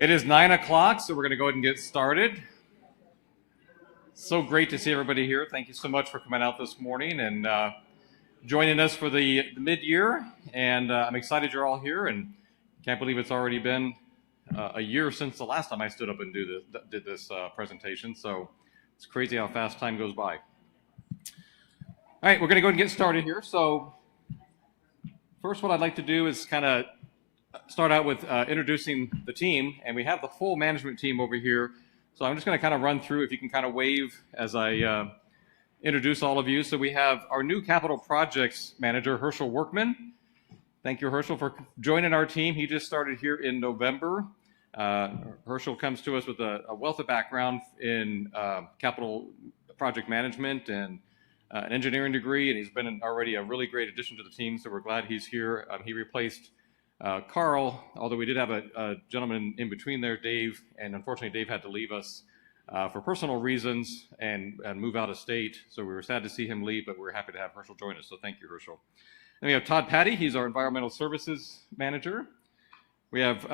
It is 9 o'clock, so we're going to go ahead and get started. So great to see everybody here. Thank you so much for coming out this morning and joining us for the mid-year. And I'm excited you're all here, and can't believe it's already been a year since the last time I stood up and did this presentation. So it's crazy how fast time goes by. All right, we're going to go ahead and get started here. So first, what I'd like to do is kind of start out with introducing the team, and we have the full management team over here. So I'm just going to kind of run through, if you can kind of wave as I introduce all of you. So we have our new capital projects manager, Herschel Workman. Thank you, Herschel, for joining our team. He just started here in November. Herschel comes to us with a wealth of background in capital project management and an engineering degree, and he's been already a really great addition to the team, so we're glad he's here. He replaced Carl, although we did have a gentleman in between there, Dave, and unfortunately Dave had to leave us for personal reasons and move out of state, so we were sad to see him leave, but we're happy to have Herschel join us, so thank you, Herschel. Then we have Todd Patty, he's our environmental services manager. We have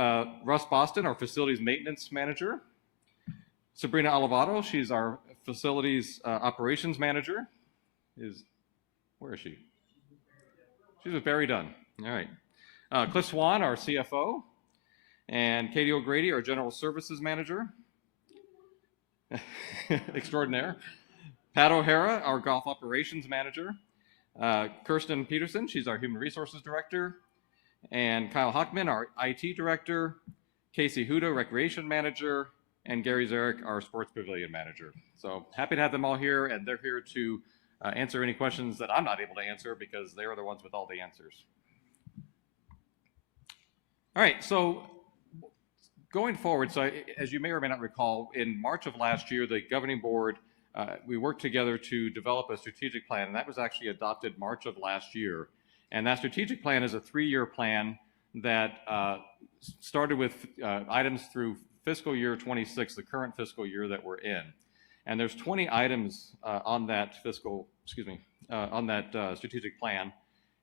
Russ Boston, our facilities maintenance manager. Sabrina Olivato, she's our facilities operations manager. Where is she? She's with Barry Dunn. All right. Cliff Swan, our CFO, and Katie O'Grady, our general services manager. Extraordinaire. Pat O'Hara, our golf operations manager. Kirsten Peterson, she's our human resources director. And Kyle Hockman, our IT director. Casey Huda, recreation manager. And Gary Zarek, our sports pavilion manager. So happy to have them all here, and they're here to answer any questions that I'm not able to answer because they're the ones with all the answers. All right, so going forward, so as you may or may not recall, in March of last year, the governing board, we worked together to develop a strategic plan, and that was actually adopted March of last year. And that strategic plan is a 3-year plan that started with items through fiscal year 26, the current fiscal year that we're in. And there's 20 items on that strategic plan.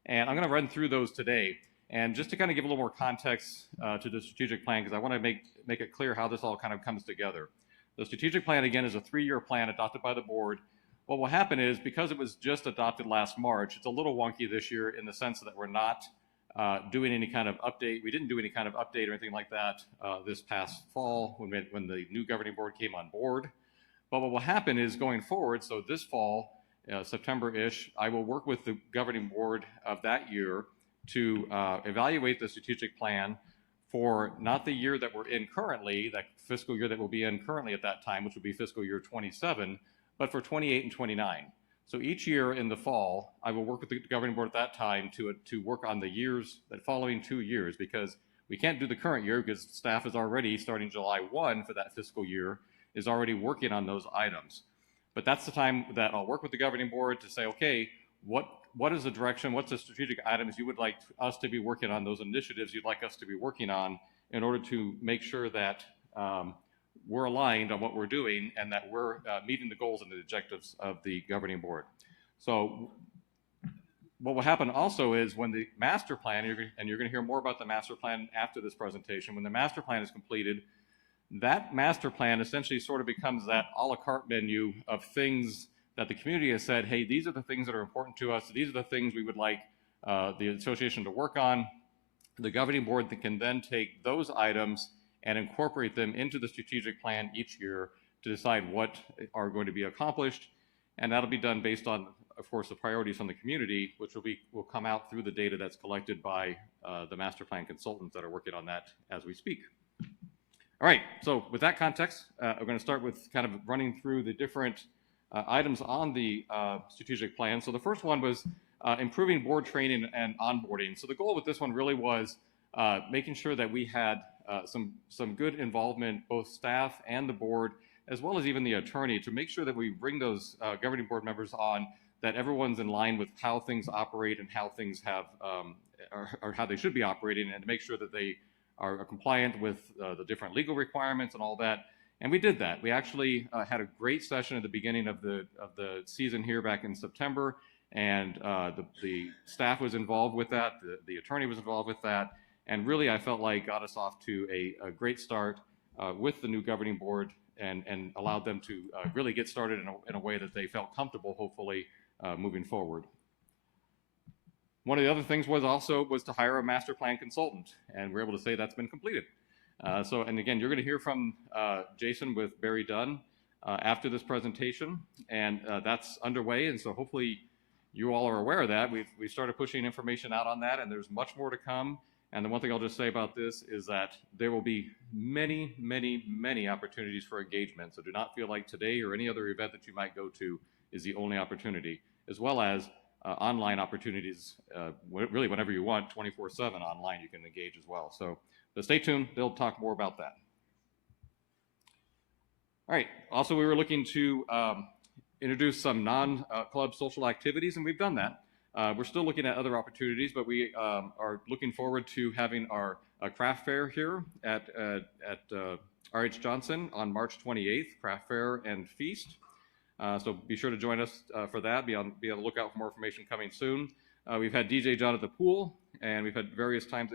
And I'm going to run through those today. And just to kind of give a little more context to the strategic plan, because I want to make it clear how this all kind of comes together. The strategic plan, again, is a 3-year plan adopted by the board. What will happen is, because it was just adopted last March, it's a little wonky this year in the sense that we're not doing any kind of update. We didn't do any kind of update or anything like that this past fall when the new governing board came on board. But what will happen is, going forward, so this fall, September-ish, I will work with the governing board of that year to evaluate the strategic plan for not the year that we're in currently, that fiscal year that we'll be in currently at that time, which will be fiscal year 27, but for 28 and 29. So each year in the fall, I will work with the governing board at that time to work on the years, the following 2 years, because we can't do the current year because staff is already, starting July 1 for that fiscal year, is already working on those items. But that's the time that I'll work with the governing board to say, okay, what is the direction, what's the strategic items you would like us to be working on, those initiatives you'd like us to be working on in order to make sure that we're aligned on what we're doing and that we're meeting the goals and the objectives of the governing board. So what will happen also is, when the master plan, and you're going to hear more about the master plan after this presentation, when the master plan is completed, that master plan essentially sort of becomes that a la carte menu of things that the community has said, hey, these are the things that are important to us. These are the things we would like the association to work on. The governing board can then take those items and incorporate them into the strategic plan each year to decide what are going to be accomplished. And that'll be done based on, of course, the priorities from the community, which will come out through the data that's collected by the master plan consultants that are working on that as we speak. All right, so with that context, I'm going to start with kind of running through the different items on the strategic plan. So the first one was improving board training and onboarding. So the goal with this one really was making sure that we had some good involvement, both staff and the board, as well as even the attorney, to make sure that we bring those governing board members on, that everyone's in line with how things operate and how things have, or how they should be operating, and to make sure that they are compliant with the different legal requirements and all that. And we did that. We actually had a great session at the beginning of the season here back in September, and the staff was involved with that, the attorney was involved with that, and really I felt like got us off to a great start with the new governing board and allowed them to really get started in a way that they felt comfortable, hopefully, moving forward. One of the other things was to hire a master plan consultant, and we're able to say that's been completed. And again, you're going to hear from Jason with Barry Dunn after this presentation, and that's underway, and so hopefully you all are aware of that. We've started pushing information out on that, and there's much more to come. And the one thing I'll just say about this is that there will be many, many, many opportunities for engagement. So do not feel like today or any other event that you might go to is the only opportunity, as well as online opportunities, really whenever you want, 24/7 online, you can engage as well. So stay tuned, they'll talk more about that. All right, also we were looking to introduce some non-club social activities, and we've done that. We're still looking at other opportunities, but we are looking forward to having our craft fair here at RH Johnson on March 28th, craft fair and feast. So be sure to join us for that. Be on the lookout for more information coming soon. We've had DJ John at the pool, and we've had various times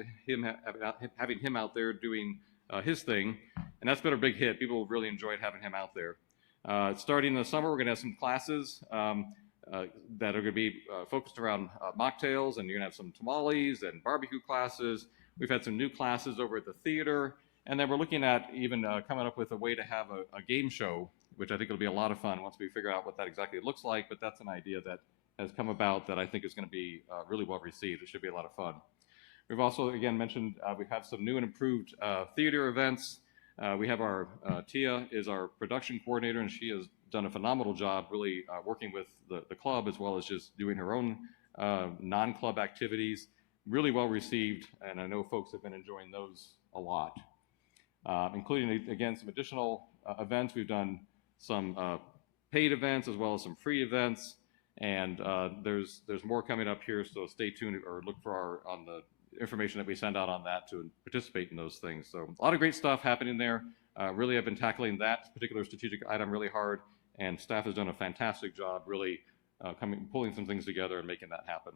having him out there doing his thing, and that's been a big hit. People really enjoyed having him out there. Starting in the summer, we're going to have some classes that are going to be focused around mocktails, and you're going to have some tamales and barbecue classes. We've had some new classes over at the theater, and then we're looking at even coming up with a way to have a game show, which I think will be a lot of fun once we figure out what that exactly looks like, but that's an idea that has come about that I think is going to be really well received. It should be a lot of fun. We've also, again, mentioned we have some new and improved theater events. We have our, Tia is our production coordinator, and she has done a phenomenal job really working with the club as well as just doing her own non-club activities. Really well received, and I know folks have been enjoying those a lot. Including, again, some additional events. We've done some paid events as well as some free events, and there's more coming up here, so stay tuned or look for on the information that we send out on that to participate in those things. So a lot of great stuff happening there. Really have been tackling that particular strategic item really hard, and staff has done a fantastic job really pulling some things together and making that happen.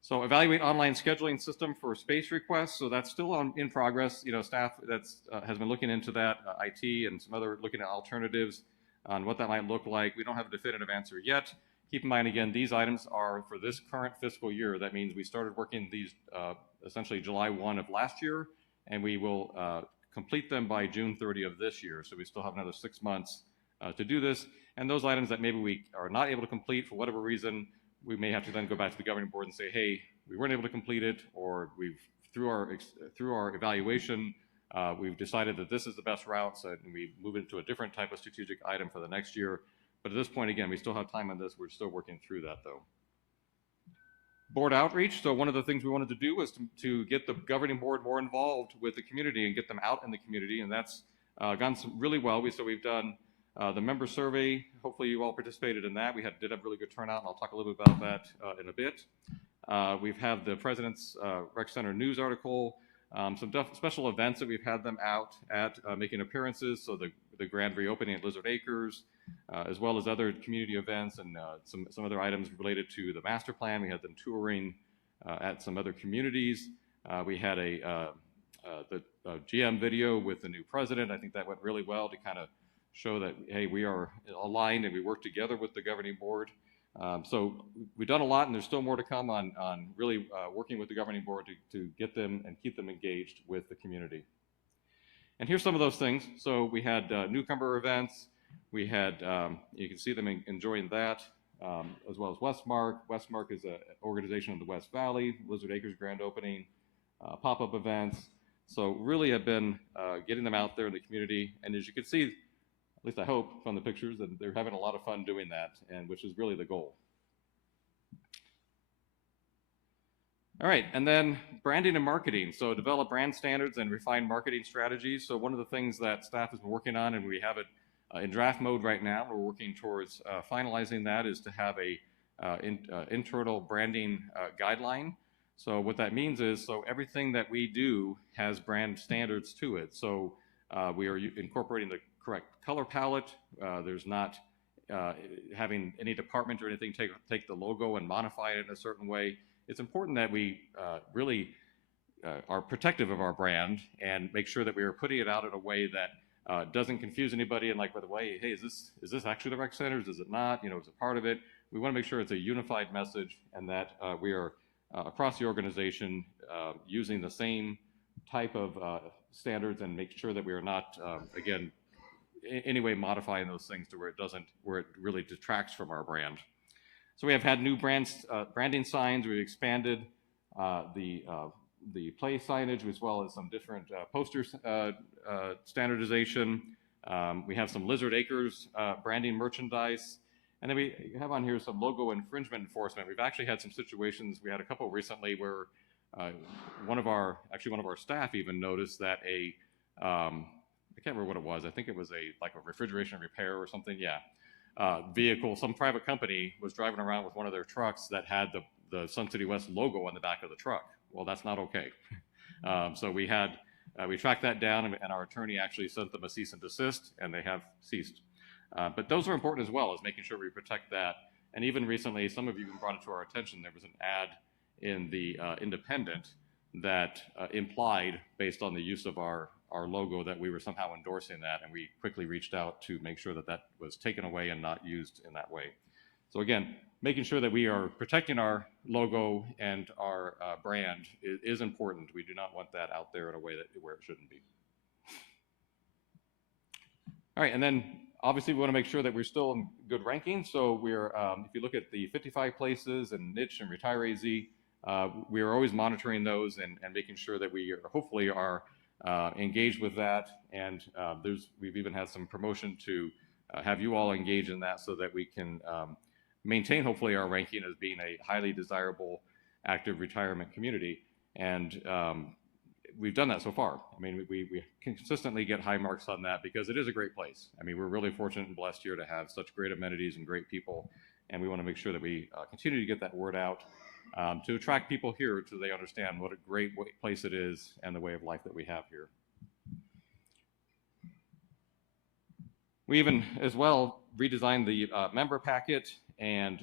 So evaluate online scheduling system for space requests. So that's still in progress. You know, staff has been looking into that, IT and some other looking at alternatives on what that might look like. We don't have a definitive answer yet. Keep in mind, again, these items are for this current fiscal year. That means we started working these essentially July 1 of last year, and we will complete them by June 30 of this year. So we still have another 6 months to do this. And those items that maybe we are not able to complete for whatever reason, we may have to then go back to the governing board and say, hey, we weren't able to complete it, or through our evaluation, we've decided that this is the best route, so we move into a different type of strategic item for the next year. But at this point, again, we still have time on this. We're still working through that, though. Board outreach. So one of the things we wanted to do was to get the governing board more involved with the community and get them out in the community, and that's gone really well. We've done the member survey. Hopefully you all participated in that. We did have really good turnout, and I'll talk a little bit about that in a bit. We've had the President's Rec Center news article, some special events that we've had them out at making appearances, so the grand reopening at Lizard Acres, as well as other community events and some other items related to the master plan. We had them touring at some other communities. We had the GM video with the new president. I think that went really well to kind of show that, hey, we are aligned and we work together with the governing board. So we've done a lot, and there's still more to come on really working with the governing board to get them and keep them engaged with the community. And here's some of those things. So we had newcomer events. We had, you can see them enjoying that, as well as Westmark. Westmark is an organization in the West Valley, Lizard Acres grand opening, pop-up events. So really have been getting them out there in the community. And as you can see, at least I hope from the pictures, that they're having a lot of fun doing that, and which is really the goal. All right, and then branding and marketing. So develop brand standards and refine marketing strategies. So one of the things that staff has been working on, and we have it in draft mode right now, we're working towards finalizing that, is to have a internal branding guideline. So what that means is, so everything that we do has brand standards to it. So we are incorporating the correct color palette. There's not having any department or anything take the logo and modify it in a certain way. It's important that we really are protective of our brand and make sure that we are putting it out in a way that doesn't confuse anybody and like, by the way, hey, is this actually the rec centers? Is it not? You know, is it part of it? We want to make sure it's a unified message and that we are across the organization using the same type of standards and make sure that we are not, again, in any way modifying those things to where it really detracts from our brand. So we have had new branding signs. We've expanded the play signage as well as some different poster standardization. We have some Lizard Acres branding merchandise. And then we have on here some logo infringement enforcement. We've actually had some situations. We had a couple recently where one of our staff even noticed that I can't remember what it was. I think it was like a refrigeration repair or something. Yeah. Vehicle, some private company was driving around with one of their trucks that had the Sun City West logo on the back of the truck. Well, that's not okay. So we tracked that down, and our attorney actually sent them a cease and desist, and they have ceased. But those are important as well, as making sure we protect that. And even recently, some of you brought it to our attention, there was an ad in the Independent that implied, based on the use of our logo, that we were somehow endorsing that, and we quickly reached out to make sure that that was taken away and not used in that way. So again, making sure that we are protecting our logo and our brand is important. We do not want that out there in a way where it shouldn't be. All right, and then obviously we want to make sure that we're still in good ranking. So we're, if you look at the 55 places and niche and Retire AZ, we are always monitoring those and making sure that we hopefully are engaged with that. And we've even had some promotion to have you all engage in that so that we can maintain hopefully our ranking as being a highly desirable active retirement community. And we've done that so far. I mean, we consistently get high marks on that because it is a great place. I mean, we're really fortunate and blessed here to have such great amenities and great people. And we want to make sure that we continue to get that word out to attract people here so they understand what a great place it is and the way of life that we have here. We even, as well, redesigned the member packet, and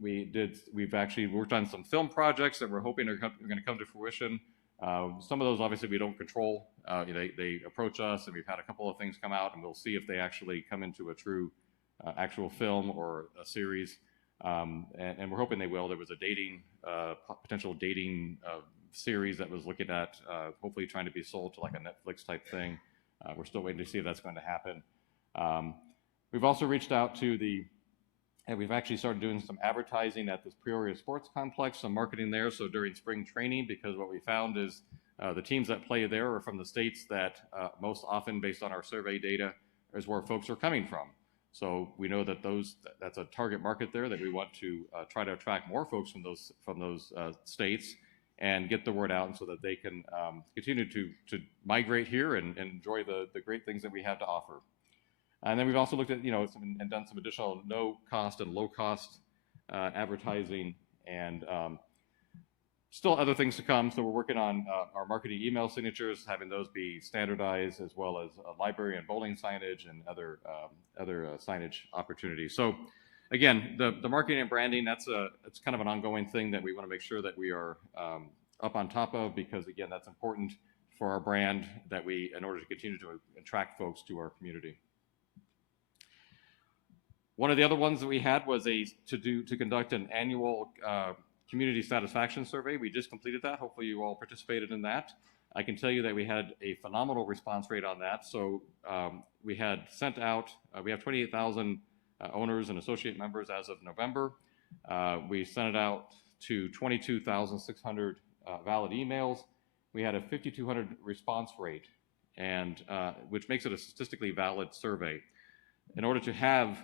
we've actually worked on some film projects that we're hoping are going to come to fruition. Some of those, obviously, we don't control. They approach us, and we've had a couple of things come out, and we'll see if they actually come into a true actual film or a series. And we're hoping they will. There was a potential dating series that was looking at hopefully trying to be sold to like a Netflix type thing. We're still waiting to see if that's going to happen. We've also reached out to and we've actually started doing some advertising at this Peoria Sports Complex, some marketing there. So during spring training, because what we found is the teams that play there are from the states that most often, based on our survey data, is where folks are coming from. So we know that that's a target market there that we want to try to attract more folks from those states and get the word out, and so that they can continue to migrate here and enjoy the great things that we have to offer. And then we've also looked at, and done some additional no-cost and low-cost advertising, and still other things to come. So we're working on our marketing email signatures, having those be standardized, as well as library and bowling signage and other signage opportunities. So again, the marketing and branding, it's kind of an ongoing thing that we want to make sure that we are up on top of, because again, that's important for our brand, that in order to continue to attract folks to our community. One of the other ones that we had was to conduct an annual community satisfaction survey. We just completed that. Hopefully you all participated in that. I can tell you that we had a phenomenal response rate on that. So we had sent out, we have 28,000 owners and associate members as of November. We sent it out to 22,600 valid emails. We had a 5,200 response rate, and which makes it a statistically valid survey. In order to have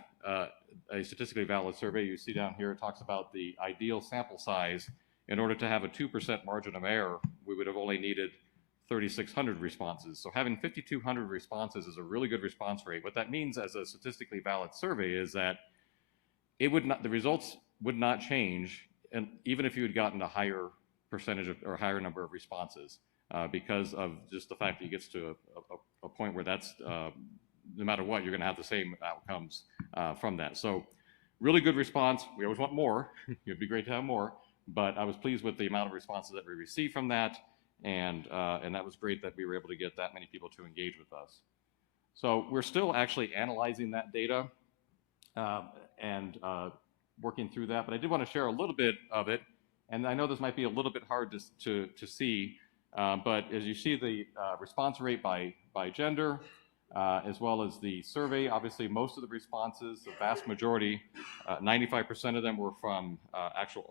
a statistically valid survey, you see down here, it talks about the ideal sample size. In order to have a 2% margin of error, we would have only needed 3,600 responses. So having 5,200 responses is a really good response rate. What that means as a statistically valid survey is that the results would not change, and even if you had gotten a higher percentage or higher number of responses, because of just the fact that it gets to a point where that's no matter what, you're going to have the same outcomes from that. So really good response. We always want more. It'd be great to have more, but I was pleased with the amount of responses that we received from that. and that was great that we were able to get that many people to engage with us. So we're still actually analyzing that data and working through that, but I did want to share a little bit of it, and I know this might be a little bit hard to see, but as you see the response rate by gender, as well as the survey, obviously most of the responses, the vast majority, 95% of them were from actual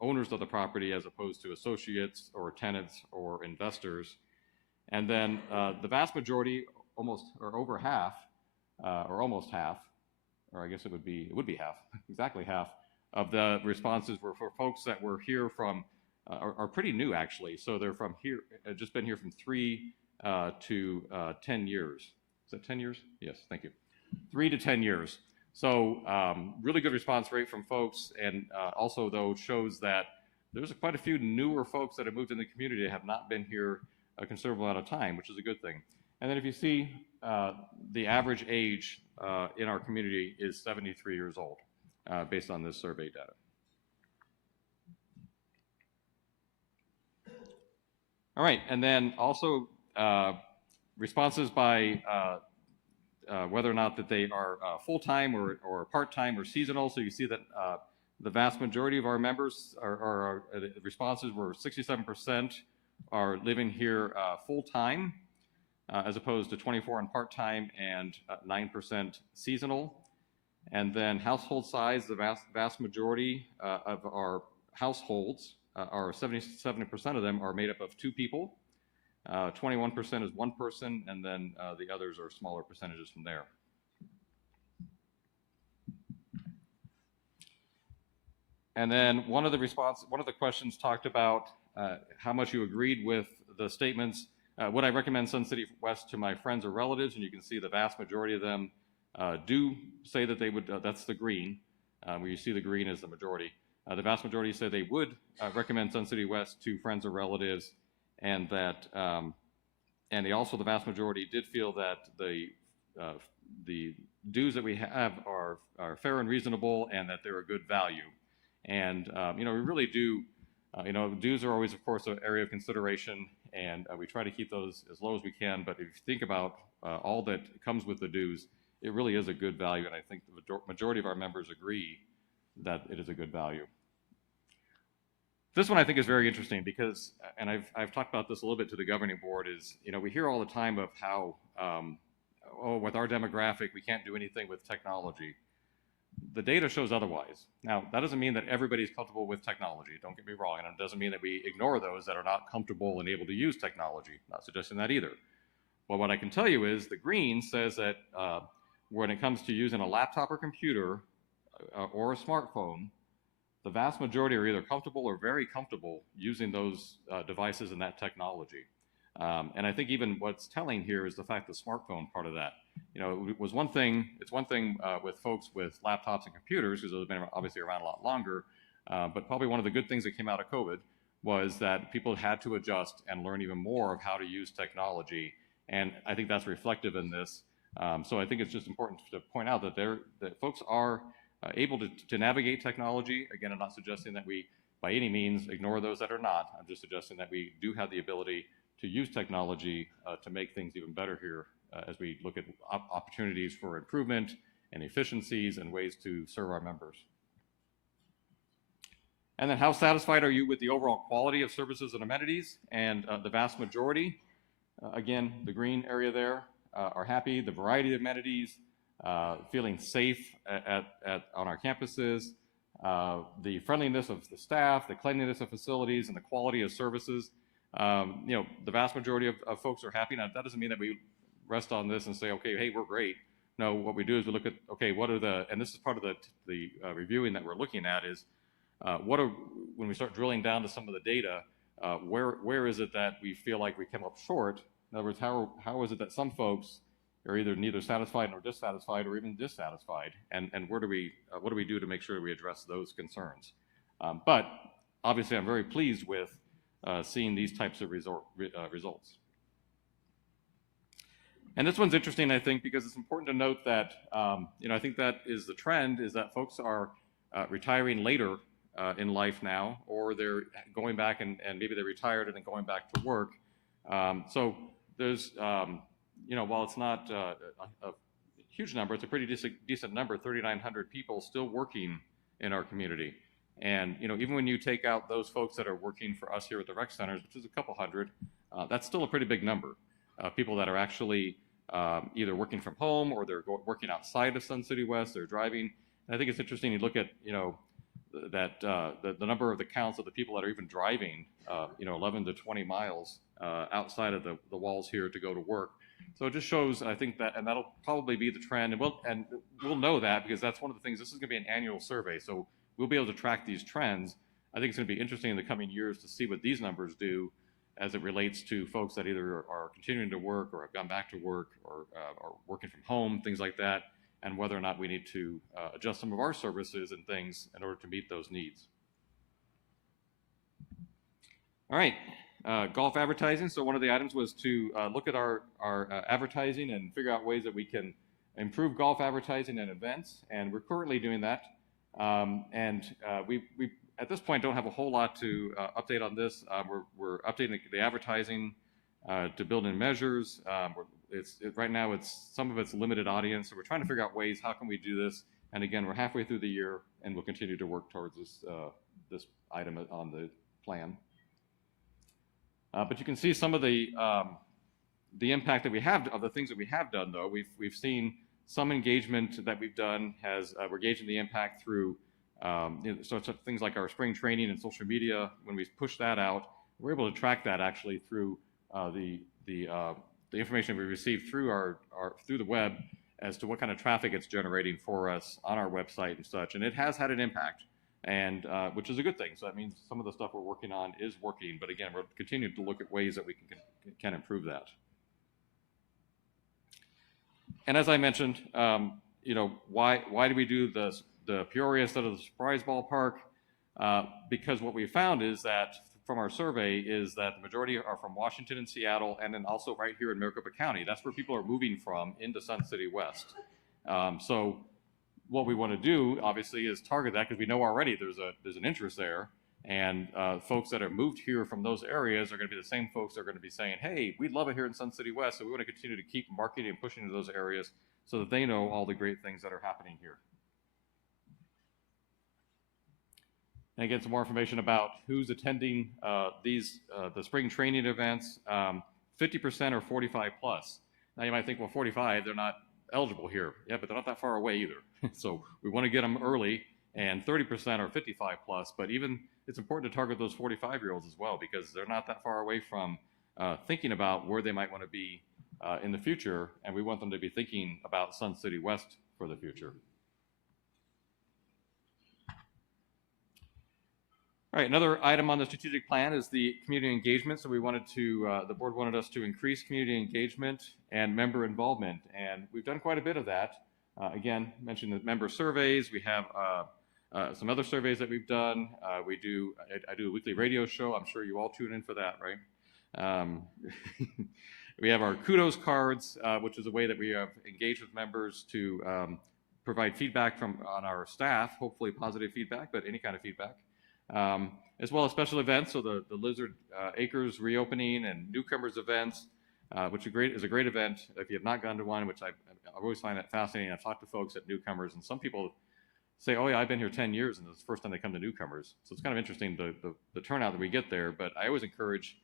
owners of the property as opposed to associates or tenants or investors. And then the vast majority, over half, or almost half, or I guess it would be half, exactly half, of the responses were for folks that were here from, are pretty new actually. So they're from here, just been here from 3 to 10 years. Is that 10 years? Yes, thank you. 3 to 10 years. So really good response rate from folks, and also though shows that there's quite a few newer folks that have moved in the community that have not been here a considerable amount of time, which is a good thing. And then if you see the average age in our community is 73 years old based on this survey data. All right, and then also responses by whether or not that they are full-time or part-time or seasonal. So you see that the vast majority of our members, the responses were 67% are living here full-time, as opposed to 24% on part-time and 9% seasonal. And then household size, the vast majority of our households, are 77% of them are made up of 2 people. 21% is 1 person, and then the others are smaller percentages from there. And then one of the questions talked about how much you agreed with the statements. Would I recommend Sun City West to my friends or relatives? And you can see the vast majority of them do say that they would. That's the green, where you see the green as the majority. The vast majority say they would recommend Sun City West to friends or relatives, and that, and the vast majority did feel that the dues that we have are fair and reasonable, and that they're a good value. And you know, we really do. You know, dues are always, of course, an area of consideration, and we try to keep those as low as we can. But if you think about all that comes with the dues, it really is a good value, and I think the majority of our members agree that it is a good value. This one I think is very interesting because, and I've talked about this a little bit to the governing board, is, you know, we hear all the time of how, oh, with our demographic, we can't do anything with technology. The data shows otherwise. Now, that doesn't mean that everybody's comfortable with technology, don't get me wrong, and it doesn't mean that we ignore those that are not comfortable and able to use technology. Not suggesting that either. But what I can tell you is the green says that when it comes to using a laptop or computer or a smartphone, the vast majority are either comfortable or very comfortable using those devices and that technology. And I think even what's telling here is the fact the smartphone part of that. You know, it was one thing, it's one thing with folks with laptops and computers, because those have been obviously around a lot longer, but probably one of the good things that came out of COVID was that people had to adjust and learn even more of how to use technology. And I think that's reflective in this. So I think it's just important to point out that that folks are able to navigate technology. Again, I'm not suggesting that we, by any means, ignore those that are not. I'm just suggesting that we do have the ability to use technology to make things even better here as we look at opportunities for improvement and efficiencies and ways to serve our members. And then how satisfied are you with the overall quality of services and amenities? And the vast majority, again, the green area there, are happy. The variety of amenities, feeling safe on our campuses, the friendliness of the staff, the cleanliness of facilities, and the quality of services. You know, the vast majority of folks are happy. Now, that doesn't mean that we rest on this and say, okay, hey, we're great. No, what we do is we look at, okay, what are and this is part of the reviewing that we're looking at is, when we start drilling down to some of the data, where is it that we feel like we came up short? In other words, how is it that some folks are either neither satisfied nor dissatisfied or even dissatisfied? And what do we do to make sure we address those concerns? But obviously, I'm very pleased with seeing these types of results. And this one's interesting, I think, because it's important to note that, you know, I think that is the trend, is that folks are retiring later in life now, or they're going back and maybe they're retired and then going back to work. So there's, while it's not a huge number, it's a pretty decent number, 3,900 people still working in our community. And even when you take out those folks that are working for us here at the rec centers, which is a couple hundred, that's still a pretty big number. People that are actually either working from home or they're working outside of Sun City West, they're driving. And I think it's interesting, you look at, that the number of the counts of the people that are even driving, 11 to 20 miles outside of the walls here to go to work. So it just shows, I think that, and that'll probably be the trend, and we'll know that because that's one of the things. This is going to be an annual survey, so we'll be able to track these trends. I think it's going to be interesting in the coming years to see what these numbers do as it relates to folks that either are continuing to work or have gone back to work or are working from home, things like that, and whether or not we need to adjust some of our services and things in order to meet those needs. All right, golf advertising. So one of the items was to look at our advertising and figure out ways that we can improve golf advertising and events, and we're currently doing that. We at this point don't have a whole lot to update on this. We're updating the advertising to build in measures. Right now some of it's limited audience, so we're trying to figure out ways how can we do this. And again, we're halfway through the year, and we'll continue to work towards this item on the plan. But you can see some of the impact that we have of the things that we have done. Though we've seen some engagement that we've done we're gauging the impact through sorts of things like our spring training and social media. When we push that out, we're able to track that actually through the information we receive through through the web as to what kind of traffic it's generating for us on our website and such. And it has had an impact, and which is a good thing. So that means some of the stuff we're working on is working. But again, we're continuing to look at ways that we can improve that. And as I mentioned, why do we do the Peoria instead of the Surprise Ballpark? Because what we found is that from our survey is that the majority are from Washington and Seattle, and then also right here in Maricopa County. That's where people are moving from into Sun City West. So what we want to do, obviously, is target that because we know already there's an interest there, and folks that have moved here from those areas are going to be the same folks that are going to be saying, hey, we love it here in Sun City West, so we want to continue to keep marketing and pushing to those areas so that they know all the great things that are happening here. And again, some more information about who's attending the spring training events. 50% are 45 plus. Now you might think, well, 45, they're not eligible here. Yeah, but they're not that far away either. So we want to get them early, and 30% are 55 plus, but even it's important to target those 45-year-olds as well because they're not that far away from thinking about where they might want to be in the future, and we want them to be thinking about Sun City West for the future. All right, another item on the strategic plan is the community engagement. So we wanted to, the board wanted us to increase community engagement and member involvement, and we've done quite a bit of that. Again, mentioned the member surveys. We have some other surveys that we've done. I do a weekly radio show. I'm sure you all tune in for that, right? We have our kudos cards, which is a way that we have engaged with members to provide feedback on our staff, hopefully positive feedback, but any kind of feedback. As well as special events, so the Lizard Acres reopening and newcomers events, which is a great event if you have not gone to one, which I always find that fascinating. I've talked to folks at newcomers, and some people say, oh yeah, I've been here 10 years, and it's the first time they come to newcomers. So it's kind of interesting the turnout that we get there, but I always encourage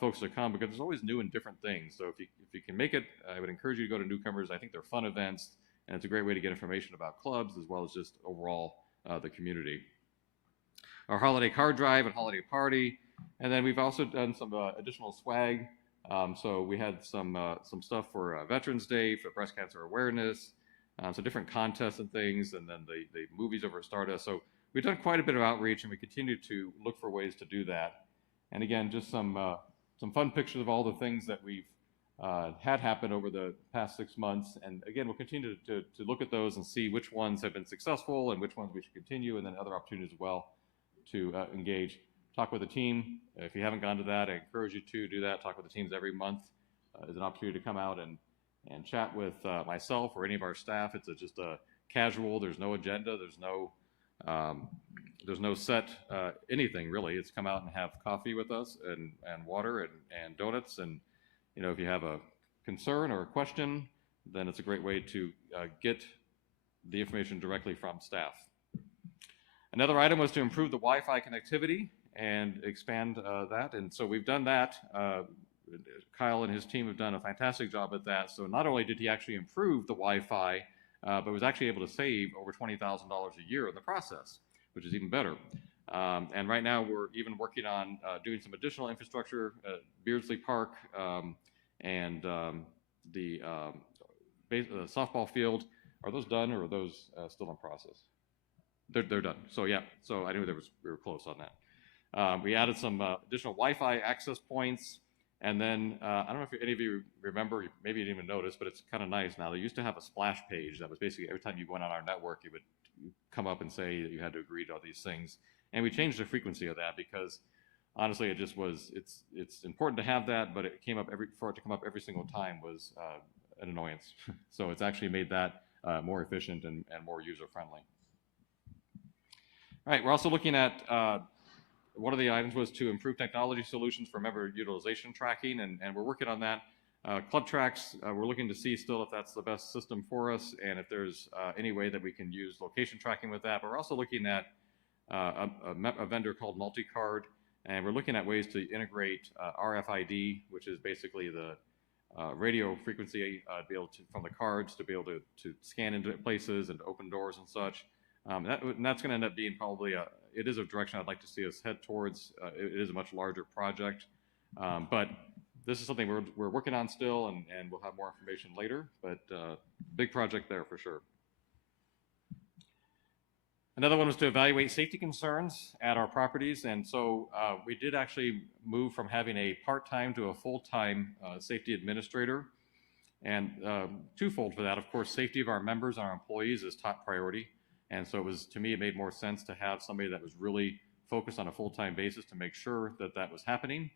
folks to come because there's always new and different things. So if you can make it, I would encourage you to go to newcomers. I think they're fun events, and it's a great way to get information about clubs as well as just overall the community. Our holiday card drive and holiday party, and then we've also done some additional swag. So we had some stuff for Veterans Day, for breast cancer awareness, so different contests and things, and then the movies over at Stardust. So we've done quite a bit of outreach, and we continue to look for ways to do that. And again, just some fun pictures of all the things that we've had happen over the past 6 months. And again, we'll continue to look at those and see which ones have been successful and which ones we should continue, and then other opportunities as well to engage. Talk with the team. If you haven't gone to that, I encourage you to do that. Talk with the teams every month is an opportunity to come out and chat with myself or any of our staff. It's just a casual. There's no agenda. There's there's no set anything really. It's come out and have coffee with us and water and donuts. And, you know, if you have a concern or a question, then it's a great way to get the information directly from staff. Another item was to improve the Wi-Fi connectivity and expand that. And so we've done that. Kyle and his team have done a fantastic job at that. So not only did he actually improve the Wi-Fi, but was actually able to save over $20,000 a year in the process, which is even better. And right now we're even working on doing some additional infrastructure at Beardsley Park and the softball field. Are those done, or are those still in process? They're done. So yeah, so I knew we were close on that. We added some additional Wi-Fi access points. And then, I don't know if any of you remember, maybe you didn't even notice, but it's kind of nice now. They used to have a splash page that was basically every time you went on our network, it would come up and say that you had to agree to all these things. And we changed the frequency of that because honestly, it just was, it's important to have that, but it came up for it to come up every single time was an annoyance. So it's actually made that more efficient and more user-friendly. All right, we're also looking at one of the items was to improve technology solutions for member utilization tracking, and we're working on that. Club Tracks, we're looking to see still if that's the best system for us and if there's any way that we can use location tracking with that. But we're also looking at a vendor called Multicard, and we're looking at ways to integrate RFID, which is basically the radio frequency to be able to, from the cards, to be able to scan into places and open doors and such. And that's going to end up being probably it is a direction I'd like to see us head towards. It is a much larger project, but this is something we're working on still, and we'll have more information later, but big project there for sure. Another one was to evaluate safety concerns at our properties, and so we did actually move from having a part-time to a full-time safety administrator, and twofold for that. Of course, safety of our members and our employees is top priority. And so it was, to me, it made more sense to have somebody that was really focused on a full-time basis to make sure that that was happening.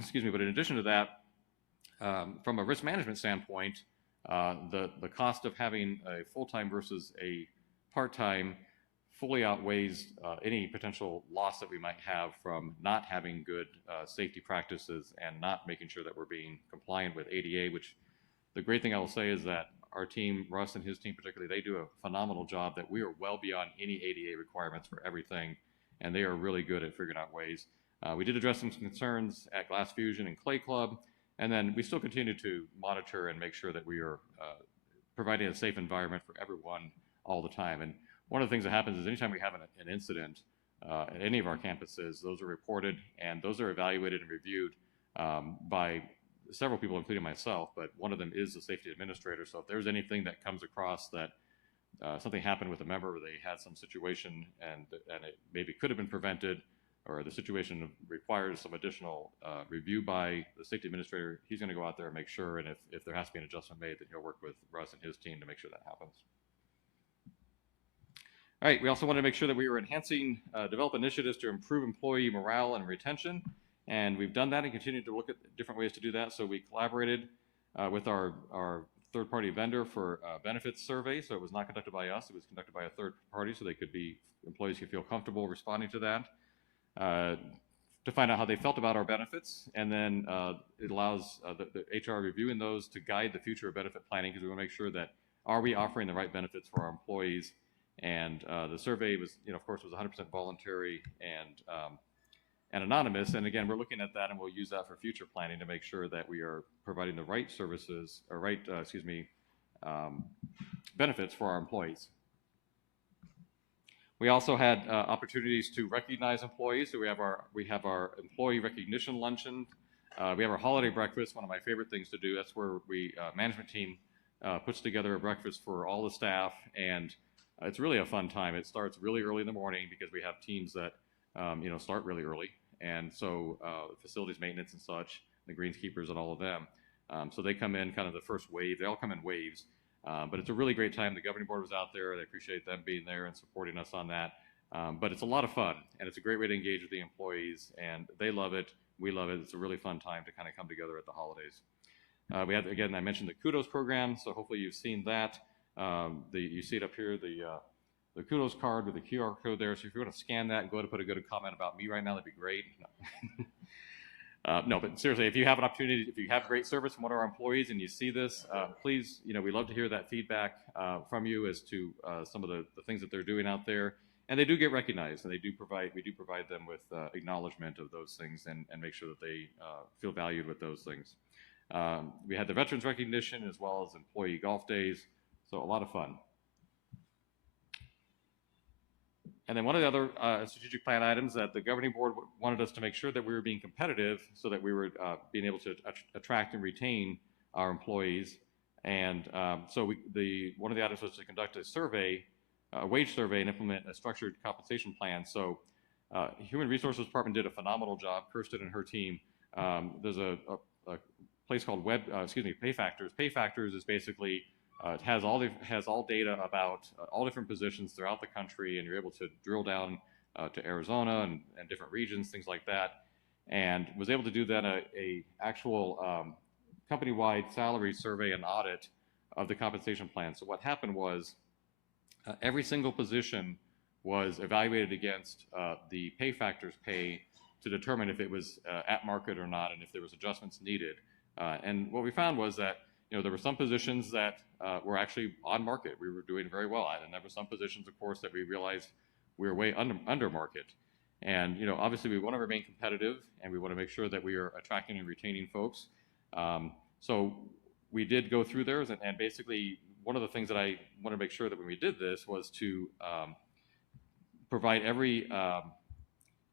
Excuse me, but in addition to that, from a risk management standpoint, the cost of having a full-time versus a part-time fully outweighs any potential loss that we might have from not having good safety practices and not making sure that we're being compliant with ADA, which the great thing I will say is that our team, Russ and his team particularly, they do a phenomenal job that we are well beyond any ADA requirements for everything, and they are really good at figuring out ways. We did address some concerns at Glass Fusion and Clay Club, and then we still continue to monitor and make sure that we are providing a safe environment for everyone all the time. And one of the things that happens is anytime we have an incident at any of our campuses, those are reported and those are evaluated and reviewed by several people, including myself, but one of them is the safety administrator. So if there's anything that comes across that something happened with a member, or they had some situation and it maybe could have been prevented, or the situation requires some additional review by the safety administrator, he's going to go out there and make sure, and if there has to be an adjustment made, then he'll work with Russ and his team to make sure that happens. All right, we also wanted to make sure that we were enhancing, develop initiatives to improve employee morale and retention. And we've done that and continue to look at different ways to do that. So we collaborated with our third-party vendor for benefits survey. So it was not conducted by us. It was conducted by a third party, so employees could feel comfortable responding to that, to find out how they felt about our benefits. And then it allows the HR reviewing those to guide the future of benefit planning, because we want to make sure that are we offering the right benefits for our employees. And the survey was, of course, was 100% voluntary and anonymous. And again, we're looking at that, and we'll use that for future planning to make sure that we are providing the right services, or benefits for our employees. We also had opportunities to recognize employees. So we have our employee recognition luncheon. We have our holiday breakfast, one of my favorite things to do. That's where management team puts together a breakfast for all the staff, and it's really a fun time. It starts really early in the morning because we have teams that start really early, and so facilities maintenance and such, the greenskeepers and all of them. So they come in kind of the first wave. They all come in waves, but it's a really great time. The governing board was out there. I appreciate them being there and supporting us on that. But it's a lot of fun, and it's a great way to engage with the employees, and they love it. We love it. It's a really fun time to kind of come together at the holidays. We had, again, I mentioned the kudos program, so hopefully you've seen that. You see it up here, the kudos card with the QR code there. So if you want to scan that and go to put a good comment about me right now, that'd be great. No, but seriously, if you have an opportunity, if you have great service from one of our employees and you see this, please, we love to hear that feedback from you as to some of the things that they're doing out there. And they do get recognized, and we do provide them with acknowledgement of those things and make sure that they feel valued with those things. We had the veterans recognition as well as employee golf days, so a lot of fun. And then one of the other strategic plan items that the governing board wanted us to make sure that we were being competitive so that we were being able to attract and retain our employees. And so one of the items was to conduct a survey, a wage survey, and implement a structured compensation plan. So Human Resources Department did a phenomenal job, Kirsten and her team. There's a place called Pay Factors. Pay Factors is basically it has all data about all different positions throughout the country, and you're able to drill down to Arizona and different regions, things like that, and was able to do then a actual company-wide salary survey and audit of the compensation plan. So what happened was every single position was evaluated against the Pay Factors pay to determine if it was at market or not and if there was adjustments needed. And what we found was that there were some positions that were actually on market. We were doing very well at, and there were some positions, of course, that we realized we were way under market. And obviously, we want to remain competitive, and we want to make sure that we are attracting and retaining folks. So we did go through theirs, and basically, one of the things that I want to make sure that when we did this was to provide every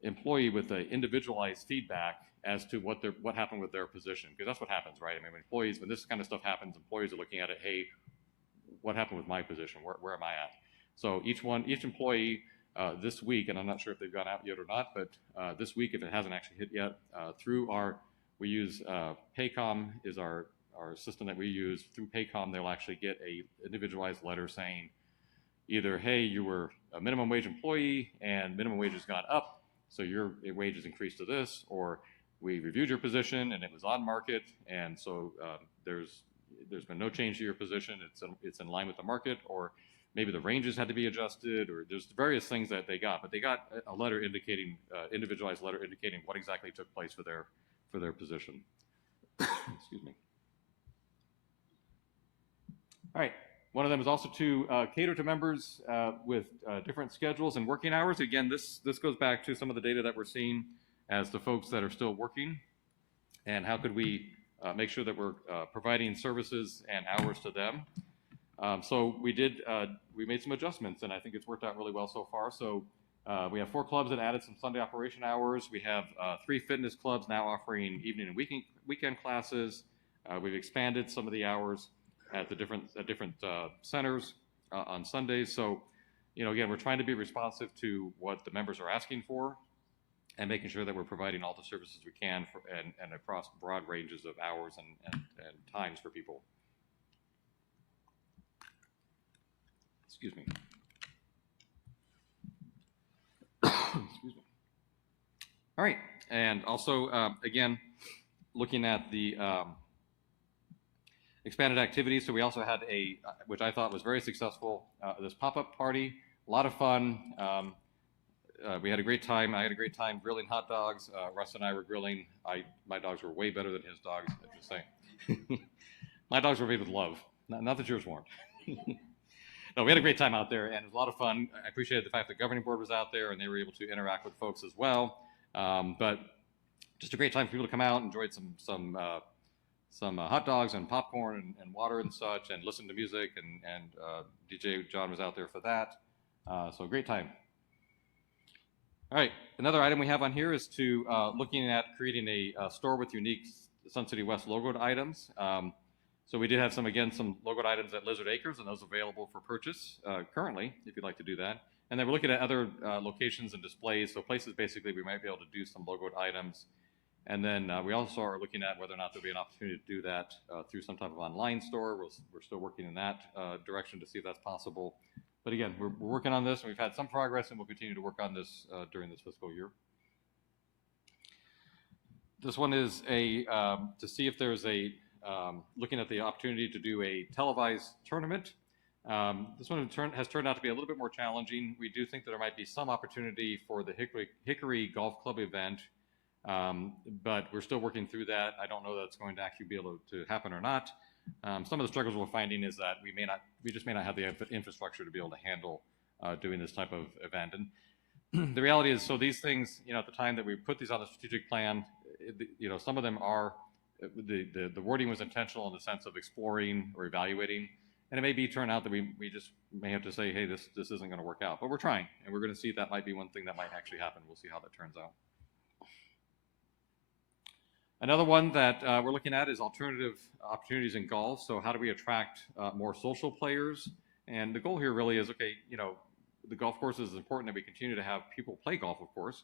employee with an individualized feedback as to what happened with their position, because that's what happens, right? I mean, when this kind of stuff happens, employees are looking at it, hey, what happened with my position? Where am I at? So each employee this week, and I'm not sure if they've gone out yet or not, but this week, if it hasn't actually hit yet, we use Paycom is our system that we use. Through Paycom, they'll actually get a individualized letter saying either, hey, you were a minimum wage employee and minimum wage has gone up, so your wage is increased to this, or we reviewed your position and it was on market, and so there's been no change to your position. It's in line with the market, or maybe the ranges had to be adjusted, or there's various things that they got. But they got a letter indicating, individualized letter indicating what exactly took place for their position. Excuse me. All right. One of them is also to cater to members with different schedules and working hours. Again, this goes back to some of the data that we're seeing as the folks that are still working, and how could we make sure that we're providing services and hours to them. So we made some adjustments, and I think it's worked out really well so far. So we have 4 clubs that added some Sunday operation hours. We have 3 fitness clubs now offering evening and weekend classes. We've expanded some of the hours at the different centers on Sundays. So, again, we're trying to be responsive to what the members are asking for, and making sure that we're providing all the services we can and across broad ranges of hours and times for people. Excuse me. Excuse me. All right, and also, again, looking at the expanded activities. So we also had which I thought was very successful, this pop-up party, a lot of fun. We had a great time. I had a great time grilling hot dogs. Russ and I were grilling. My dogs were way better than his dogs, I'm just saying. My dogs were made with love, not that yours weren't. No, we had a great time out there, and it was a lot of fun. I appreciated the fact that the governing board was out there, and they were able to interact with folks as well. But just a great time for people to come out, enjoyed some hot dogs and popcorn and water and such, and listen to music, and DJ John was out there for that. So great time. All right, another item we have on here is to looking at creating a store with unique Sun City West logoed items. So we did have some logoed items at Lizard Acres, and those available for purchase currently, if you'd like to do that. And then we're looking at other locations and displays, so places basically we might be able to do some logoed items. And then we also are looking at whether or not there'll be an opportunity to do that through some type of online store. We're still working in that direction to see if that's possible. But again, we're working on this, and we've had some progress, and we'll continue to work on this during this fiscal year. This one is to see if there's looking at the opportunity to do a televised tournament. This one has turned out to be a little bit more challenging. We do think that there might be some opportunity for the Hickory Golf Club event, but we're still working through that. I don't know that it's going to actually be able to happen or not. Some of the struggles we're finding is that we just may not have the infrastructure to be able to handle doing this type of event. And the reality is, so these things, at the time that we put these on the strategic plan, some of them are, the wording was intentional in the sense of exploring or evaluating, and it may turn out that we just may have to say, hey, this isn't going to work out, but we're trying, and we're going to see that might be one thing that might actually happen. We'll see how that turns out. Another one that we're looking at is alternative opportunities in golf. So how do we attract more social players? And the goal here really is, okay, the golf course is important that we continue to have people play golf, of course.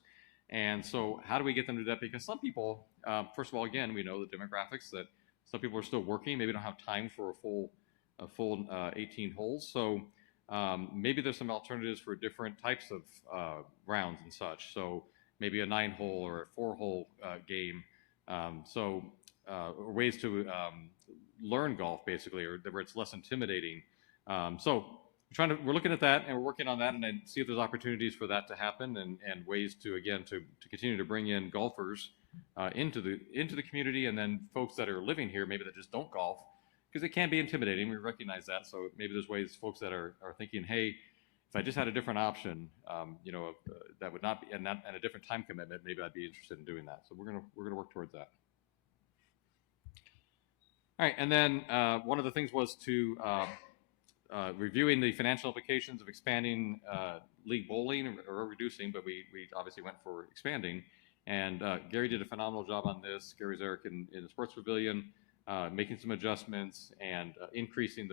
And so how do we get them to do that? Because some people, first of all, again, we know the demographics that some people are still working, maybe don't have time for a full 18 holes. So maybe there's some alternatives for different types of rounds and such. So maybe a 9-hole or a 4-hole game. Ways to learn golf, basically, or where it's less intimidating. We're looking at that, and we're working on that, and then see if there's opportunities for that to happen, and ways to continue to bring in golfers into the community, and then folks that are living here, maybe that just don't golf, because it can be intimidating. We recognize that. So maybe there's ways folks that are thinking, hey, if I just had a different option, that would not be, and a different time commitment, maybe I'd be interested in doing that. So we're gonna work towards that. All right, and then one of the things was to reviewing the financial implications of expanding league bowling, or reducing, but we obviously went for expanding. And Gary did a phenomenal job on this. Gary Zarek in the Sports Pavilion, making some adjustments and increasing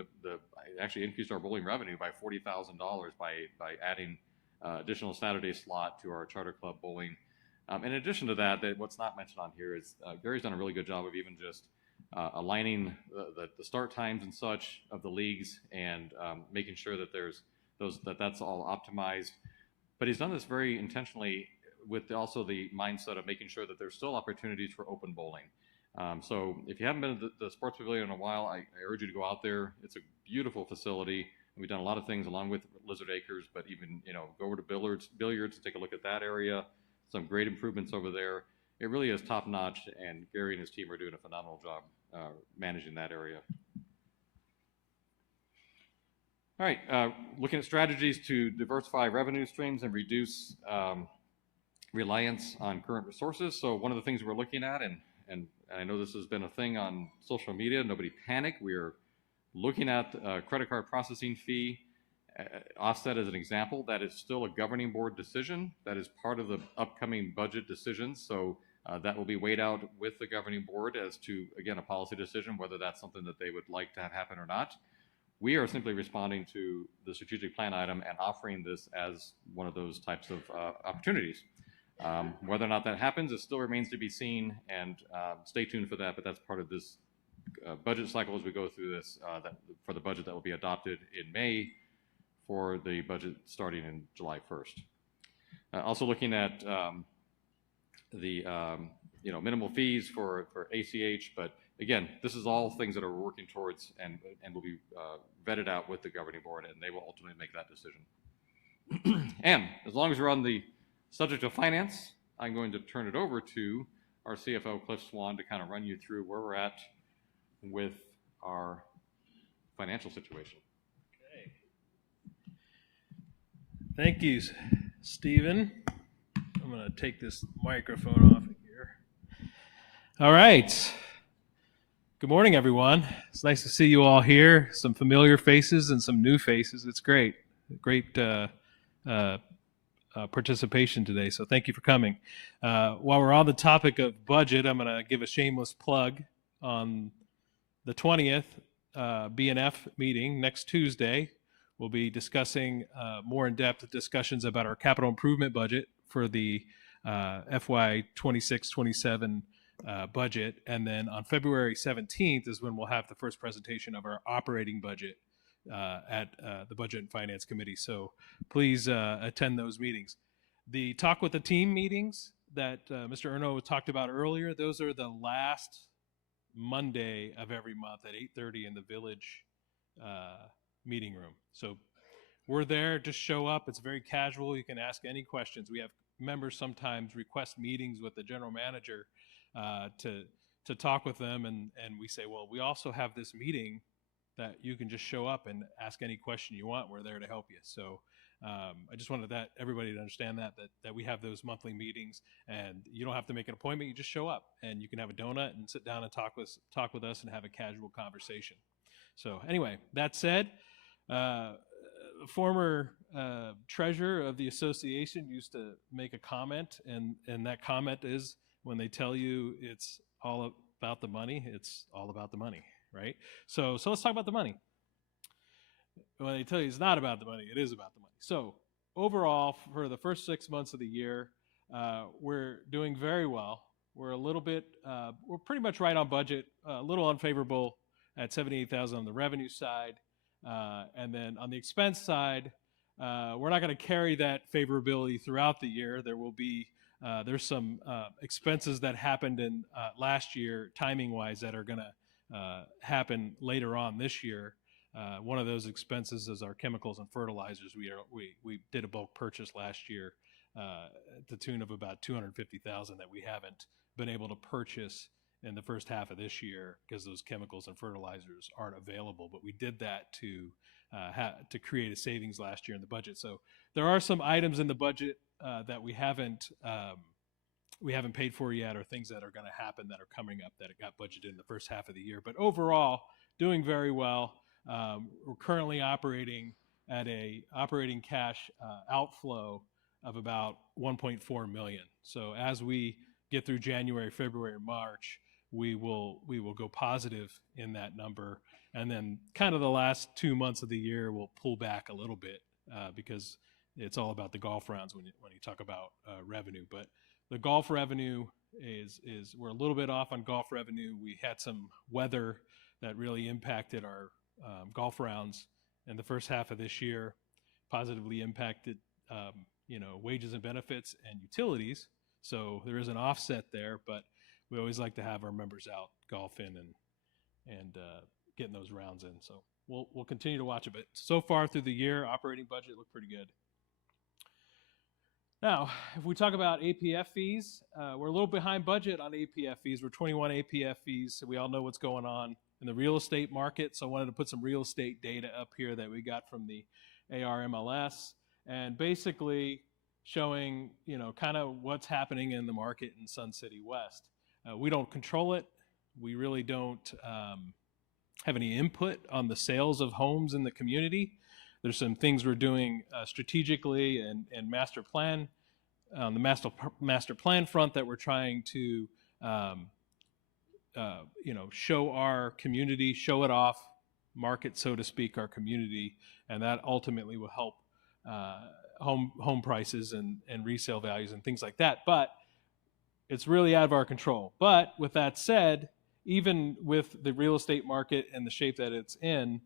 actually increased our bowling revenue by $40,000 by adding additional Saturday slot to our charter club bowling. In addition to that, what's not mentioned on here is Gary's done a really good job of even just aligning the start times and such of the leagues, and making sure that that's all optimized. But he's done this very intentionally, with also the mindset of making sure that there's still opportunities for open bowling. So if you haven't been to the Sports Pavilion in a while, I urge you to go out there. It's a beautiful facility. We've done a lot of things along with Lizard Acres, but even go over to billiards and take a look at that area. Some great improvements over there. It really is top notch, and Gary and his team are doing a phenomenal job managing that area. All right, looking at strategies to diversify revenue streams and reduce reliance on current resources. So one of the things we're looking at, and I know this has been a thing on social media, nobody panic. We're looking at a credit card processing fee offset as an example. That is still a governing board decision. That is part of the upcoming budget decisions. So that will be weighed out with the governing board as to, again, a policy decision, whether that's something that they would like to have happen or not. We are simply responding to the strategic plan item and offering this as one of those types of opportunities. Whether or not that happens, it still remains to be seen, and stay tuned for that, but that's part of this budget cycle as we go through this, for the budget that will be adopted in May for the budget starting in July 1st. Also looking at the minimal fees for ACH, but again, this is all things that are working towards and will be vetted out with the governing board, and they will ultimately make that decision. And as long as we're on the subject of finance, I'm going to turn it over to our CFO, Cliff Swan, to kind of run you through where we're at with our financial situation. Okay. Thank you, Stephen. I'm going to take this microphone off of here. All right. Good morning, everyone. It's nice to see you all here. Some familiar faces and some new faces. It's great. Great participation today, so thank you for coming. While we're on the topic of budget, I'm going to give a shameless plug. On the 20th BNF meeting next Tuesday, we'll be discussing more in-depth discussions about our capital improvement budget for the FY 26-27 budget, and then on February 17th is when we'll have the first presentation of our operating budget at the Budget and Finance Committee. So please attend those meetings. The Talk with the Team meetings that Mr. Erno talked about earlier, those are the last Monday of every month at 8:30 in the Village meeting room. So we're there, just show up. It's very casual. You can ask any questions. We have members sometimes request meetings with the general manager to talk with them, and we say, well, we also have this meeting that you can just show up and ask any question you want. We're there to help you. So I just wanted everybody to understand that we have those monthly meetings, and you don't have to make an appointment. You just show up, and you can have a donut and sit down and talk with us and have a casual conversation. So anyway, that said, former treasurer of the association used to make a comment, and that comment is, when they tell you it's all about the money, it's all about the money, right? So let's talk about the money. When they tell you it's not about the money, it is about the money. So overall, for the first 6 months of the year, we're doing very well. We're we're pretty much right on budget, a little unfavorable at $78,000 on the revenue side. And then on the expense side, we're not going to carry that favorability throughout the year. There's some expenses that happened in last year, timing-wise, that are going to happen later on this year. One of those expenses is our chemicals and fertilizers. We did a bulk purchase last year at the tune of about $250,000 that we haven't been able to purchase in the first half of this year because those chemicals and fertilizers aren't available. But we did that to create a savings last year in the budget. So there are some items in the budget that we haven't paid for yet, or things that are going to happen that are coming up that got budgeted in the first half of the year. But overall, doing very well. We're currently operating at a operating cash outflow of about $1.4 million. So as we get through January, February, March, we will go positive in that number. And then kind of the last 2 months of the year, we'll pull back a little bit because it's all about the golf rounds when you talk about revenue. But the golf revenue is we're a little bit off on golf revenue. We had some weather that really impacted our golf rounds in the first half of this year, positively impacted wages and benefits and utilities. So there is an offset there, but we always like to have our members out golfing and getting those rounds in. So we'll continue to watch it. But so far through the year, operating budget looked pretty good. Now, if we talk about APF fees, we're a little behind budget on APF fees. We're 21 APF fees, so we all know what's going on in the real estate market. So I wanted to put some real estate data up here that we got from the ARMLS, and basically showing, kind of what's happening in the market in Sun City West. We don't control it. We really don't have any input on the sales of homes in the community. There's some things we're doing strategically and master plan, on the master plan front, that we're trying to show our community, show it off, market, so to speak, our community, and that ultimately will help home prices and resale values and things like that. But it's really out of our control. But with that said, even with the real estate market and the shape that it's in,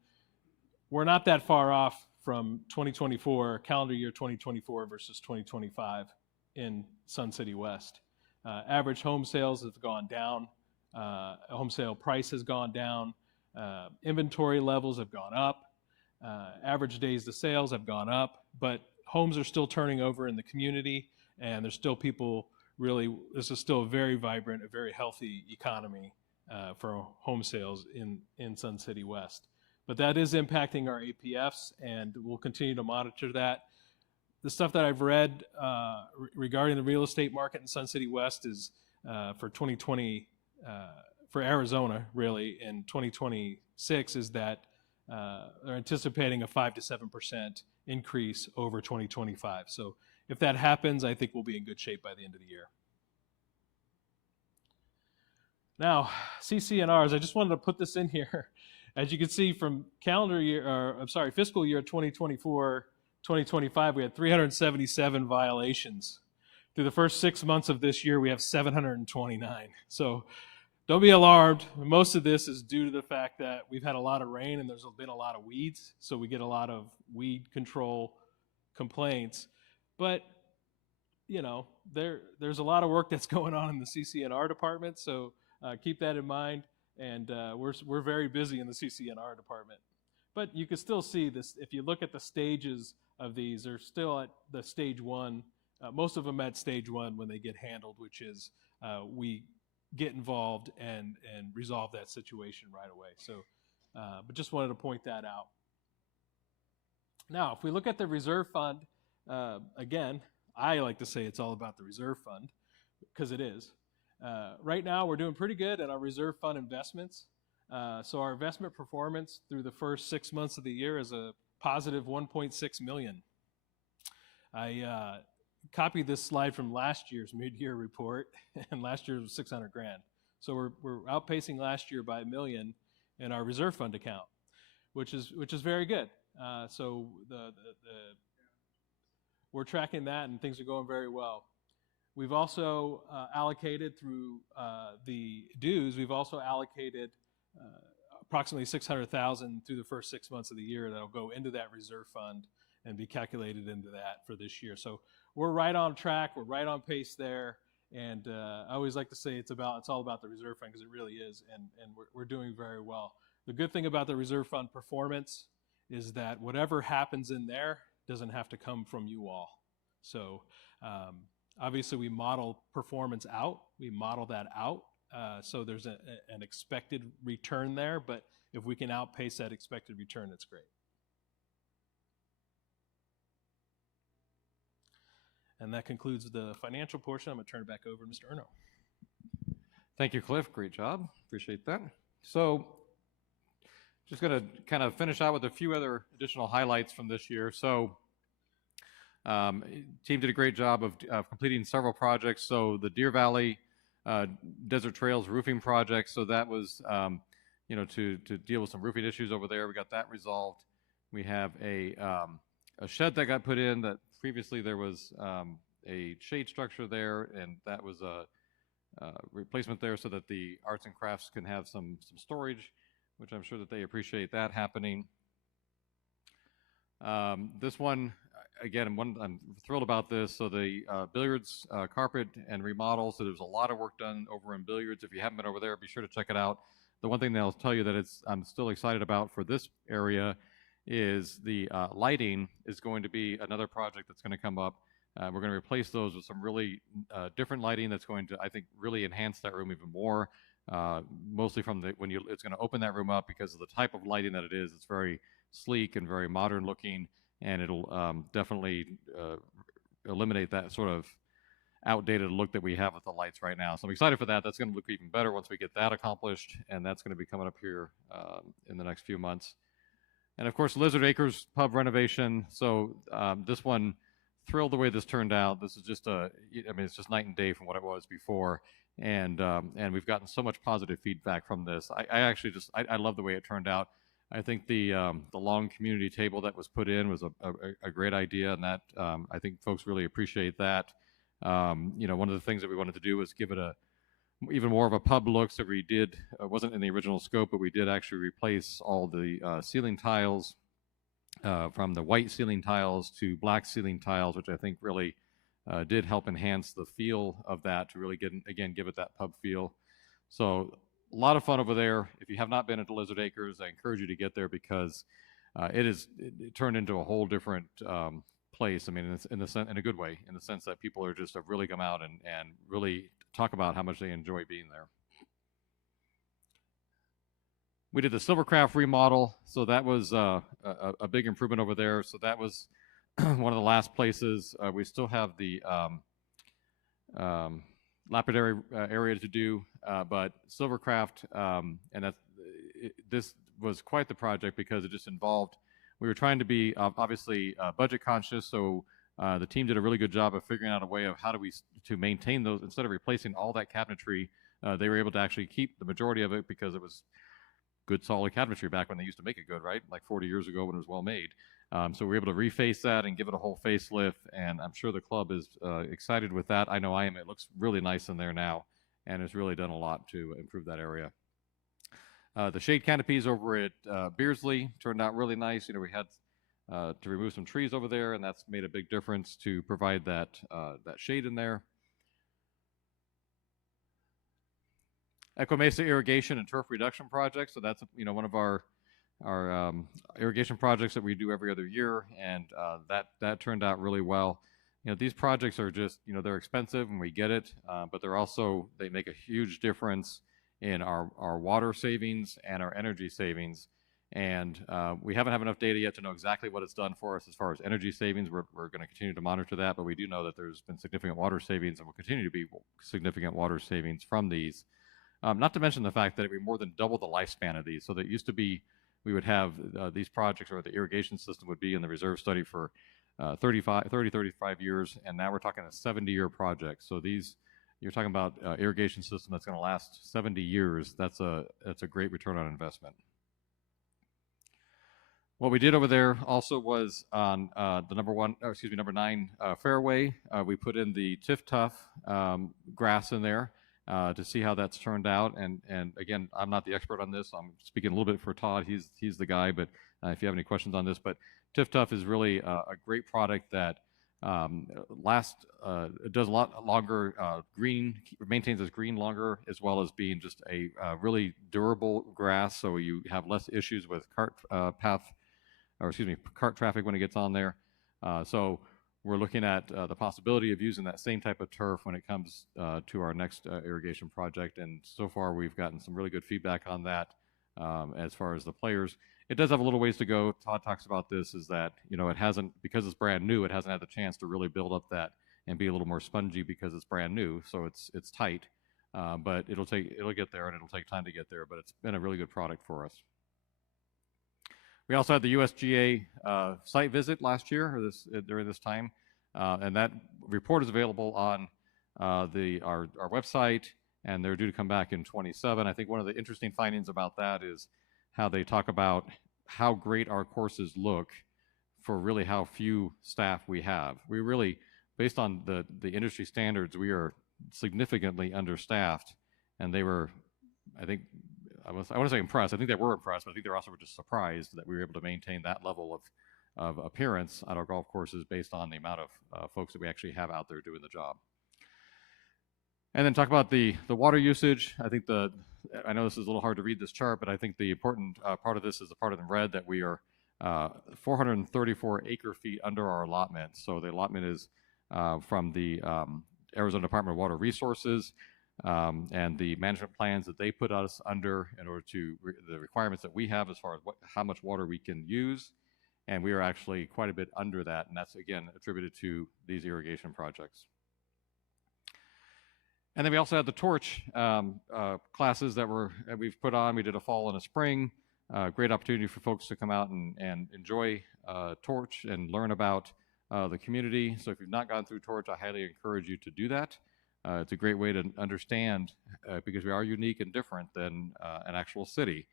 we're not that far off from 2024, calendar year 2024 versus 2025 in Sun City West. Average home sales have gone down. Home sale price has gone down. Inventory levels have gone up. Average days to sales have gone up. But homes are still turning over in the community, and there's still people this is still a very vibrant, a very healthy economy for home sales in Sun City West. But that is impacting our APFs, and we'll continue to monitor that. The stuff that I've read regarding the real estate market in Sun City West is for 2020, for Arizona, really, in 2026, is that they're anticipating a 5 to 7% increase over 2025. So if that happens, I think we'll be in good shape by the end of the year. Now, CC&Rs, I just wanted to put this in here. As you can see from fiscal year 2024, 2025, we had 377 violations. Through the first 6 months of this year, we have 729. So don't be alarmed. Most of this is due to the fact that we've had a lot of rain and there's been a lot of weeds. So we get a lot of weed control complaints. But, there's a lot of work that's going on in the CC&R department. So keep that in mind. And we're very busy in the CC&R department. But you can still see this, if you look at the stages of these, they're still at the stage one, most of them at stage one when they get handled, which is we get involved and resolve that situation right away. So, but just wanted to point that out. Now, if we look at the reserve fund, again, I like to say it's all about the reserve fund because it is. Right now, we're doing pretty good at our reserve fund investments. So our investment performance through the first 6 months of the year is a positive 1.6 million. I copied this slide from last year's mid-year report, and last year was 600 grand. So we're outpacing last year by $1 million in our reserve fund account, which is very good. So we're tracking that, and things are going very well. We've also allocated through the dues. We've also allocated approximately $600,000 through the first 6 months of the year that'll go into that reserve fund and be calculated into that for this year. So we're right on track. We're right on pace there. And I always like to say it's all about the reserve fund, because it really is, and we're doing very well. The good thing about the reserve fund performance is that whatever happens in there doesn't have to come from you all. So obviously we model performance out. We model that out. So there's an expected return there, but if we can outpace that expected return, that's great. And that concludes the financial portion. I'm going to turn it back over to Mr. Erno. Thank you, Cliff. Great job. Appreciate that. So just going to kind of finish out with a few other additional highlights from this year. So team did a great job of completing several projects. So the Deer Valley Desert Trails roofing project. So that was, to deal with some roofing issues over there. We got that resolved. We have a shed that got put in that previously there was a shade structure there, and that was a replacement there so that the arts and crafts can have some storage, which I'm sure that they appreciate that happening. This one, again, I'm thrilled about this. So the billiards carpet and remodel. So there's a lot of work done over in billiards. If you haven't been over there, be sure to check it out. The one thing that I'll tell you that I'm still excited about for this area is the lighting is going to be another project that's going to come up. We're going to replace those with some really different lighting that's going to, I think, really enhance that room even more. Mostly from it's going to open that room up because of the type of lighting that it is. It's very sleek and very modern looking, and it'll definitely eliminate that sort of outdated look that we have with the lights right now. So I'm excited for that. That's going to look even better once we get that accomplished, and that's going to be coming up here in the next few months. And of course, Lizard Acres pub renovation. So this one, thrilled the way this turned out. This is just it's just night and day from what it was before. And we've gotten so much positive feedback from this. I love the way it turned out. I think the long community table that was put in was a great idea, and that I think folks really appreciate that. One of the things that we wanted to do was give it even more of a pub look. So we did, it wasn't in the original scope, but we did actually replace all the ceiling tiles from the white ceiling tiles to black ceiling tiles, which I think really did help enhance the feel of that to really give it that pub feel. So a lot of fun over there. If you have not been to Lizard Acres, I encourage you to get there because it turned into a whole different place. I mean, in a good way, in the sense that people have really come out and really talk about how much they enjoy being there. We did the Silvercraft remodel, so that was a big improvement over there. So that was one of the last places. We still have the lapidary area to do, but Silvercraft, this was quite the project because it just involved, we were trying to be obviously budget conscious, so the team did a really good job of figuring out a way of how to maintain those. Instead of replacing all that cabinetry, they were able to actually keep the majority of it because it was good solid cabinetry back when they used to make it good, right? Like 40 years ago when it was well made. So we were able to reface that and give it a whole facelift, and I'm sure the club is excited with that. I know I am. It looks really nice in there now, and it's really done a lot to improve that area. The shade canopies over at Beardsley turned out really nice. We had to remove some trees over there, and that's made a big difference to provide that shade in there. Echo Mesa irrigation and turf reduction project. So that's one of our irrigation projects that we do every other year, and that turned out really well. You know, these projects are just, you know, they're expensive and we get it, but they make a huge difference in our water savings and our energy savings. And we haven't had enough data yet to know exactly what it's done for us as far as energy savings. We're going to continue to monitor that, but we do know that there's been significant water savings and will continue to be significant water savings from these. Not to mention the fact that we more than doubled the lifespan of these. So that used to be, we would have these projects, or the irrigation system would be in the reserve study for 35 years, and now we're talking a 70-year project. So these, you're talking about irrigation system that's going to last 70 years. That's a great return on investment. What we did over there also was on the number 9 fairway. We put in the Tiff-Tuff grass in there to see how that's turned out. And again, I'm not the expert on this. I'm speaking a little bit for Todd. He's the guy. But if you have any questions on this, but Tiff-Tuff is really a great product that it does a lot longer green, maintains its green longer, as well as being just a really durable grass. So you have less issues with cart traffic when it gets on there. So we're looking at the possibility of using that same type of turf when it comes to our next irrigation project. And so far, we've gotten some really good feedback on that as far as the players. It does have a little ways to go. Todd talks about this, is that, you know, it hasn't, because it's brand new, it hasn't had the chance to really build up that and be a little more spongy because it's brand new. So it's tight, but it'll get there, and it'll take time to get there, but it's been a really good product for us. We also had the USGA site visit last year, or during this time, and that report is available on our website, and they're due to come back in 27. I think one of the interesting findings about that is how they talk about how great our courses look for really how few staff we have. We really, based on the industry standards, we are significantly understaffed, and they were, I want to say impressed. I think they were impressed, but I think they also were just surprised that we were able to maintain that level of appearance at our golf courses based on the amount of folks that we actually have out there doing the job. And then talk about the water usage. I know this is a little hard to read this chart, but I think the important part of this is the part in red that we are 434 acre feet under our allotment. So the allotment is from the Arizona Department of Water Resources, and the management plans that they put us under in order to the requirements that we have as far as how much water we can use. And we are actually quite a bit under that, and that's, again, attributed to these irrigation projects. And then we also had the torch classes that we've put on. We did a fall and a spring. Great opportunity for folks to come out and enjoy torch and learn about the community. So if you've not gone through torch, I highly encourage you to do that. It's a great way to understand, because we are unique and different than an actual city,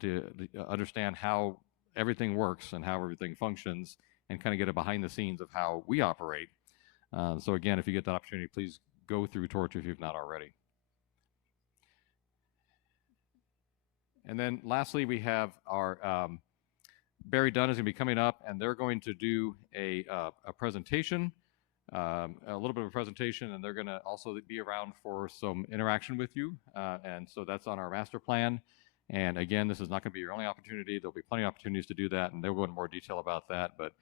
to understand how everything works and how everything functions, and kind of get a behind the scenes of how we operate. So again, if you get that opportunity, please go through torch if you've not already. And then lastly, we have our Barry Dunn is going to be coming up, and they're going to do a presentation, a little bit of a presentation, and they're going to also be around for some interaction with you. And so that's on our master plan. And again, this is not going to be your only opportunity. There'll be plenty of opportunities to do that, and they'll go into more detail about that. But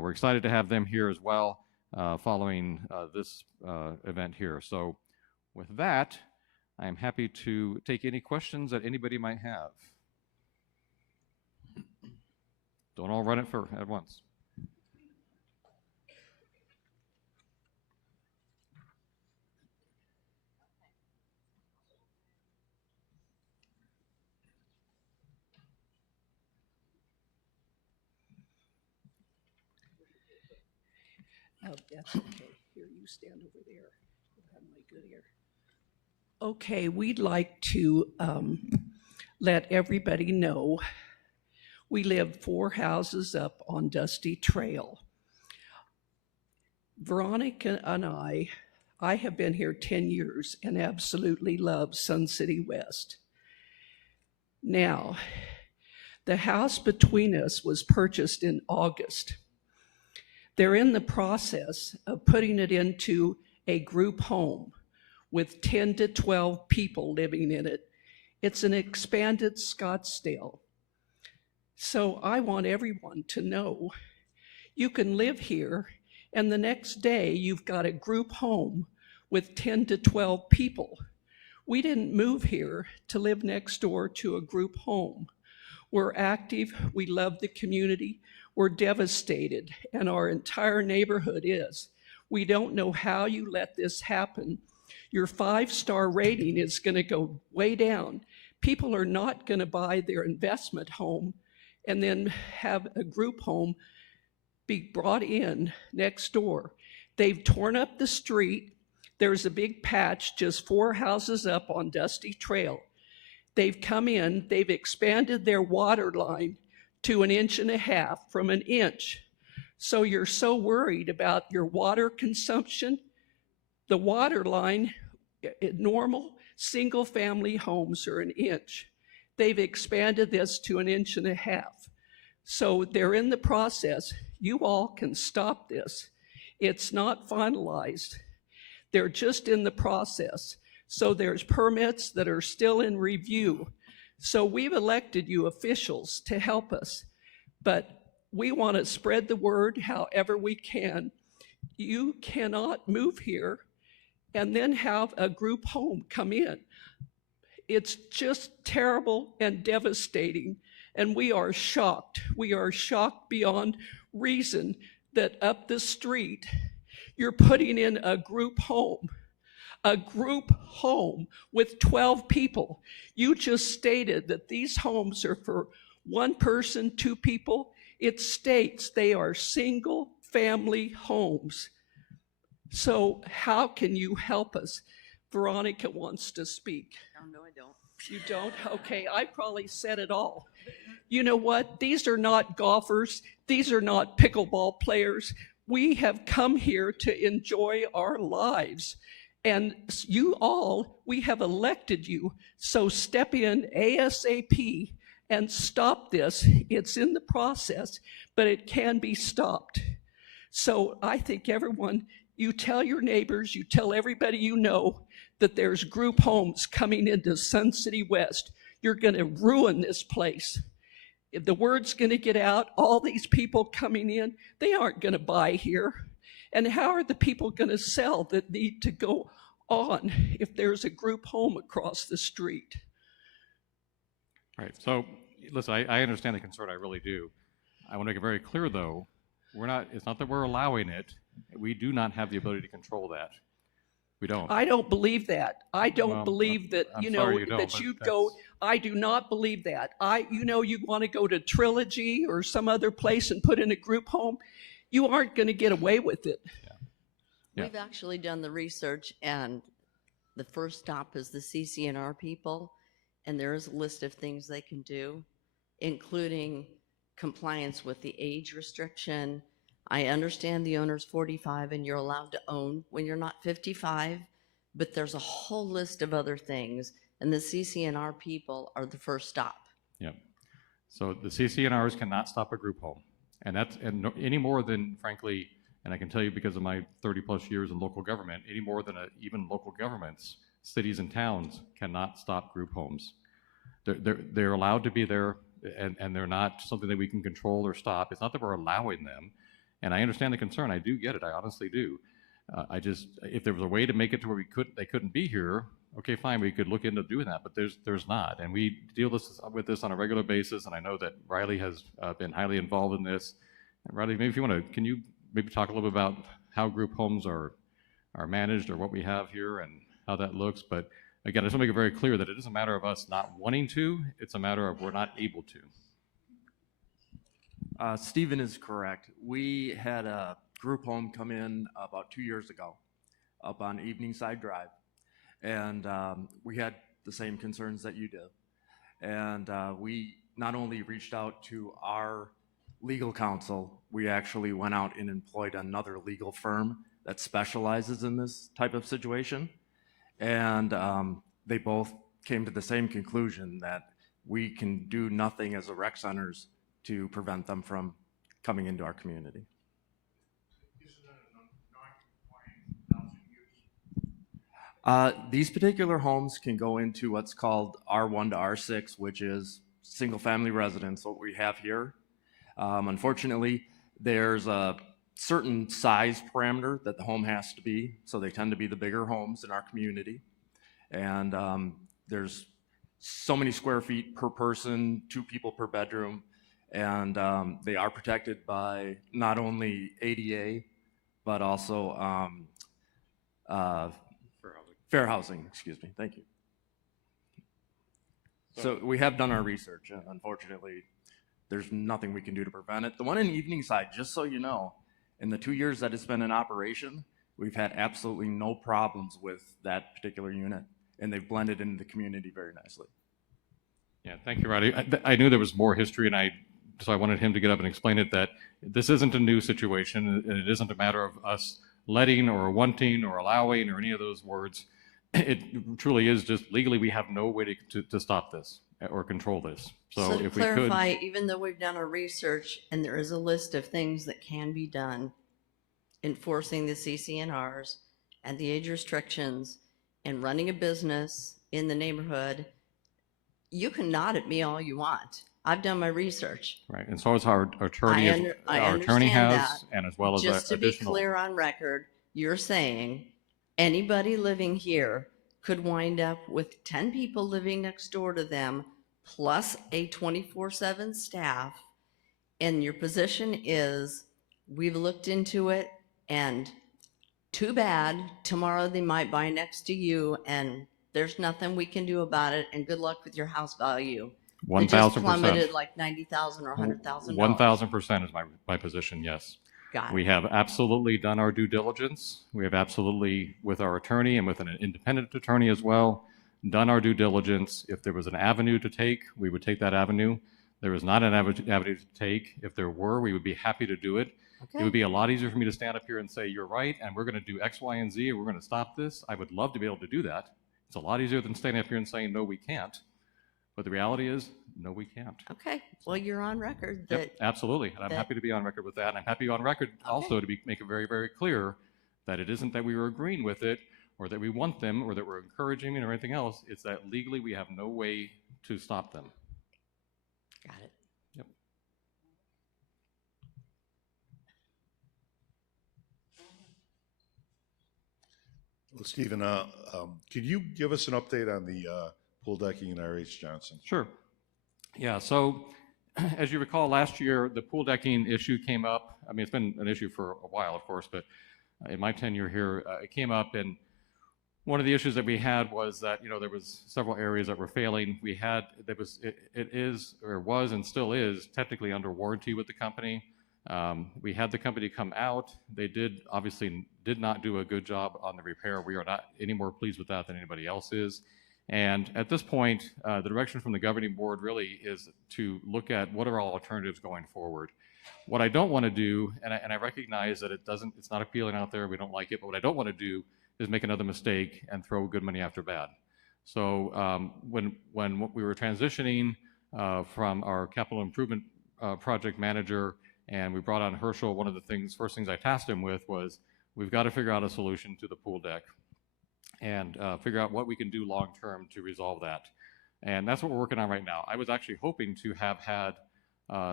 we're excited to have them here as well following this event here. So with that, I'm happy to take any questions that anybody might have. Don't all run it at once. Oh, that's okay. Here, you stand over there. You'll have my good ear. Okay, we'd like to let everybody know we live 4 houses up on Dusty Trail. Veronica and I have been here 10 years and absolutely love Sun City West. Now, the house between us was purchased in August. They're in the process of putting it into a group home with 10 to 12 people living in it. It's an expanded Scottsdale. So I want everyone to know you can live here, and the next day you've got a group home with 10 to 12 people. We didn't move here to live next door to a group home. We're active, we love the community, we're devastated, and our entire neighborhood is. We don't know how you let this happen. Your 5-star rating is going to go way down. People are not going to buy their investment home and then have a group home be brought in next door. They've torn up the street. There's a big patch just 4 houses up on Dusty Trail. They've come in, they've expanded their water line to 1.5 inches from 1 inch. So you're so worried about your water consumption. The water line, normal single family homes are 1 inch. They've expanded this to 1.5 inches. So they're in the process. You all can stop this. It's not finalized. They're just in the process. So there's permits that are still in review. So we've elected you officials to help us, but we want to spread the word however we can. You cannot move here and then have a group home come in. It's just terrible and devastating, and we are shocked. We are shocked beyond reason that up the street you're putting in a group home with 12 people. You just stated that these homes are for 1 person, 2 people. It states they are single family homes. So how can you help us? Veronica wants to speak. No, I don't. You don't? Okay, I probably said it all. You know what? These are not golfers. These are not pickleball players. We have come here to enjoy our lives. And you all, we have elected you. So step in ASAP and stop this. It's in the process, but it can be stopped. So I think everyone, you tell your neighbors, you tell everybody you know that there's group homes coming into Sun City West. You're going to ruin this place. If the word's going to get out, all these people coming in, they aren't going to buy here. And how are the people going to sell that need to go on if there's a group home across the street? Right. So, listen, I understand the concern. I really do. I want to make it very clear, though, it's not that we're allowing it. We do not have the ability to control that. We don't. I don't believe that. I don't believe that, I'm you know, sorry you don't, that but you'd go, I do not believe that. You want to go to Trilogy or some other place and put in a group home. You aren't going to get away with it. Yeah. We've actually done the research, and the first stop is the CCNR people, and there is a list of things they can do, including compliance with the age restriction. I understand the owner's 45 and you're allowed to own when you're not 55, but there's a whole list of other things, and the CCNR people are the first stop. Yep. So the CCNRs cannot stop a group home, and any more than, frankly, and I can tell you because of my 30+ years in local government, any more than even local governments, cities and towns cannot stop group homes. They're allowed to be there, and they're not something that we can control or stop. It's not that we're allowing them. And I understand the concern. I do get it. I honestly do. If there was a way to make it to where they couldn't be here, okay, fine, we could look into doing that. But there's not, and we deal with this on a regular basis. And I know that Riley has been highly involved in this. And Riley, maybe if you want to, can you maybe talk a little bit about how group homes are managed, or what we have here and how that looks? But again, I just want to make it very clear that it isn't a matter of us not wanting to. It's a matter of we're not able to. Stephen is correct. We had a group home come in about 2 years ago up on Evening Side Drive. And we had the same concerns that you did. And we not only reached out to our legal counsel, we actually went out and employed another legal firm that specializes in this type of situation. And they both came to the same conclusion, that we can do nothing as a rec centers to prevent them from coming into our community. These particular homes can go into what's called R1 to R6, which is single-family residence, what we have here. Unfortunately, there's a certain size parameter that the home has to be, so they tend to be the bigger homes in our community. And there's so many square feet per person, 2 people per bedroom, and they are protected by not only ADA, but also fair housing, excuse me, thank you. So we have done our research, and unfortunately, there's nothing we can do to prevent it. The one in Evening Side, just so you know, in the 2 years that it's been in operation, we've had absolutely no problems with that particular unit, and they've blended into the community very nicely. Yeah, thank you, Roddy. I knew there was more history, and so I wanted him to get up and explain it, that this isn't a new situation, and it isn't a matter of us letting or wanting or allowing or any of those words. It truly is just legally, we have no way to stop this or control this. So to if we could, clarify, even though we've done our research and there is a list of things that can be done, enforcing the CCNRs and the age restrictions and running a business in the neighborhood, you can nod at me all you want. I've done my research. right, and so is our attorney, I our attorney understand has, that. and as well as Just to be additional. clear on record, you're saying anybody living here could wind up with 10 people living next door to them, plus a 24/7 staff, and your position is, we've looked into it, and too bad, tomorrow they might buy next to you, and there's nothing we can do about it, and good luck with your house value. It just 1,000%. plummeted like $90,000 or $100,000. 1,000% is my position, yes. Got We it. have absolutely done our due diligence. We have absolutely, with our attorney and with an independent attorney as well, done our due diligence. If there was an avenue to take, we would take that avenue. There is not an avenue to take. If there were, we would be happy to do it. It Okay. would be a lot easier for me to stand up here and say, you're right, and we're going to do X, Y, and Z, and we're going to stop this. I would love to be able to do that. It's a lot easier than standing up here and saying, no, we can't. But the reality is, no, we can't. Okay. Well, you're on record Yep, that absolutely. And I'm that- happy to be on record with that. And I'm happy on record also to make it very, very clear that it isn't that we were agreeing with it or that we want them or that we're encouraging it or anything else. It's that legally we have no way to stop them. got it. Yep. Well, Stephen, could you give us an update on the pool decking in R.H. Johnson? Sure. Yeah, so as you recall, last year, the pool decking issue came up. I mean, it's been an issue for a while, of course, but in my tenure here, it came up, and one of the issues that we had was that, there was several areas that were failing. We had, it is, or was, and still is, technically under warranty with the company. We had the company come out. They obviously did not do a good job on the repair. We are not any more pleased with that than anybody else is. And at this point, the direction from the governing board really is to look at what are all alternatives going forward. What I don't want to do, and I recognize that it's not appealing out there, we don't like it, but what I don't want to do is make another mistake and throw good money after bad. So when we were transitioning from our capital improvement project manager and we brought on Herschel, one of the first things I tasked him with was, we've got to figure out a solution to the pool deck and figure out what we can do long-term to resolve that. And that's what we're working on right now. I was actually hoping to have had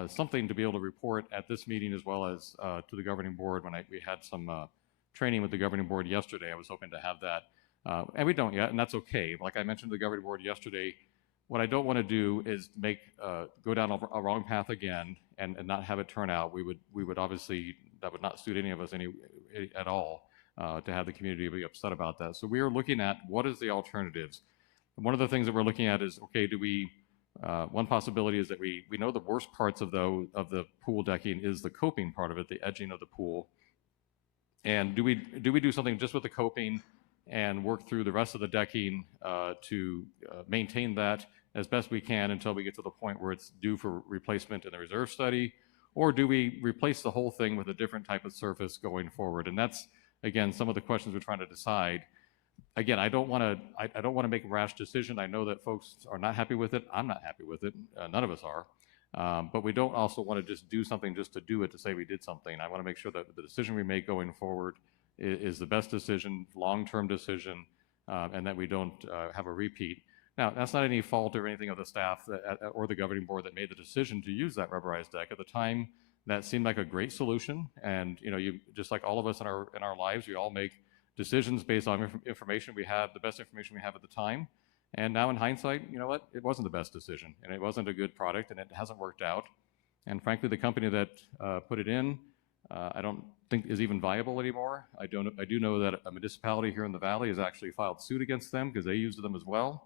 something to be able to report at this meeting as well as to the governing board when we had some training with the governing board yesterday. I was hoping to have that, and we don't yet, and that's okay. Like I mentioned to the governing board yesterday, what I don't want to do is go down a wrong path again and not have it turn out. We would obviously, that would not suit any of us at all. To have the community be upset about that. So we are looking at what is the alternatives. One of the things that we're looking at is, okay, one possibility is that we know the worst parts of the pool decking is the coping part of it, the edging of the pool. And do we do something just with the coping and work through the rest of the decking to maintain that as best we can until we get to the point where it's due for replacement in the reserve study? Or do we replace the whole thing with a different type of surface going forward? And that's, again, some of the questions we're trying to decide. Again, I don't want to make a rash decision. I know that folks are not happy with it. I'm not happy with it. None of us are. But we don't also want to just do something just to do it, to say we did something. I want to make sure that the decision we make going forward is the best decision, long-term decision, and that we don't have a repeat. Now, that's not any fault or anything of the staff or the governing board that made the decision to use that rubberized deck. At the time, that seemed like a great solution. And, you know, just like all of us in our lives, we all make decisions based on information we have, the best information we have at the time. And now in hindsight, you know what? It wasn't the best decision, and it wasn't a good product, and it hasn't worked out. And frankly, the company that put it in, I don't think is even viable anymore. I do know that a municipality here in the valley has actually filed suit against them because they used them as well.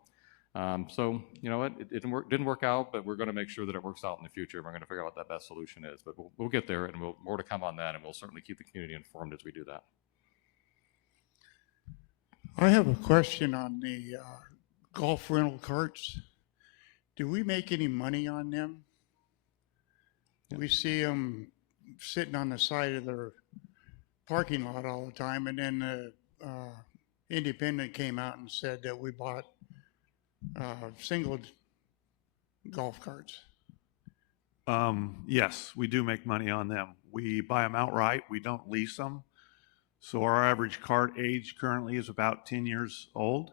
So you know what? It didn't work out, but we're going to make sure that it works out in the future. We're going to figure out what that best solution is. But we'll get there, and more to come on that, and we'll certainly keep the community informed as we do that. I have a question on the golf rental carts. Do we make any money on them? We see them sitting on the side of their parking lot all the time, and then the Independent came out and said that we bought single golf carts. Yes, we do make money on them. We buy them outright. We don't lease them. So our average cart age currently is about 10 years old,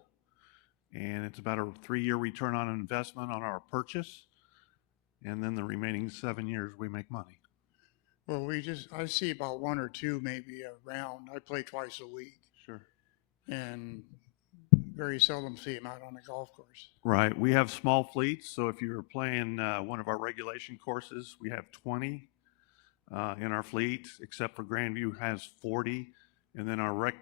and it's about a 3-year return on investment on our purchase. And then the remaining 7 years we make money. Well, I see about 1 or 2 maybe around. I play twice a week. Sure. And very seldom see them out on the golf course. Right. We have small fleets. So if you're playing one of our regulation courses, we have 20 in our fleet, except for Grandview has 40. And then our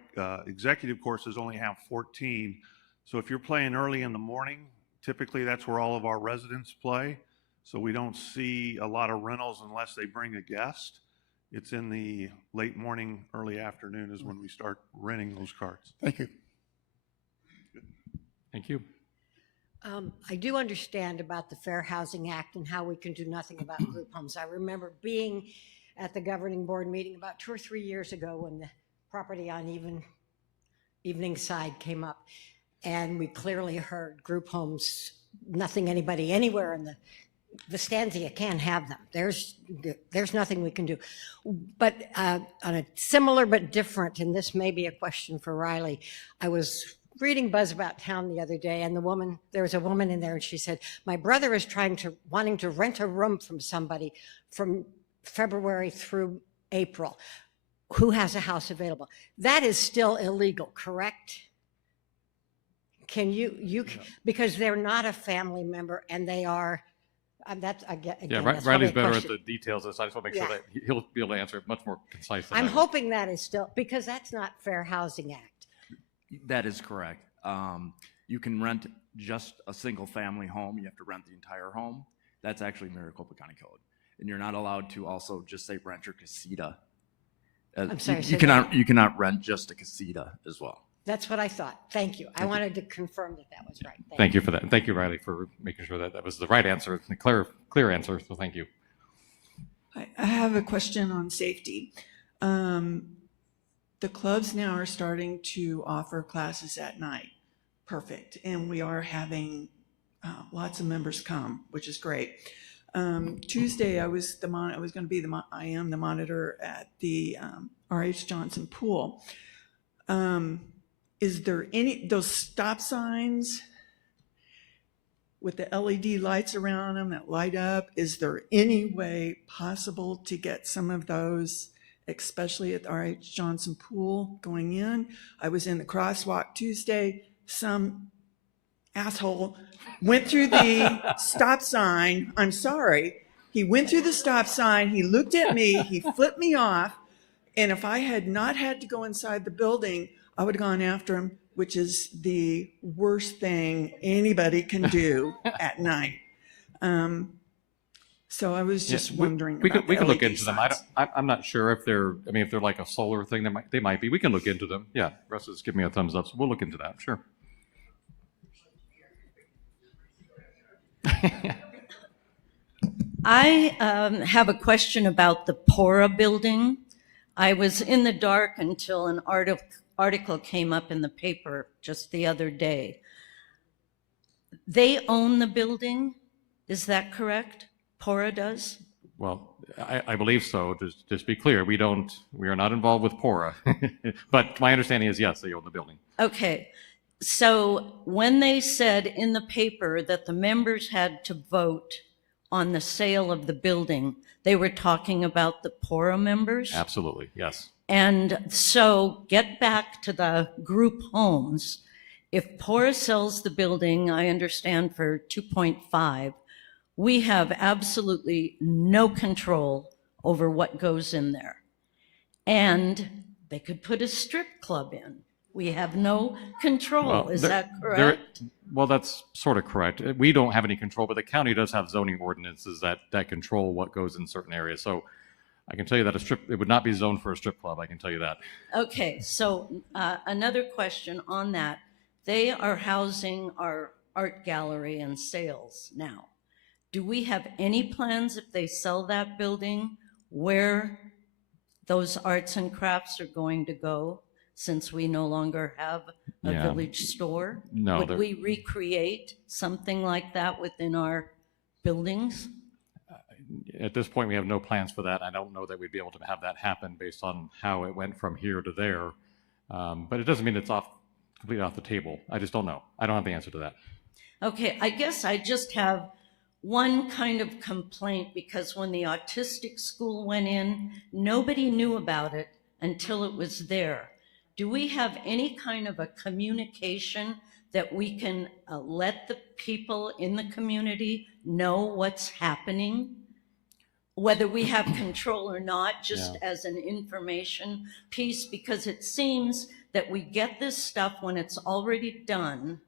executive courses only have 14. So if you're playing early in the morning, typically that's where all of our residents play. So we don't see a lot of rentals unless they bring a guest. It's in the late morning, early afternoon is when we start renting those carts. Thank you. Thank you. I do understand about the Fair Housing Act and how we can do nothing about group homes. I remember being at the governing board meeting about 2 or 3 years ago when the property on Evening Side came up, and we clearly heard group homes, nothing anybody anywhere in the stanza can't have them. There's nothing we can do. But on a similar but different, and this may be a question for Riley, I was reading Buzz About Town the other day, and there was a woman in there, and she said, my brother is wanting to rent a room from somebody from February through April who has a house available. That is still illegal, correct? Can you because they're not a family member, and they are, that's, again, Yeah, that's Riley's probably a better at question. the details of this. I just want to make sure Yeah. that he'll be able to answer it much more concise than I'm I will. hoping that is still, because that's not Fair Housing Act. That is correct. You can rent just a single family home. You have to rent the entire home. That's actually Maricopa County Code. And you're not allowed to also just say rent your casita. I'm sorry, say You cannot rent just a casita as well. That's what I thought. Thank you. I wanted to confirm that was right. Thank you for that. And thank you, Riley, for making sure that that was the right answer, the clear answer. So thank you. I have a question on safety. The clubs now are starting to offer classes at night. Perfect. And we are having lots of members come, which is great. Tuesday, I am the monitor at the R.H. Johnson pool. Is there those stop signs with the LED lights around them that light up, is there any way possible to get some of those, especially at the R.H. Johnson pool going in? I was in the crosswalk Tuesday. Some asshole went through the stop sign. I'm sorry. He went through the stop sign. He looked at me. He flipped me off. And if I had not had to go inside the building, I would have gone after him, which is the worst thing anybody can do at night. So I was just wondering. We could look LED into them. signs. I'm not sure if they're like a solar thing. They might be. We can look into them. Yeah, Russ is giving me a thumbs up, so we'll look into that. Sure. I have a question about the Pora building. I was in the dark until an article came up in the paper just the other day. They own the building, is that correct? Pora does? Well, I believe so. Just be clear, we are not involved with Pora. But my understanding is yes, they own the building. Okay. So when they said in the paper that the members had to vote on the sale of the building, they were talking about the PORA members? Absolutely, yes. And so get back to the group homes. If PORA sells the building, I understand for 2.5, we have absolutely no control over what goes in there. And they could put a strip club in. We have no control. Is that correct? Well, that's sort of correct. We don't have any control, but the county does have zoning ordinances that control what goes in certain areas. So I can tell you that it would not be zoned for a strip club. I can tell you that. Okay, so another question on that. They are housing our art gallery and sales now. Do we have any plans if they sell that building where those arts and crafts are going to go, since we no longer have a Yeah. village store? No, Would we recreate something like that within our buildings? At this point, we have no plans for that. I don't know that we'd be able to have that happen based on how it went from here to there. But it doesn't mean it's completely off the table. I just don't know. I don't have the answer to that. Okay, I guess I just have one kind of complaint, because when the autistic school went in, nobody knew about it until it was there. Do we have any kind of a communication that we can let the people in the community know what's happening? Whether we have control or not, just as an information piece, because it seems that we get this stuff when it's already done,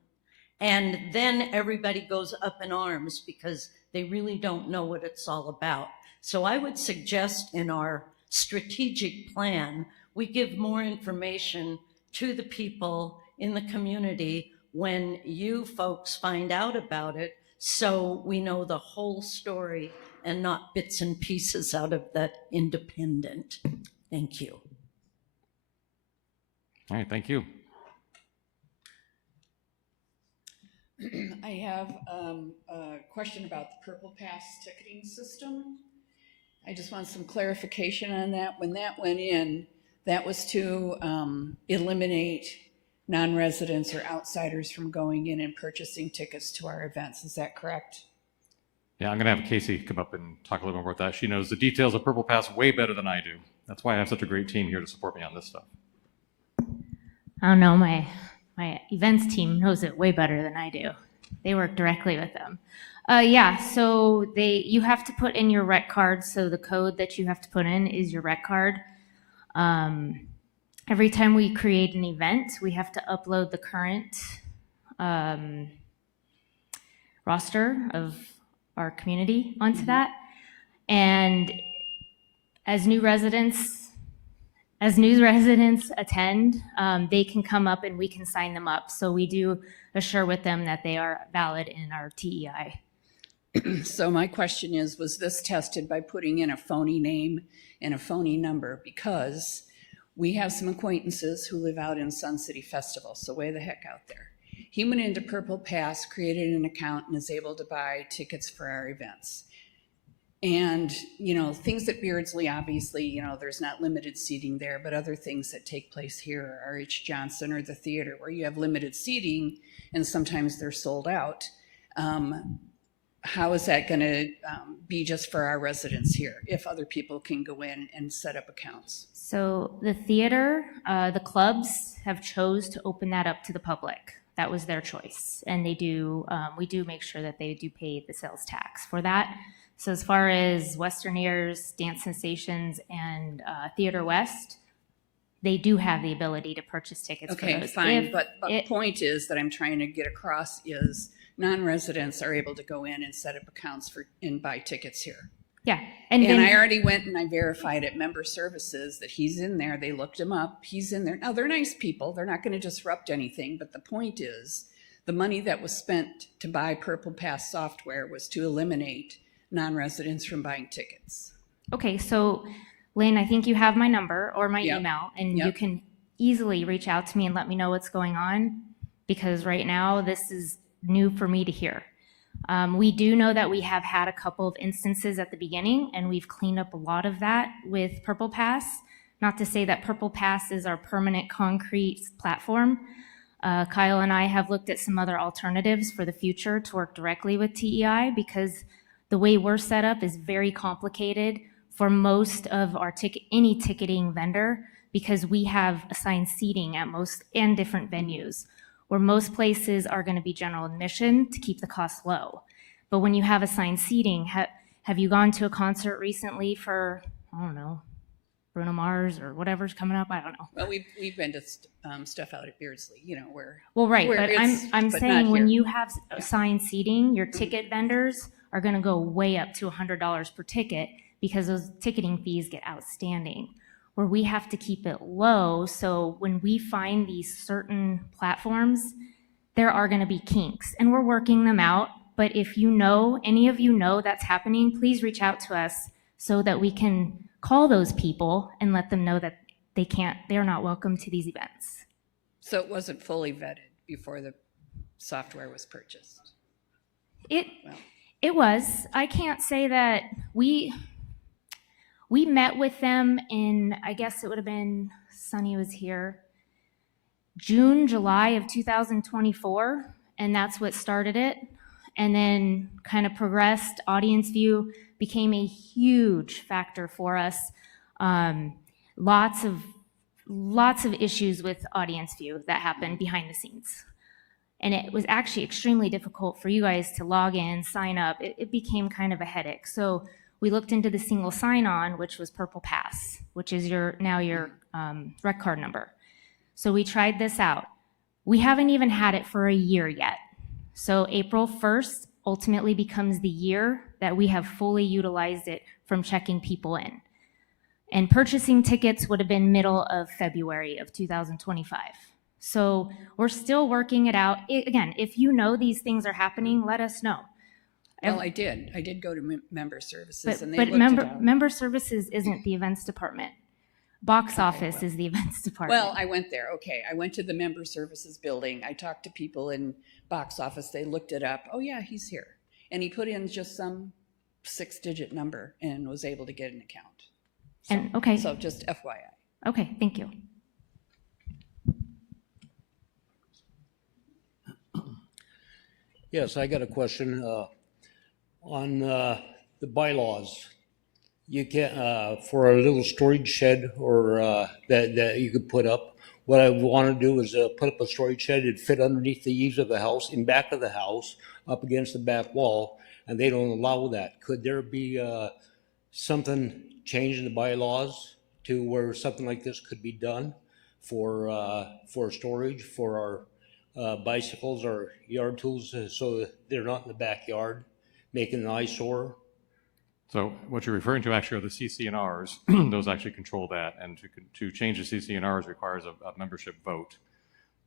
and then everybody goes up in arms because they really don't know what it's all about. So I would suggest in our strategic plan, we give more information to the people in the community when you folks find out about it, so we know the whole story and not bits and pieces out of the Independent. Thank you. All right, thank you. I have a question about the Purple Pass ticketing system. I just want some clarification on that. When that went in, that was to eliminate non-residents or outsiders from going in and purchasing tickets to our events. Is that correct? Yeah, I'm going to have Casey come up and talk a little more about that. She knows the details of Purple Pass way better than I do. That's why I have such a great team here to support me on this stuff. I don't know, my events team knows it way better than I do. They work directly with them. Yeah, so you have to put in your rec card, so the code that you have to put in is your rec card. Every time we create an event, we have to upload the current roster of our community onto that. And as new residents attend, they can come up and we can sign them up. So we do assure with them that they are valid in our TEI. So my question is, was this tested by putting in a phony name and a phony number? Because we have some acquaintances who live out in Sun City Festival, so way the heck out there. He went into Purple Pass, created an account, and is able to buy tickets for our events. And, you know, things at Beardsley, obviously, you know, there's not limited seating there, but other things that take place here are H. Johnson or the theater, where you have limited seating and sometimes they're sold out. How is that going to be just for our residents here if other people can go in and set up accounts? So the theater, the clubs have chose to open that up to the public. That was their choice. And they do, we do make sure that they do pay the sales tax for that. So as far as Western Ears, Dance Sensations, and Theater West, they do have the ability to purchase tickets for those. Okay, fine, but point is that I'm trying to get across is non-residents are able to go in and set up accounts and buy tickets here. Yeah. And I already went and I verified at Member Services that he's in there. They looked him up. He's in there. Now, they're nice people. They're not going to disrupt anything. But the point is, the money that was spent to buy Purple Pass software was to eliminate non-residents from buying tickets. Okay, so Lynn, I think you have my number or my email, and you can easily reach out to me and let me know what's going on, because right now this is new for me to hear. We do know that we have had a couple of instances at the beginning, and we've cleaned up a lot of that with Purple Pass. Not to say that Purple Pass is our permanent concrete platform, Kyle and I have looked at some other alternatives for the future to work directly with TEI, because the way we're set up is very complicated for most of our any ticketing vendor, because we have assigned seating at most and different venues, where most places are going to be general admission to keep the costs low. But when you have assigned seating, have you gone to a concert recently for, I don't know, Bruno Mars or whatever's coming up? I don't know. Well, we've been to stuff out at Beardsley, you know, where. Well, right, where but it's- I'm but saying not when here. you have assigned seating, your ticket vendors are going to go way up to $100 per ticket, because those ticketing fees get outstanding. Where we have to keep it low, so when we find these certain platforms, there are going to be kinks, and we're working them out. But if you know, any of you know that's happening, please reach out to us so that we can call those people and let them know that they're not welcome to these events. So it wasn't fully vetted before the software was purchased. It was. I can't say that we met with them in, I guess it would have been, Sunny was here, June, July of 2024, and that's what started it. And then kind of progressed. Audience view became a huge factor for us. Lots of issues with audience view that happened behind the scenes. And it was actually extremely difficult for you guys to log in, sign up. It became kind of a headache. So we looked into the single sign-on, which was Purple Pass, which is your rec card number. So we tried this out. We haven't even had it for a year yet. So April 1st ultimately becomes the year that we have fully utilized it from checking people in. And purchasing tickets would have been middle of February of 2025. So we're still working it out. Again, if you know these things are happening, let us know. Well, I did go to member services and they But looked it up. member services isn't the events department. Box office is the events department. Well, I went there. Okay. I went to the member services building. I talked to people in box office. They looked it up. Oh yeah, he's here. And he put in just some 6-digit number and was able to get an account. So, And okay. So just FYI. Okay, thank you. Yes, I got a question on the bylaws. You can for a little storage shed or that you could put up. What I want to do is put up a storage shed and fit underneath the eaves of the house, in back of the house, up against the back wall, and they don't allow that. Could there be something changed in the bylaws to where something like this could be done for storage for our bicycles or yard tools, so that they're not in the backyard making an eyesore? So what you're referring to actually are the CC&Rs. Those actually control that, and to change the CC&Rs requires a membership vote.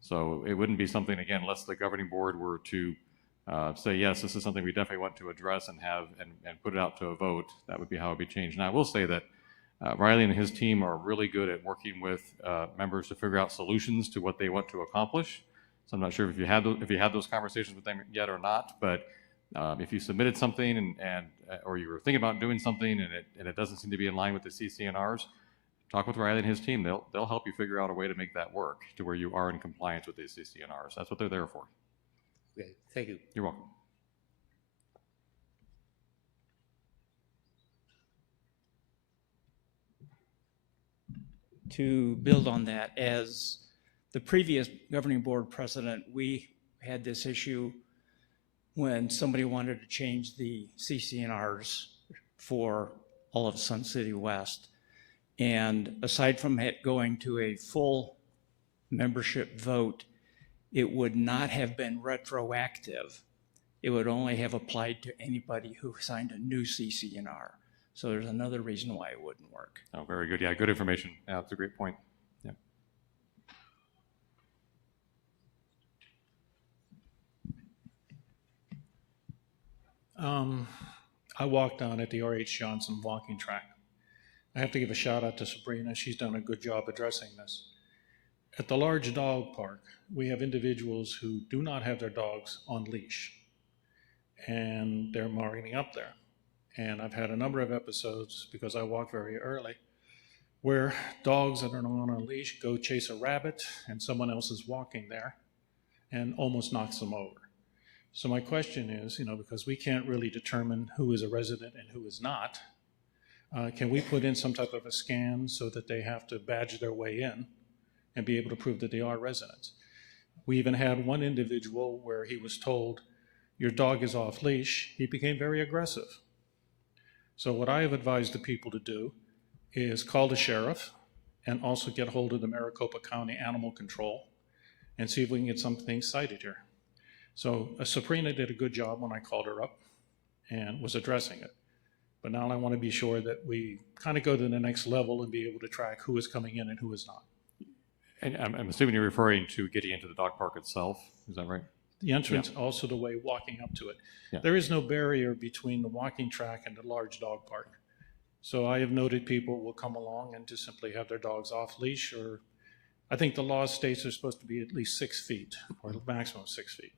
So it wouldn't be something, again, unless the governing board were to say, yes, this is something we definitely want to address and have and put it out to a vote. That would be how it would be changed. Now, I will say that Riley and his team are really good at working with members to figure out solutions to what they want to accomplish. So I'm not sure if you had those conversations with them yet or not, but if you submitted something or you were thinking about doing something and it doesn't seem to be in line with the CC&Rs, talk with Riley and his team. They'll help you figure out a way to make that work to where you are in compliance with these CC&Rs. That's what they're there for. Okay, thank you. You're welcome. To build on that, as the previous governing board president, we had this issue when somebody wanted to change the CC&Rs for all of Sun City West. And aside from it going to a full membership vote, it would not have been retroactive. It would only have applied to anybody who signed a new CC&R. So there's another reason why it wouldn't work. Oh, very good. Yeah, good information. Yeah, that's a great point. Yeah. I walked on at the R.H. Johnson walking track. I have to give a shout out to Sabrina. She's done a good job addressing this. At the large dog park, we have individuals who do not have their dogs on leash, and they're marketing up there. And I've had a number of episodes, because I walk very early, where dogs that are not on a leash go chase a rabbit and someone else is walking there, and almost knocks them over. So my question is, because we can't really determine who is a resident and who is not, can we put in some type of a scan so that they have to badge their way in and be able to prove that they are residents? We even had one individual where he was told, your dog is off leash. He became very aggressive. So what I have advised the people to do is call the sheriff and also get hold of the Maricopa County Animal Control and see if we can get something cited here. So Sabrina did a good job when I called her up and was addressing it. But now I want to be sure that we kind of go to the next level and be able to track who is coming in and who is not. And I'm assuming you're referring to getting into the dog park itself. Is that right? The entrance, also the way walking up to it. Yeah. There is no barrier between the walking track and the large dog park. So I have noted people will come along and just simply have their dogs off leash, or I think the law states they're supposed to be at least 6 feet, or maximum 6 feet.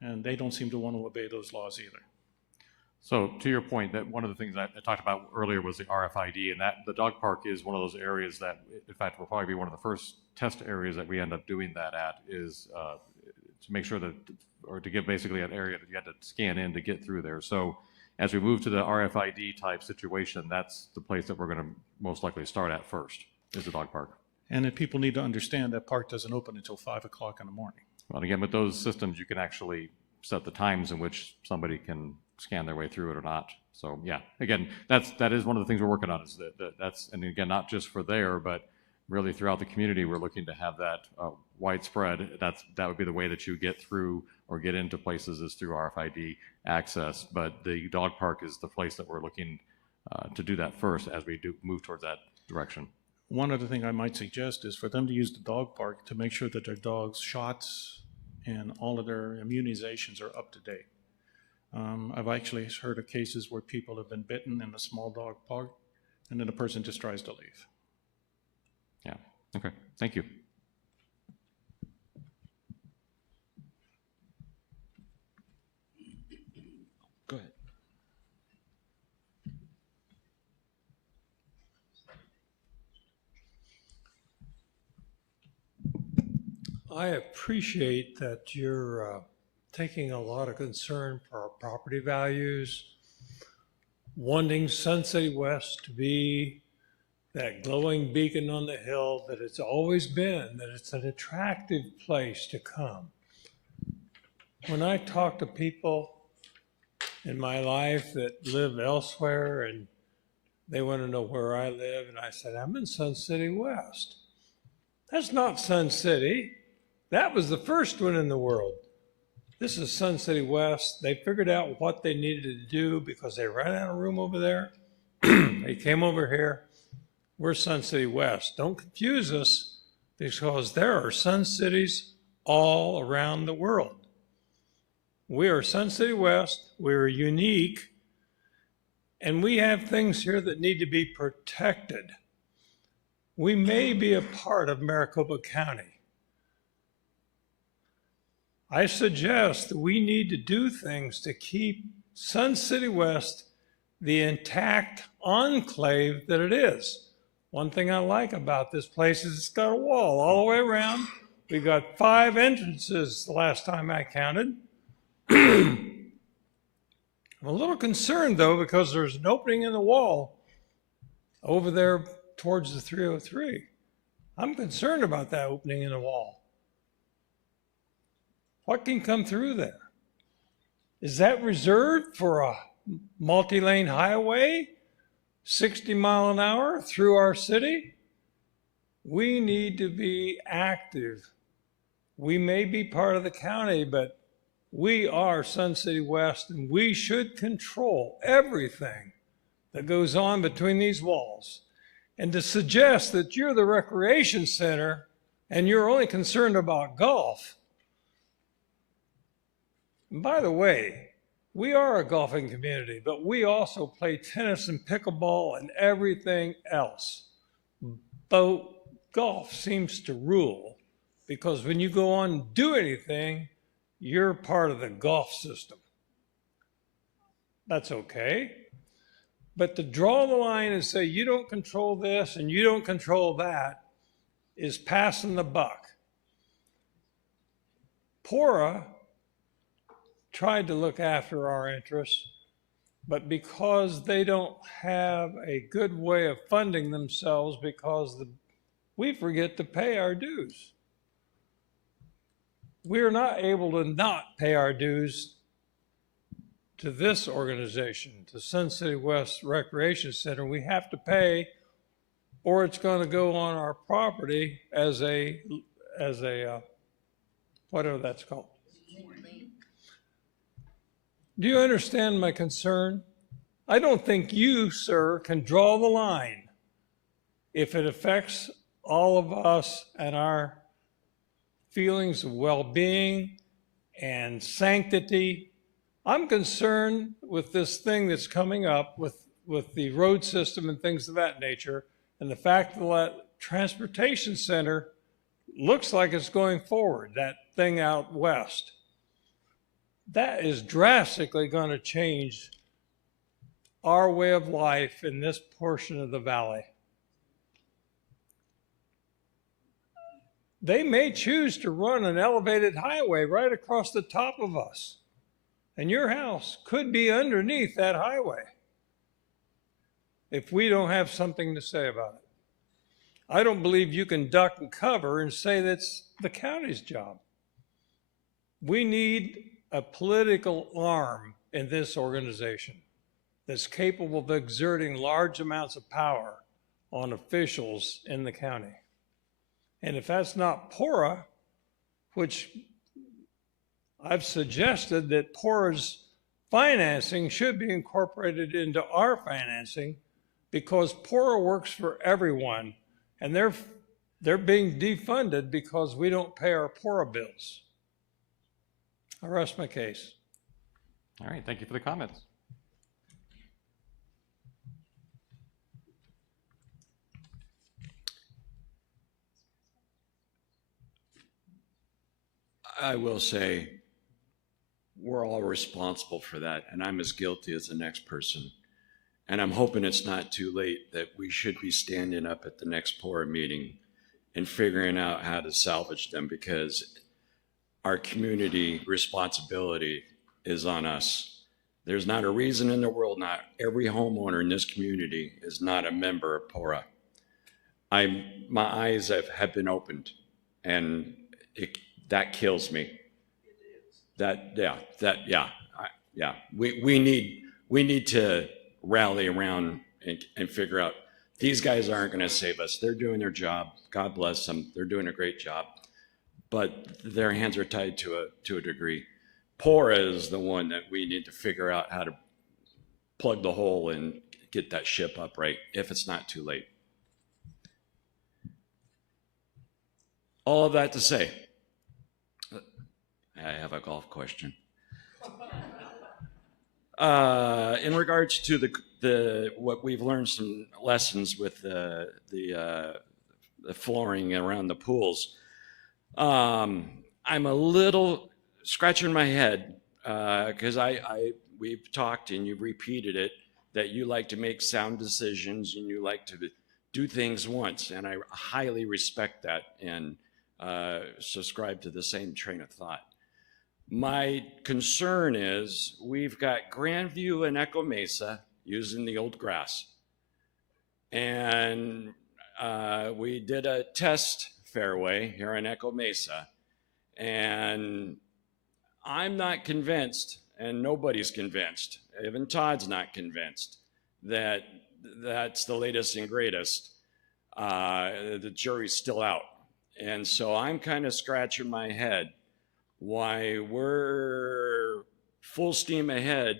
And they don't seem to want to obey those laws either. So to your point, that one of the things I talked about earlier was the RFID, and that the dog park is one of those areas that, in fact, will probably be one of the first test areas that we end up doing that at, is to make sure that, or to give basically an area that you had to scan in to get through there. So as we move to the RFID type situation, that's the place that we're going to most likely start at first, is the dog park. And then people need to understand that park doesn't open until 5 o'clock in the morning. Well, again, with those systems, you can actually set the times in which somebody can scan their way through it or not. So yeah, again, that is one of the things we're working on, is that's, and again, not just for there, but really throughout the community, we're looking to have that widespread. That would be the way that you get through or get into places, is through RFID access. But the dog park is the place that we're looking to do that first as we do move towards that direction. One other thing I might suggest is for them to use the dog park to make sure that their dog's shots and all of their immunizations are up to date. I've actually heard of cases where people have been bitten in a small dog park, and then the person just tries to leave. Yeah, okay, thank you. Go ahead. I appreciate that you're taking a lot of concern for our property values, wanting Sun City West to be that glowing beacon on the hill that it's always been, that it's an attractive place to come. When I talk to people in my life that live elsewhere and they want to know where I live, and I said, I'm in Sun City West. That's not Sun City. That was the first one in the world. This is Sun City West. They figured out what they needed to do because they ran out of room over there. They came over here. We're Sun City West. Don't confuse us, because there are Sun Cities all around the world. We are Sun City West. We're unique. And we have things here that need to be protected. We may be a part of Maricopa County. I suggest that we need to do things to keep Sun City West the intact enclave that it is. One thing I like about this place is it's got a wall all the way around. We got 5 entrances the last time I counted. I'm a little concerned, though, because there's an opening in the wall over there towards the 303. I'm concerned about that opening in the wall. What can come through there? Is that reserved for a multi-lane highway, 60 mile an hour through our city? We need to be active. We may be part of the county, but we are Sun City West, and we should control everything that goes on between these walls. And to suggest that you're the recreation center and you're only concerned about golf. And by the way, we are a golfing community, but we also play tennis and pickleball and everything else. But golf seems to rule, because when you go on and do anything, you're part of the golf system. That's okay. But to draw the line and say you don't control this and you don't control that is passing the buck. Pora tried to look after our interests, but because they don't have a good way of funding themselves because we forget to pay our dues. We are not able to not pay our dues to this organization, to Sun City West Recreation Center. We have to pay, or it's going to go on our property as a whatever that's called. Do you understand my concern? I don't think you, sir, can draw the line if it affects all of us and our feelings of well-being and sanctity. I'm concerned with this thing that's coming up with the road system and things of that nature, and the fact that transportation center looks like it's going forward, that thing out west. That is drastically going to change our way of life in this portion of the valley. They may choose to run an elevated highway right across the top of us, and your house could be underneath that highway if we don't have something to say about it. I don't believe you can duck and cover and say that's the county's job. We need a political arm in this organization that's capable of exerting large amounts of power on officials in the county. And if that's not PORA, which I've suggested that PORA's financing should be incorporated into our financing, because PORA works for everyone, and they're being defunded because we don't pay our PORA bills. I rest my case. All right, thank you for the comments. I will say we're all responsible for that, and I'm as guilty as the next person. And I'm hoping it's not too late, that we should be standing up at the next PORA meeting and figuring out how to salvage them, because our community responsibility is on us. There's not a reason in the world not every homeowner in this community is not a member of PORA. My eyes have been opened, and that kills me. We need to rally around and figure out, these guys aren't going to save us. They're doing their job. God bless them. They're doing a great job, but their hands are tied to a degree. PORA is the one that we need to figure out how to plug the hole and get that ship upright if it's not too late. All of that to say, I have a golf question. In regards to the what we've learned, some lessons with the flooring around the pools. I'm a little scratching my head because we've talked and you've repeated it, that you like to make sound decisions and you like to do things once, and I highly respect that and subscribe to the same train of thought. My concern is we've got Grandview and Echo Mesa using the old grass. And we did a test fairway here in Echo Mesa. And I'm not convinced, and nobody's convinced, even Todd's not convinced, that that's the latest and greatest. The jury's still out. And so I'm kind of scratching my head why we're full steam ahead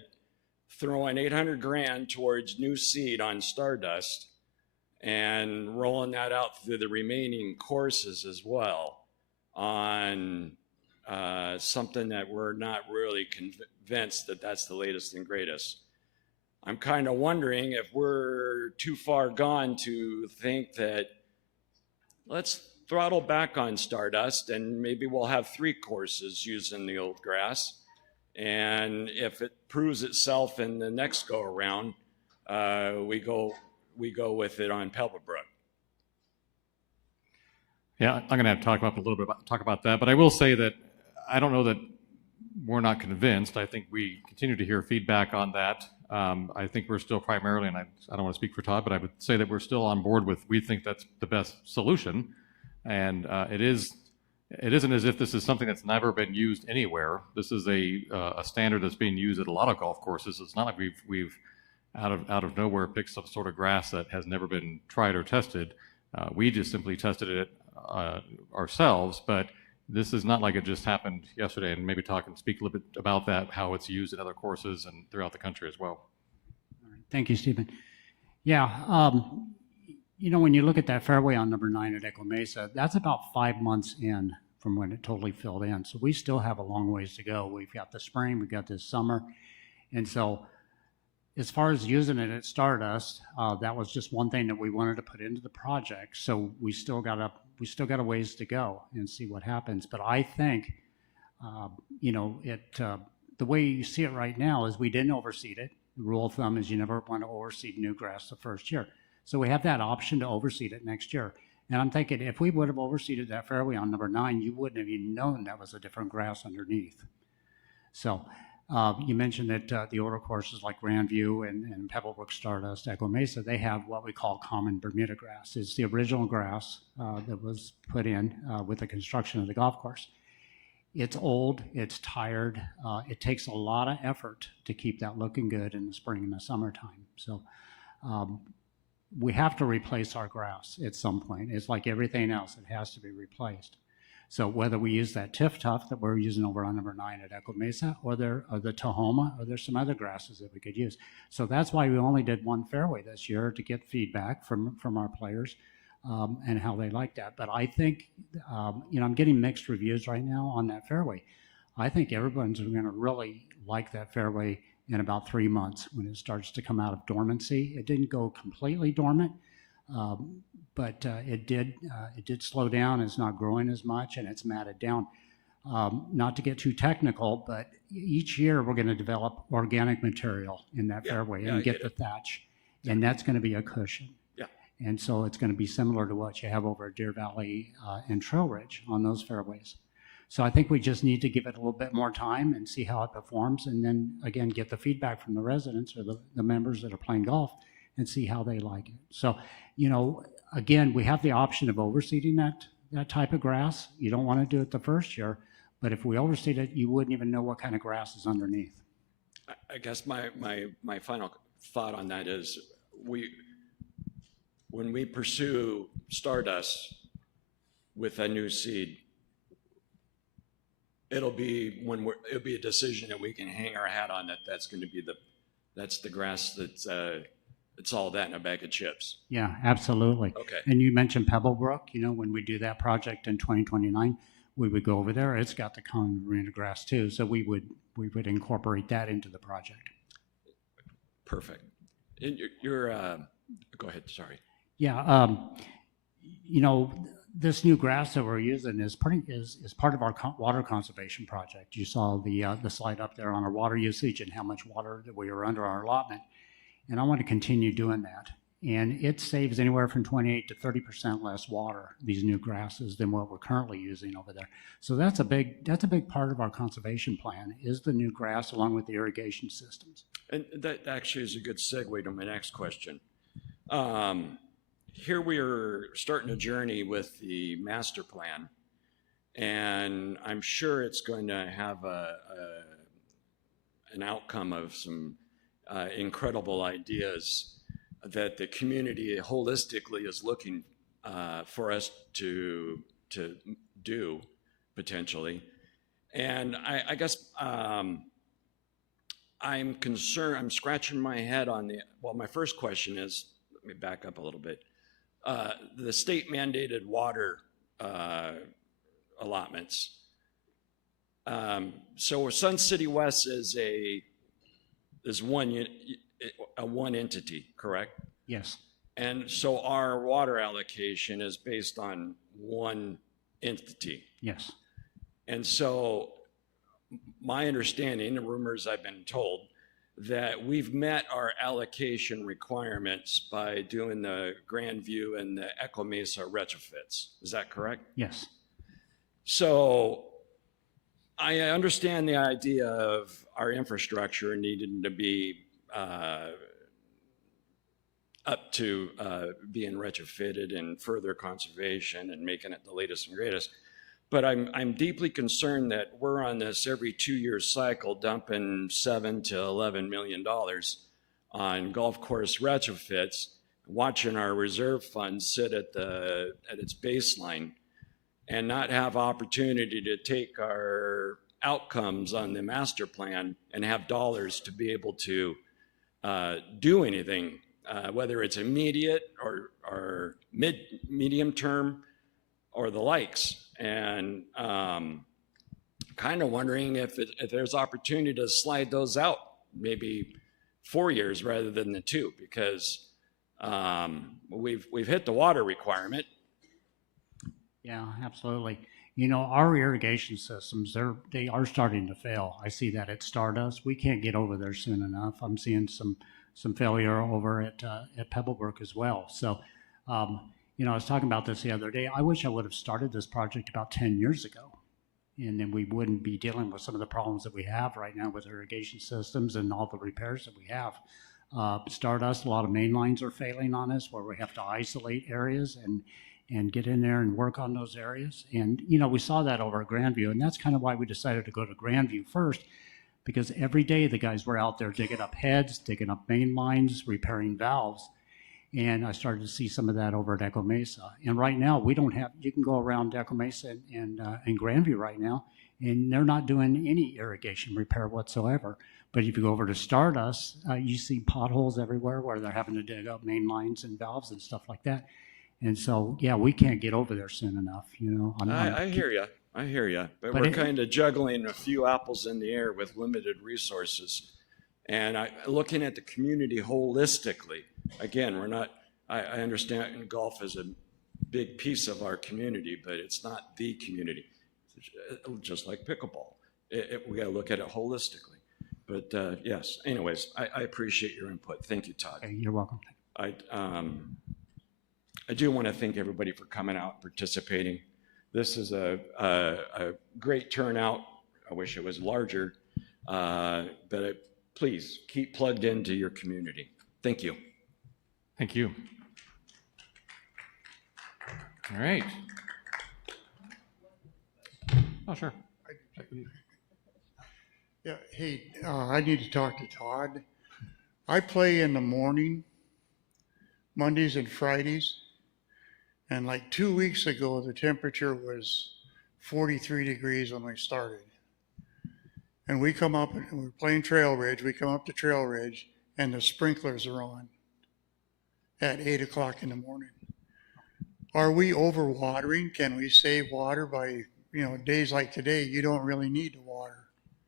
throwing 800 grand towards new seed on Stardust and rolling that out through the remaining courses as well on something that we're not really convinced that that's the latest and greatest. I'm kind of wondering if we're too far gone to think that let's throttle back on Stardust and maybe we'll have 3 courses using the old grass. And if it proves itself in the next go around, we go with it on Pebblebrook. Yeah, I'm going to have to talk about that, but I will say that I don't know that we're not convinced. I think we continue to hear feedback on that. I think we're still primarily, and I don't want to speak for Todd, but I would say that we're still on board with, we think that's the best solution. And it isn't as if this is something that's never been used anywhere. This is a standard that's being used at a lot of golf courses. It's not like we've out of nowhere picked some sort of grass that has never been tried or tested. We just simply tested it ourselves, but this is not like it just happened yesterday. And maybe talk and speak a little bit about that, how it's used in other courses and throughout the country as well. Thank you, Stephen. Yeah, you know, when you look at that fairway on number 9 at Echo Mesa, that's about 5 months in from when it totally filled in. So we still have a long ways to go. We've got the spring, we've got this summer. And so as far as using it at Stardust, that was just one thing that we wanted to put into the project. So we still got a ways to go and see what happens. But I think, you know, the way you see it right now is we didn't overseed it. The rule of thumb is you never want to overseed new grass the first year. So we have that option to overseed it next year. And I'm thinking if we would have overseeded that fairway on number 9, you wouldn't have even known that was a different grass underneath. So you mentioned that the older courses like Grandview and Pebblebrook, Stardust, Echo Mesa, they have what we call common Bermuda grass. It's the original grass that was put in with the construction of the golf course. It's old, it's tired, it takes a lot of effort to keep that looking good in the spring and the summertime. So we have to replace our grass at some point. It's like everything else, it has to be replaced. So whether we use that Tiff Tuff that we're using over on number 9 at Echo Mesa, or the Tahoma, or there's some other grasses that we could use. So that's why we only did one fairway this year, to get feedback from our players and how they like that. But I think, you know, I'm getting mixed reviews right now on that fairway. I think everyone's going to really like that fairway in about 3 months when it starts to come out of dormancy. It didn't go completely dormant, but it did slow down. It's not growing as much, and it's matted down. Not to get too technical, but each year we're going to develop organic material in that fairway and get the thatch, and that's going to be a cushion. And so it's going to be similar to what you have over at Deer Valley and Trail Ridge on those fairways. So I think we just need to give it a little bit more time and see how it performs, and then again get the feedback from the residents or the members that are playing golf and see how they like it. So, you know, again, we have the option of overseeding that type of grass. You don't want to do it the first year, but if we overseed it, you wouldn't even know what kind of grass is underneath. I guess my final thought on that is when we pursue Stardust with a new seed, it'll be a decision that we can hang our hat on, that's going to be that's the grass that's it's all that in a bag of chips. Yeah, absolutely. Okay. And you mentioned Pebblebrook. You know, when we do that project in 2029, we would go over there. It's got the common Bermuda grass too, so we would incorporate that into the project. Perfect. And go ahead. Sorry. Yeah, you know, this new grass that we're using is part of our water conservation project. You saw the slide up there on our water usage and how much water that we are under our allotment. And I want to continue doing that. And it saves anywhere from 28 to 30% less water, these new grasses, than what we're currently using over there. So that's a big part of our conservation plan, is the new grass along with the irrigation systems. And that actually is a good segue to my next question. Here we are starting a journey with the master plan, and I'm sure it's going to have an outcome of some incredible ideas that the community holistically is looking for us to do potentially. And I guess I'm concerned, I'm scratching my head on my first question is, let me back up a little bit. The state mandated water allotments. So Sun City West is one entity, correct? Yes. And so our water allocation is based on one entity. Yes. And so my understanding, the rumors I've been told, that we've met our allocation requirements by doing the Grandview and the Echo Mesa retrofits. Is that correct? Yes. So I understand the idea of our infrastructure needing to be up to being retrofitted and further conservation and making it the latest and greatest. But I'm deeply concerned that we're on this every 2-year cycle dumping $7 to $11 million on golf course retrofits, watching our reserve fund sit at its baseline and not have opportunity to take our outcomes on the master plan and have dollars to be able to do anything, whether it's immediate or medium term or the likes. And kind of wondering if there's opportunity to slide those out, maybe 4 years rather than the 2, because we've hit the water requirement. Yeah, absolutely. You know, our irrigation systems, they are starting to fail. I see that at Stardust. We can't get over there soon enough. I'm seeing some failure over at Pebblebrook as well. So, you know, I was talking about this the other day. I wish I would have started this project about 10 years ago. And then we wouldn't be dealing with some of the problems that we have right now with irrigation systems and all the repairs that we have. Stardust, a lot of main lines are failing on us where we have to isolate areas and get in there and work on those areas. And, you know, we saw that over at Grandview, and that's kind of why we decided to go to Grandview first, because every day the guys were out there digging up heads, digging up main lines, repairing valves. And I started to see some of that over at Echo Mesa. And right now, we don't have, you can go around Echo Mesa and Grandview right now, and they're not doing any irrigation repair whatsoever. But if you go over to Stardust, you see potholes everywhere where they're having to dig up main lines and valves and stuff like that. And so, yeah, we can't get over there soon enough, you know. I hear you. I hear you. But we're kind of juggling a few apples in the air with limited resources. And looking at the community holistically, again, I understand golf is a big piece of our community, but it's not the community, just like pickleball. We got to look at it holistically. But yes, anyways, I appreciate your input. Thank you, Todd. Okay, you're welcome. I do want to thank everybody for coming out and participating. This is a great turnout. I wish it was larger, but please keep plugged into your community. Thank you. Thank you. All right. Oh, sure. Yeah, hey, I need to talk to Todd. I play in the morning, Mondays and Fridays. And like 2 weeks ago, the temperature was 43 degrees when we started. And we come up, and we're playing Trail Ridge. We come up to Trail Ridge, and the sprinklers are on at 8 o'clock in the morning. Are we overwatering? Can we save water by, you know, days like today, you don't really need to water.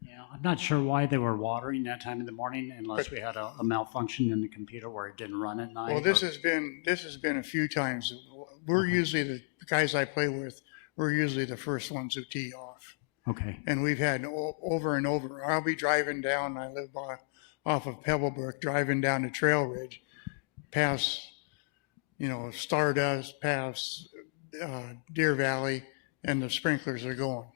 Yeah, I'm not sure why they were watering that time in the morning unless we had a malfunction in the computer where it didn't run at night. Well, this has been a few times. We're usually, the guys I play with, we're usually the first ones who tee off. Okay. And we've had over and over. I'll be driving down, I live off of Pebblebrook, driving down to Trail Ridge, past, you know, Stardust, past Deer Valley, and the sprinklers are going.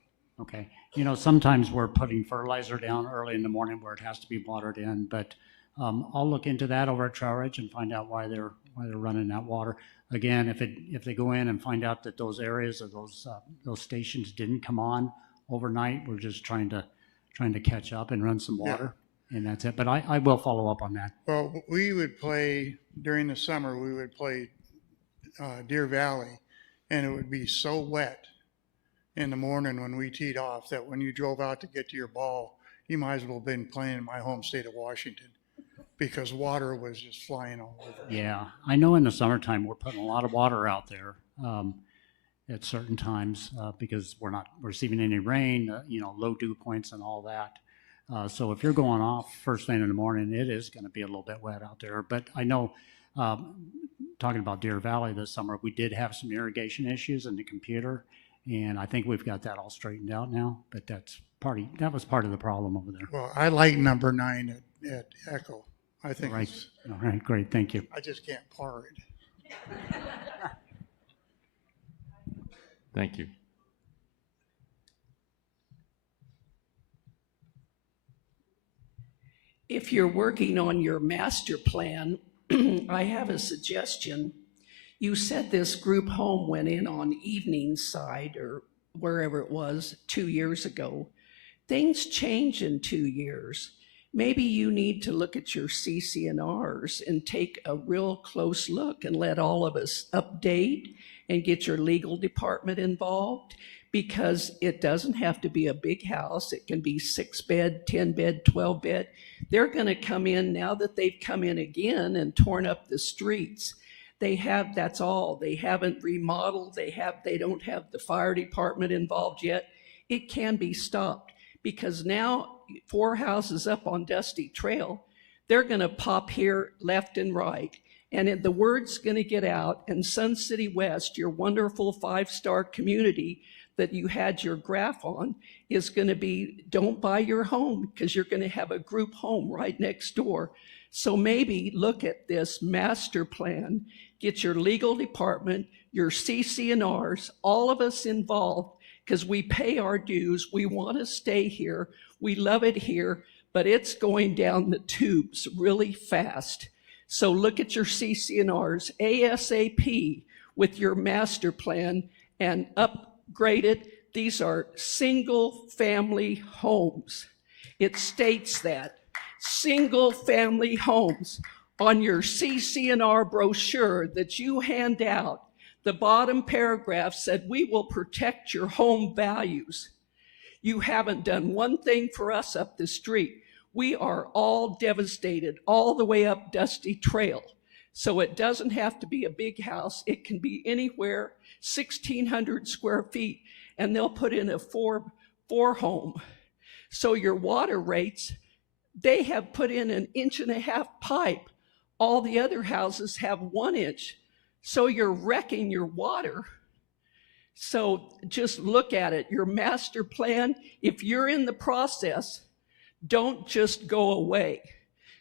Okay. You know, sometimes we're putting fertilizer down early in the morning where it has to be watered in, but I'll look into that over at Trail Ridge and find out why they're running that water. Again, if they go in and find out that those areas or those stations didn't come on overnight, we're just trying to catch up and run some water, and that's it. But I will follow up on that. Well, we would play during the summer. We would play Deer Valley, and it would be so wet in the morning when we teed off that when you drove out to get to your ball, you might as well have been playing in my home state of Washington, because water was just flying all over. Yeah, I know in the summertime we're putting a lot of water out there at certain times because we're not receiving any rain, you know, low dew points and all that. So if you're going off first thing in the morning, it is going to be a little bit wet out there. But I know, talking about Deer Valley this summer, we did have some irrigation issues in the computer, and I think we've got that all straightened out now. But that was part of the problem over there. Well, I like number 9 at Echo. I think Right. All right, great, thank you. I just can't par it. Thank you. if you're working on your master plan, I have a suggestion. You said this group home went in on Evening Side or wherever it was 2 years ago. Things change in 2 years. Maybe you need to look at your CCNRs and take a real close look and let all of us update and get your legal department involved, because it doesn't have to be a big house. It can be 6-bed, 10-bed, 12-bed. They're going to come in now that they've come in again and torn up the streets. That's all. They haven't remodeled. They don't have the fire department involved yet. It can be stopped, because now 4 houses up on Dusty Trail, they're going to pop here left and right. And the word's going to get out, and Sun City West, your wonderful 5-star community that you had your graph on, is going to be, don't buy your home, because you're going to have a group home right next door. So maybe look at this master plan, get your legal department, your CCNRs, all of us involved, because we pay our dues. We want to stay here. We love it here, but it's going down the tubes really fast. So look at your CCNRs ASAP with your master plan and upgrade it. These are single family homes. It states that. Single family homes. On your CCNR brochure that you hand out, the bottom paragraph said, "We will protect your home values." You haven't done one thing for us up the street. We are all devastated all the way up Dusty Trail. So it doesn't have to be a big house. It can be anywhere 1,600 square feet, and they'll put in a four home. So your water rates, they have put in an 1.5-inch pipe. All the other houses have 1 inch. So you're wrecking your water. So just look at it. Your master plan, if you're in the process, don't just go away.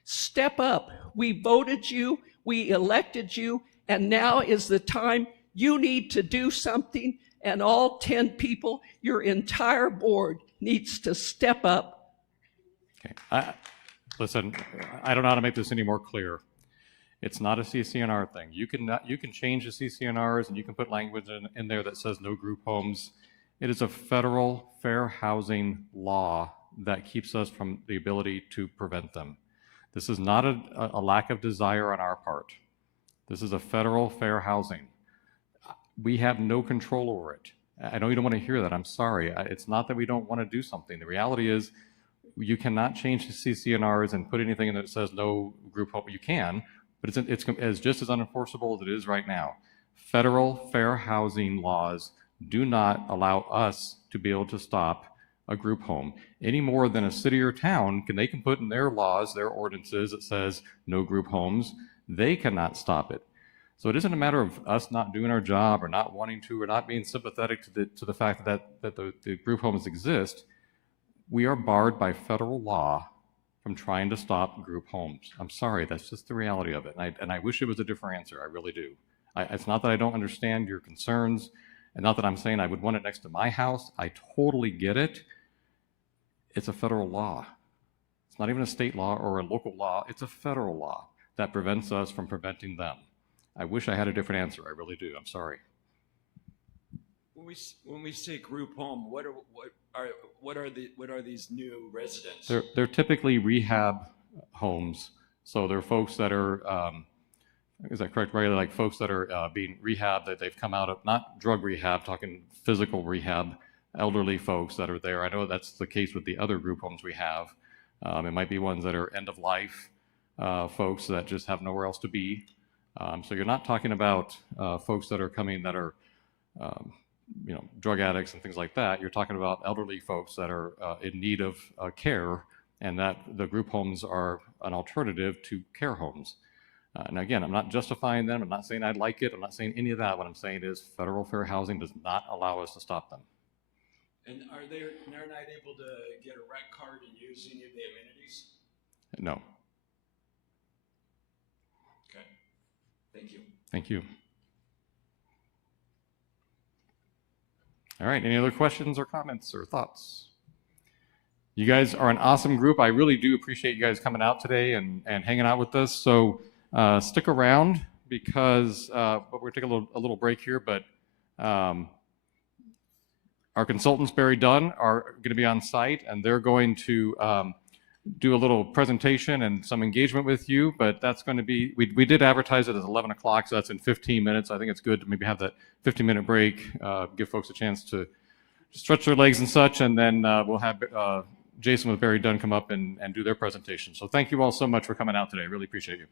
Step up. We voted you, we elected you, and now is the time you need to do something, and all 10 people, your entire board needs to step up. Okay. Listen, I don't know how to make this any more clear. It's not a CCNR thing. You can change the CCNRs, and you can put language in there that says no group homes. It is a federal fair housing law that keeps us from the ability to prevent them. This is not a lack of desire on our part. This is a federal fair housing. We have no control over it. I know you don't want to hear that. I'm sorry. It's not that we don't want to do something. The reality is you cannot change the CCNRs and put anything in that says no group home. You can, but it's just as unenforceable as it is right now. Federal fair housing laws do not allow us to be able to stop a group home any more than a city or town they can put in their laws, their ordinances that says no group homes. They cannot stop it. So it isn't a matter of us not doing our job or not wanting to or not being sympathetic to the fact that the group homes exist. We are barred by federal law from trying to stop group homes. I'm sorry, that's just the reality of it. And I wish it was a different answer. I really do. It's not that I don't understand your concerns, and not that I'm saying I would want it next to my house. I totally get it. It's a federal law. It's not even a state law or a local law. It's a federal law that prevents us from preventing them. I wish I had a different answer. I really do. I'm sorry. When we say group home, what are these new residents? They're typically rehab homes. So they're folks that are, is that correct, Ray? Like folks that are being rehabbed, that they've come out of, not drug rehab, talking physical rehab, elderly folks that are there. I know that's the case with the other group homes we have. It might be ones that are end of life folks that just have nowhere else to be. So you're not talking about folks that are coming that are, drug addicts and things like that. You're talking about elderly folks that are in need of care, and that the group homes are an alternative to care homes. And again, I'm not justifying them. I'm not saying I'd like it. I'm not saying any of that. What I'm saying is federal fair housing does not allow us to stop them. And they're not able to get a rec card and use any of the amenities? No. Okay. Thank you. Thank you. All right, any other questions or comments or thoughts? You guys are an awesome group. I really do appreciate you guys coming out today and hanging out with us. So stick around because we're going to take a little break here, but our consultants, Barry Dunn, are going to be on site, and they're going to do a little presentation and some engagement with you, but that's going to be, we did advertise it as 11 o'clock, so that's in 15 minutes. I think it's good to maybe have that 15-minute break, give folks a chance to stretch their legs and such, and then we'll have Jason with Barry Dunn come up and do their presentation. So thank you all so much for coming out today. Really appreciate you.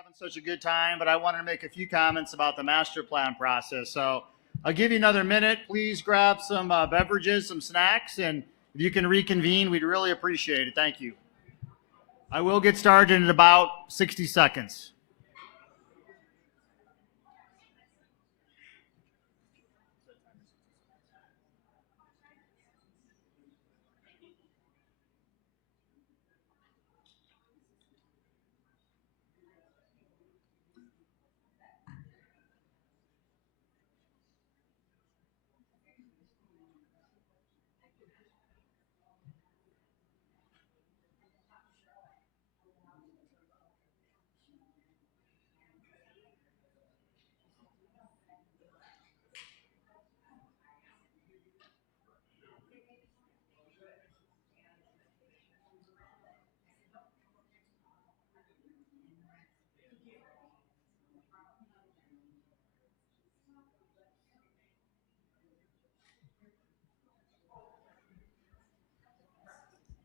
having such a good time, but I wanted to make a few comments about the master plan process. So I'll give you another minute. Please grab some beverages, some snacks, and if you can reconvene, we'd really appreciate it. Thank you. I will get started in about 60 seconds.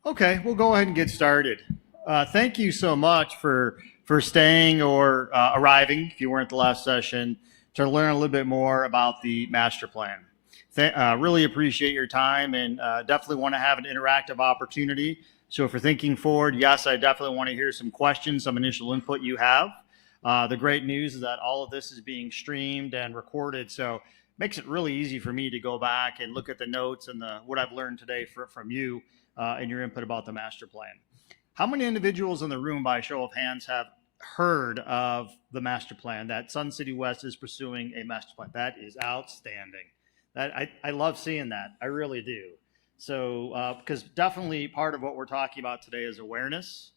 Okay, we'll go ahead and get started. Thank you so much for staying or arriving, if you weren't at the last session, to learn a little bit more about the master plan. Really appreciate your time and definitely want to have an interactive opportunity. So if you're thinking forward, yes, I definitely want to hear some questions, some initial input you have. The great news is that all of this is being streamed and recorded, so it makes it really easy for me to go back and look at the notes and what I've learned today from you and your input about the master plan. How many individuals in the room, by a show of hands, have heard of the master plan, that Sun City West is pursuing a master plan? That is outstanding. I love seeing that. I really do. So, because definitely part of what we're talking about today is awareness.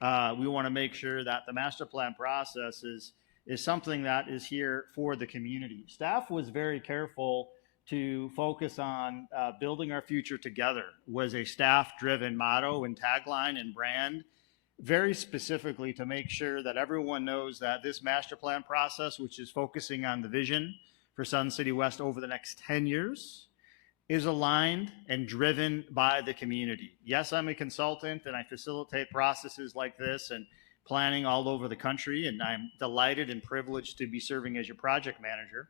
We want to make sure that the master plan process is something that is here for the community. Staff was very careful to focus on building our future together, was a staff-driven motto and tagline and brand, very specifically to make sure that everyone knows that this master plan process, which is focusing on the vision for Sun City West over the next 10 years, is aligned and driven by the community. Yes, I'm a consultant and I facilitate processes like this and planning all over the country, and I'm delighted and privileged to be serving as your project manager.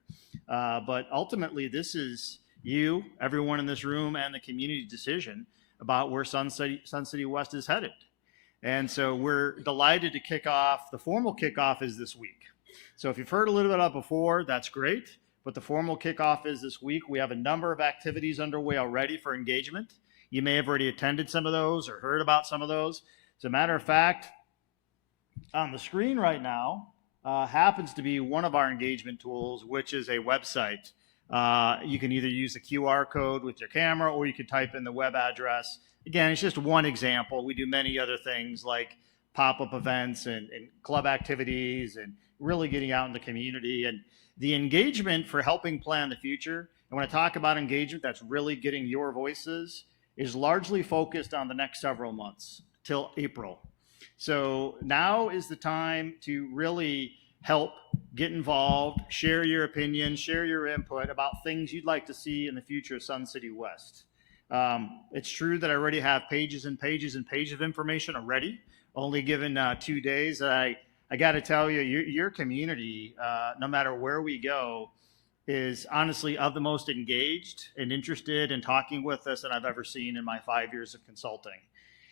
But ultimately, this is you, everyone in this room, and the community decision about where Sun City West is headed. And so we're delighted to kick off. The formal kickoff is this week. So if you've heard a little bit of before, that's great. But the formal kickoff is this week. We have a number of activities underway already for engagement. You may have already attended some of those or heard about some of those. As a matter of fact, on the screen right now happens to be one of our engagement tools, which is a website. You can either use the QR code with your camera or you can type in the web address. Again, it's just one example. We do many other things like pop-up events and club activities and really getting out in the community. And the engagement for helping plan the future, and when I talk about engagement, that's really getting your voices, is largely focused on the next several months till April. So now is the time to really help get involved, share your opinion, share your input about things you'd like to see in the future of Sun City West. It's true that I already have pages and pages and pages of information already, only given 2 days. I got to tell you, your community, no matter where we go, is honestly of the most engaged and interested in talking with us that I've ever seen in my 5 years of consulting.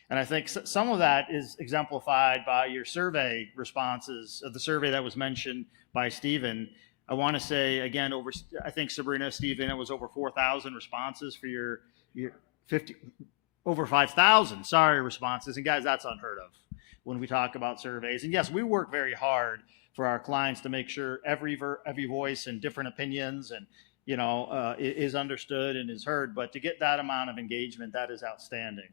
And I think some of that is exemplified by your survey responses, of the survey that was mentioned by Stephen. I want to say, again, I think Sabrina, Stephen, it was over 4,000 responses for your 50, over 5,000, responses. And guys, that's unheard of when we talk about surveys. And yes, we work very hard for our clients to make sure every voice and different opinions and is understood and is heard. But to get that amount of engagement, that is outstanding.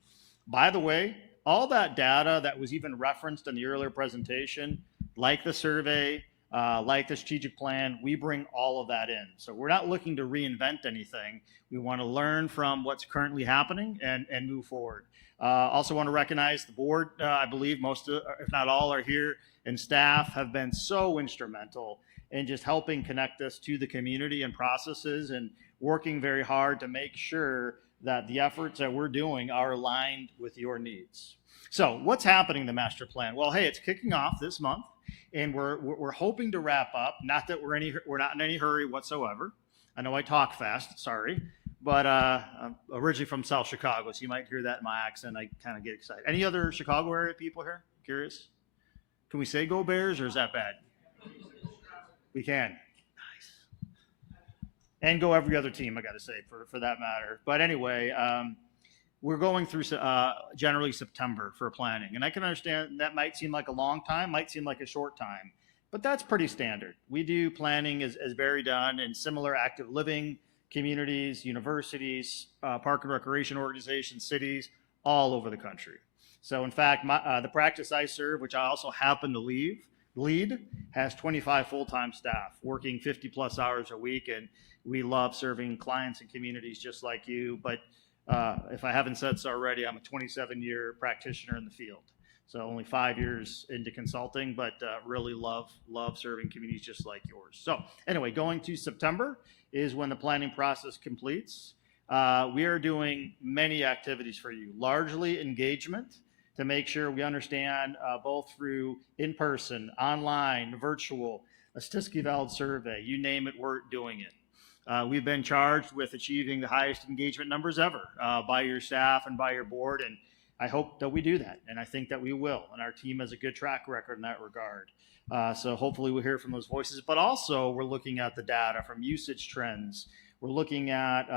By the way, all that data that was even referenced in the earlier presentation, like the survey, like the strategic plan, we bring all of that in. So we're not looking to reinvent anything. We want to learn from what's currently happening and move forward. Also want to recognize the board. I believe most, if not all, are here, and staff have been so instrumental in just helping connect us to the community and processes and working very hard to make sure that the efforts that we're doing are aligned with your needs. So what's happening in the master plan? Well, hey, it's kicking off this month. and we're hoping to wrap up. Not that we're not in any hurry whatsoever. I know I talk fast, sorry, but I'm originally from South Chicago, so you might hear that in my accent. I kind of get excited. Any other Chicago area people here? Curious? Can we say go Bears, or is that bad? We can. Nice. And go every other team, I got to say, for that matter. But anyway, we're going through generally September for planning. And I can understand that might seem like a long time, might seem like a short time, but that's pretty standard. We do planning as Barry done in similar active living communities, universities, park and recreation organizations, cities, all over the country. So in fact, the practice I serve, which I also happen to lead, has 25 full-time staff working 50 plus hours a week. And we love serving clients and communities just like you. But if I haven't said so already, I'm a 27-year practitioner in the field. So only 5 years into consulting, but really love serving communities just like yours. So anyway, going to September is when the planning process completes. We are doing many activities for you, largely engagement to make sure we understand both through in-person, online, virtual, a statistical survey, you name it, we're doing it. We've been charged with achieving the highest engagement numbers ever by your staff and by your board, and I hope that we do that, and I think that we will, and our team has a good track record in that regard. So hopefully we'll hear from those voices, but also we're looking at the data from usage trends. We're looking at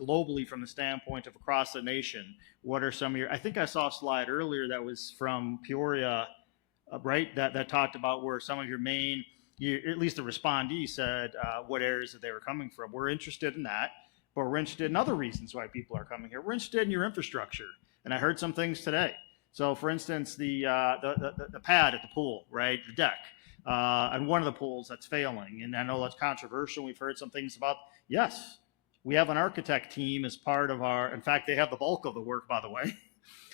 globally from the standpoint of across the nation. What are some of your, I think I saw a slide earlier that was from Peoria, right? That talked about where some of your main, at least the respondee said what areas that they were coming from. We're interested in that, but we're interested in other reasons why people are coming here. We're interested in your infrastructure. And I heard some things today. So for instance, the pad at the pool, right? The deck, and one of the pools that's failing. And I know that's controversial. We've heard some things about, yes, we have an architect team as part of our, in fact, they have the bulk of the work, by the way,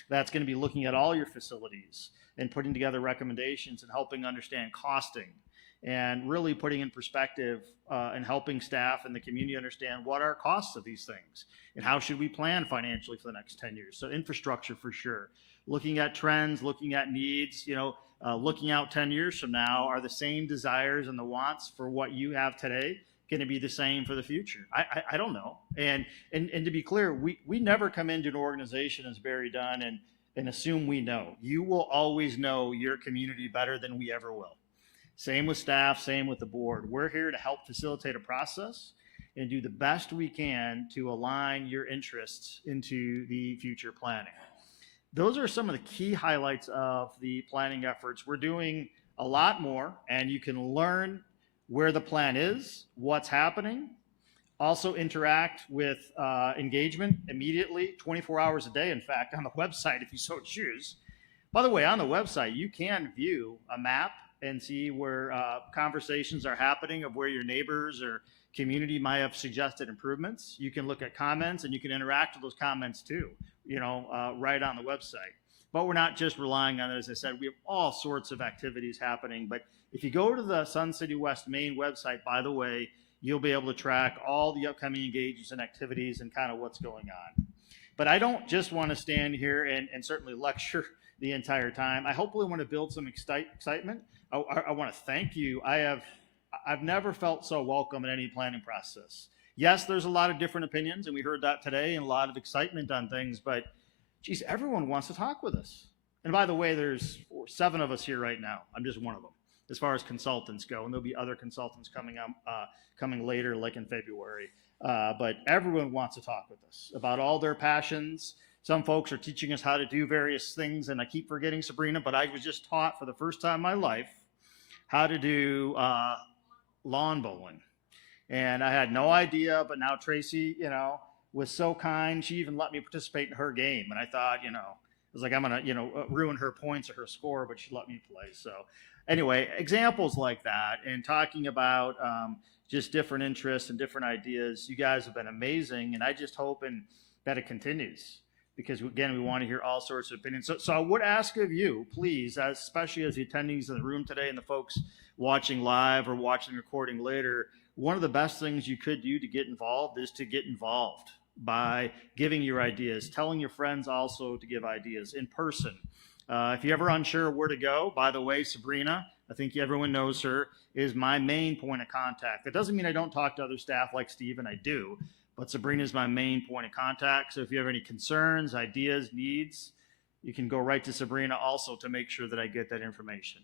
that's going to be looking at all your facilities and putting together recommendations and helping understand costing and really putting in perspective and helping staff and the community understand what are costs of these things and how should we plan financially for the next 10 years. So infrastructure for sure. Looking at trends, looking at needs, looking out 10 years from now, are the same desires and the wants for what you have today going to be the same for the future? I don't know. And to be clear, we never come into an organization as Barry done and assume we know. You will always know your community better than we ever will. Same with staff, same with the board. We're here to help facilitate a process and do the best we can to align your interests into the future planning. Those are some of the key highlights of the planning efforts. We're doing a lot more, and you can learn where the plan is, what's happening, also interact with engagement immediately, 24 hours a day, in fact, on the website if you so choose. By the way, on the website, you can view a map and see where conversations are happening of where your neighbors or community might have suggested improvements. You can look at comments and you can interact with those comments too, right on the website. But we're not just relying on it. As I said, we have all sorts of activities happening. But if you go to the Sun City West main website, by the way, you'll be able to track all the upcoming engagements and activities and kind of what's going on. But I don't just want to stand here and certainly lecture the entire time. I hopefully want to build some excitement. I want to thank you. I've never felt so welcome in any planning process. Yes, there's a lot of different opinions, and we heard that today, and a lot of excitement on things, but geez, everyone wants to talk with us. And by the way, there's 7 of us here right now. I'm just one of them, as far as consultants go, and there'll be other consultants coming later, like in February. But everyone wants to talk with us about all their passions. Some folks are teaching us how to do various things, and I keep forgetting Sabrina, but I was just taught for the first time in my life how to do lawn bowling. And I had no idea, but now Tracy, was so kind. She even let me participate in her game. And I thought, it was like I'm going to, ruin her points or her score, but she let me play. So anyway, examples like that and talking about just different interests and different ideas. You guys have been amazing, and I just hoping that it continues. Because again, we want to hear all sorts of opinions. So I would ask of you, please, especially as the attendees in the room today and the folks watching live or watching the recording later, one of the best things you could do to get involved is to get involved by giving your ideas, telling your friends also to give ideas in person. If you're ever unsure where to go, by the way, Sabrina, I think everyone knows her, is my main point of contact. That doesn't mean I don't talk to other staff like Steve, and I do, but Sabrina is my main point of contact. So if you have any concerns, ideas, needs, you can go right to Sabrina also to make sure that I get that information.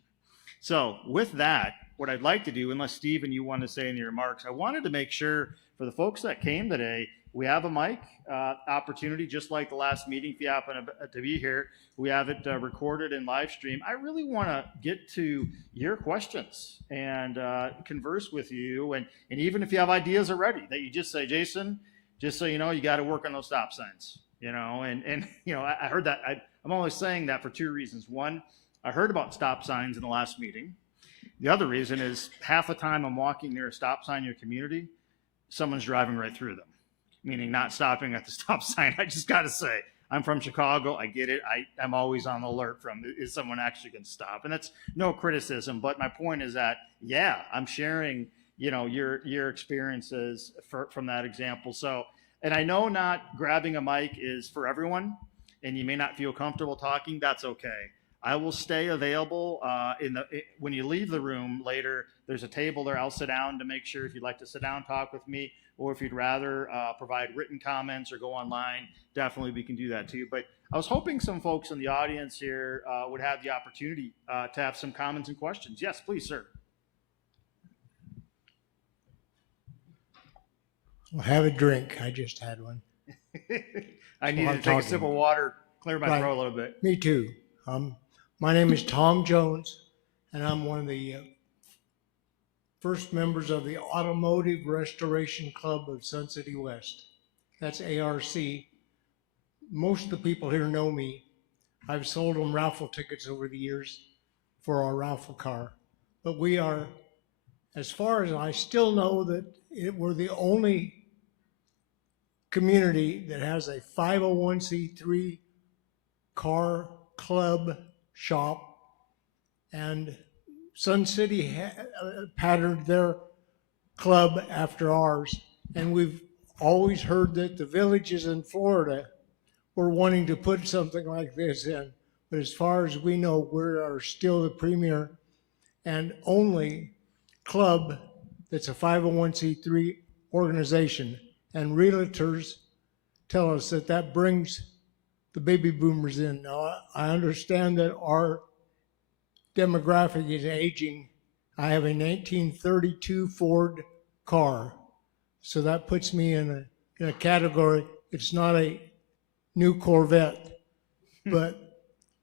So with that, what I'd like to do, unless Stephen, you want to say in your remarks, I wanted to make sure for the folks that came today, we have a mic opportunity, just like the last meeting. If you happen to be here, we have it recorded and live stream. I really want to get to your questions and converse with you. And even if you have ideas already that you just say, Jason, just so you know, you got to work on those stop signs, you know, and you know, I heard that. I'm only saying that for two reasons. One, I heard about stop signs in the last meeting. The other reason is half the time I'm walking near a stop sign in your community, someone's driving right through them, meaning not stopping at the stop sign. I just got to say, I'm from Chicago. I get it. I'm always on the alert from, is someone actually going to stop? And that's no criticism, but my point is that, yeah, I'm sharing, you know, your experiences from that example. So, and I know not grabbing a mic is for everyone, and you may not feel comfortable talking. That's okay. I will stay available when you leave the room later. There's a table there. I'll sit down to make sure if you'd like to sit down, talk with me, or if you'd rather provide written comments or go online, definitely we can do that too. But I was hoping some folks in the audience here would have the opportunity to have some comments and questions. Yes, please, sir. Well, have a drink. I just had one. I need to take a sip of water, clear my throat a little bit. Me too. My name is Tom Jones, and I'm one of the first members of the Automotive Restoration Club of Sun City West. That's ARC. Most of the people here know me. I've sold them raffle tickets over the years for our raffle car. But we are, as far as I still know, that we're the only community that has a 501c3 car club shop, and Sun City patterned their club after ours, and we've always heard that the villages in Florida were wanting to put something like this in, but as far as we know, we are still the premier and only club that's a 501c3 organization, and realtors tell us that that brings the baby boomers in. Now, I understand that our demographic is aging. I have a 1932 Ford car, so that puts me in a category. It's not a new Corvette, but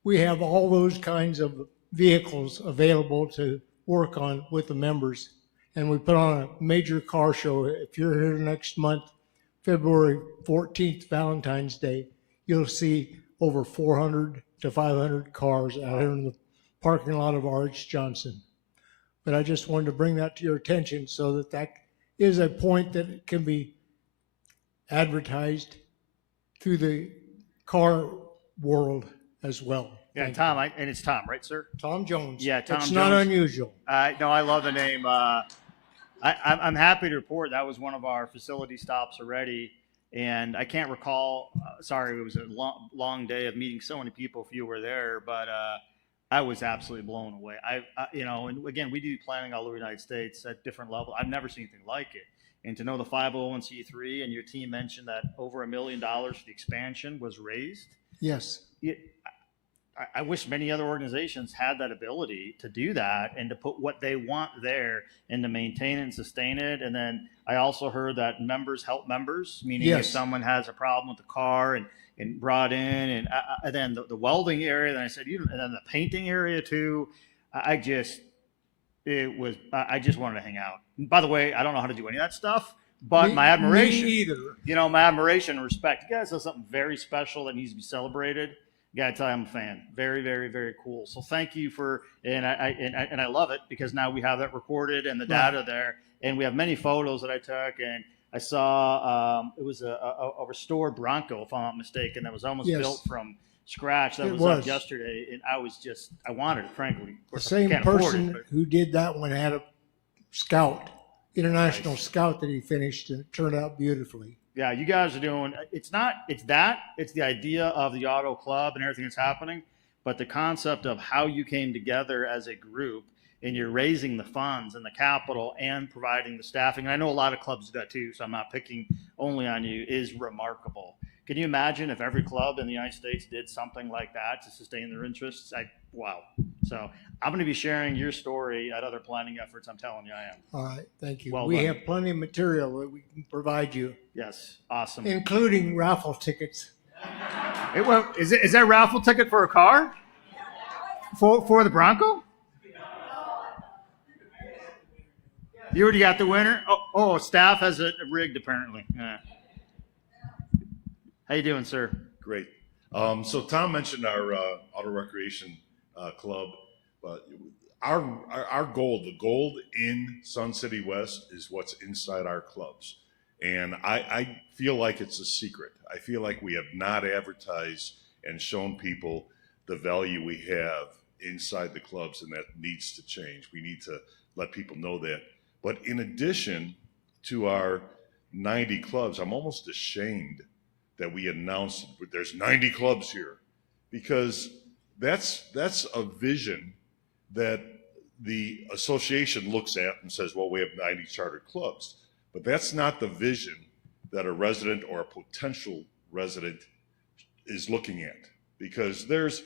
we have all those kinds of vehicles available to work on with the members. And we put on a major car show. If you're here next month, February 14th, Valentine's Day, you'll see over 400 to 500 cars out here in the parking lot of R.H. Johnson. But I just wanted to bring that to your attention so that that is a point that can be advertised through the car world as well. Yeah, Tom, and it's Tom, right, sir? Tom Jones. Yeah, Tom It's Jones. not unusual. No, I love the name. I'm happy to report that was one of our facility stops already. And I can't recall, sorry, it was a long day of meeting so many people if you were there, but I was absolutely blown away. You know, and again, we do planning all over the United States at different levels. I've never seen anything like it. And to know the 501c3, and your team mentioned that over $1 million for the expansion was raised. Yes. I wish many other organizations had that ability to do that and to put what they want there and to maintain and sustain it. And then I also heard that members help members, meaning if someone has a problem with the car and brought in, and then the welding area, then I said, and then the painting area too. I just wanted to hang out. And by the way, I don't know how to do any of that stuff, but my admiration, Me either. you know, my admiration and respect. You guys have something very special that needs to be celebrated. Gotta tell you, I'm a fan. Very, very, very cool. So thank you for, and I love it because now we have that recorded and the data there, and we have many photos that I took, and I saw it was a restored Bronco, if I'm not mistaken, that was almost built from scratch. That was up yesterday, and I wanted it, frankly. Of course, The same I can't afford person it, but who did that one had a Scout, International Scout that he finished, and it turned out beautifully. Yeah, you guys are doing, it's the idea of the auto club and everything that's happening, but the concept of how you came together as a group and you're raising the funds and the capital and providing the staffing. And I know a lot of clubs do that too, so I'm not picking only on you, is remarkable. Can you imagine if every club in the United States did something like that to sustain their interests? Wow. So I'm going to be sharing your story at other planning efforts. I'm telling you, I am. All right, thank you. Well We done. have plenty of material that we can provide you, Yes, awesome. including raffle tickets. Is that raffle ticket for a car? For the Bronco? You already got the winner? Oh, staff has it rigged apparently. Yeah. How you doing, sir? Great. So Tom mentioned our auto recreation club, but our goal, the gold in Sun City West, is what's inside our clubs, and I feel like it's a secret. I feel like we have not advertised and shown people the value we have inside the clubs, and that needs to change. We need to let people know that. But in addition to our 90 clubs, I'm almost ashamed that we announced there's 90 clubs here, because that's a vision that the association looks at and says, well, we have 90 chartered clubs. But that's not the vision that a resident or a potential resident is looking at, because there's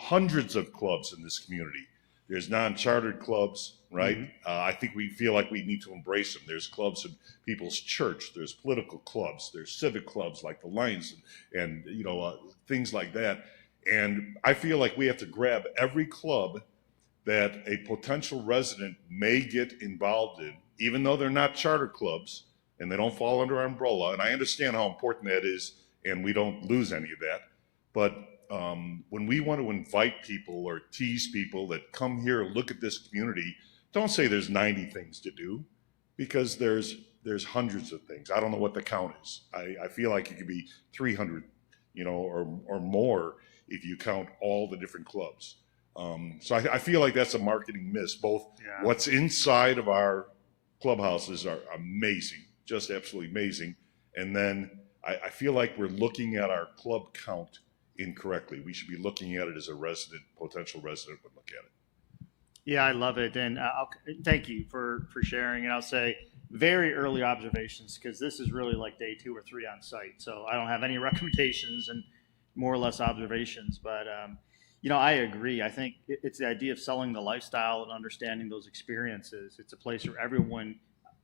hundreds of clubs in this community. There's non-chartered clubs, right? I think we feel like we need to embrace them. There's clubs in people's church. There's political clubs. There's civic clubs like the Lions and things like that. And I feel like we have to grab every club that a potential resident may get involved in, even though they're not charter clubs and they don't fall under our umbrella. And I understand how important that is, and we don't lose any of that. But when we want to invite people or tease people that come here and look at this community, don't say there's 90 things to do, because there's hundreds of things. I don't know what the count is. I feel like it could be 300, or more if you count all the different clubs. So I feel like that's a marketing miss. Both what's inside of our clubhouses are amazing, just absolutely amazing. And then I feel like we're looking at our club count incorrectly. We should be looking at it as a potential resident would look at it. Yeah, I love it. And thank you for sharing. And I'll say very early observations, because this is really like day 2 or 3 on site. So I don't have any recommendations and more or less observations. But, I agree. I think it's the idea of selling the lifestyle and understanding those experiences. It's a place where everyone,